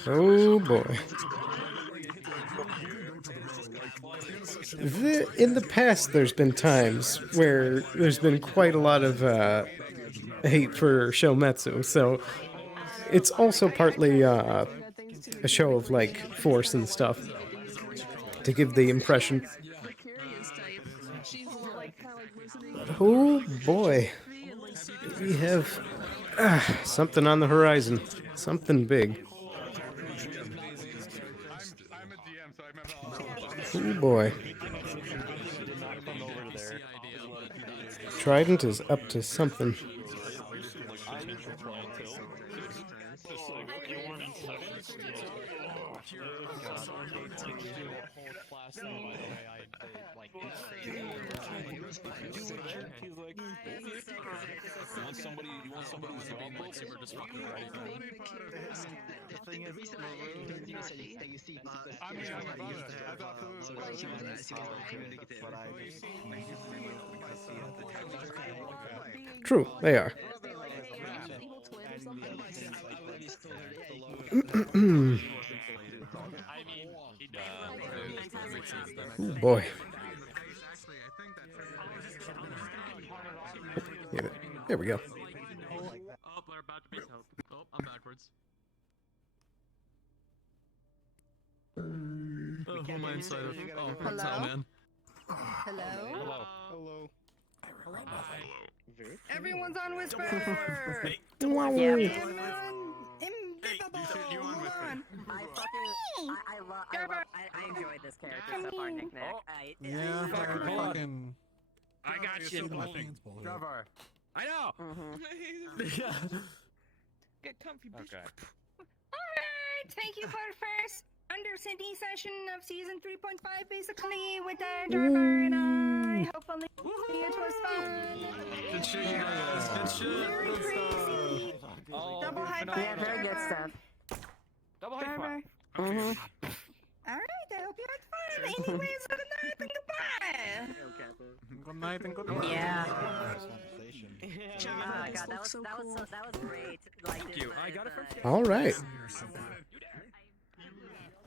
Oh boy. In the past, there's been times where there's been quite a lot of hate for Shometsu, so it's also partly a show of like force and stuff to give the impression. But oh boy, we have something on the horizon, something big. Oh boy. Trident is up to something. True, they are. Oh boy. Yeah, there we go. Oh, we're about to be helped. Oh, I'm backwards. Oh, who am I inside of? Oh, Hello? tell, man. Hello? Hello. Everyone's on Whisper! Wow. Invisible! Hold on. I enjoyed this character so far, Nick. Yeah, fucking. I got you. Trevor. I know. Get comfy, bitch. Okay. Alright, thank you for the first undercity session of season 3.5, basically, with Trevor and I. fun. Hopefully it was fun. Good shit, you guys. Good shit. Good stuff. Double high five. Yeah, very good stuff. Double high five. Mhm. All right, I hope you had fun. Anyways, good night and goodbye. Good night and good night. Yeah. Oh, God, that was great. Like, Thank you. I got it from. All right.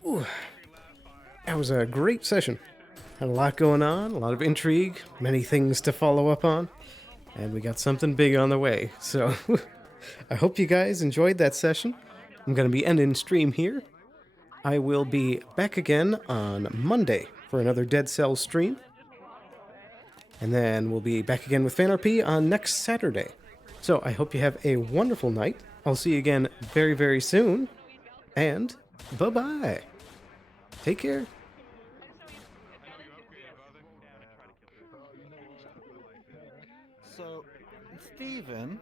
Ooh. That was a great session. Had a lot going on, a lot of intrigue, many things to follow up on, and we got something big on the way. So I hope you guys enjoyed that session. I'm going to be ending stream here. I will be back again on Monday for another Dead Cells stream. And then we'll be back again with FanRP on next Saturday. So I hope you have a wonderful night. I'll see you again very, very soon. And bye-bye. Take care. So, Steven,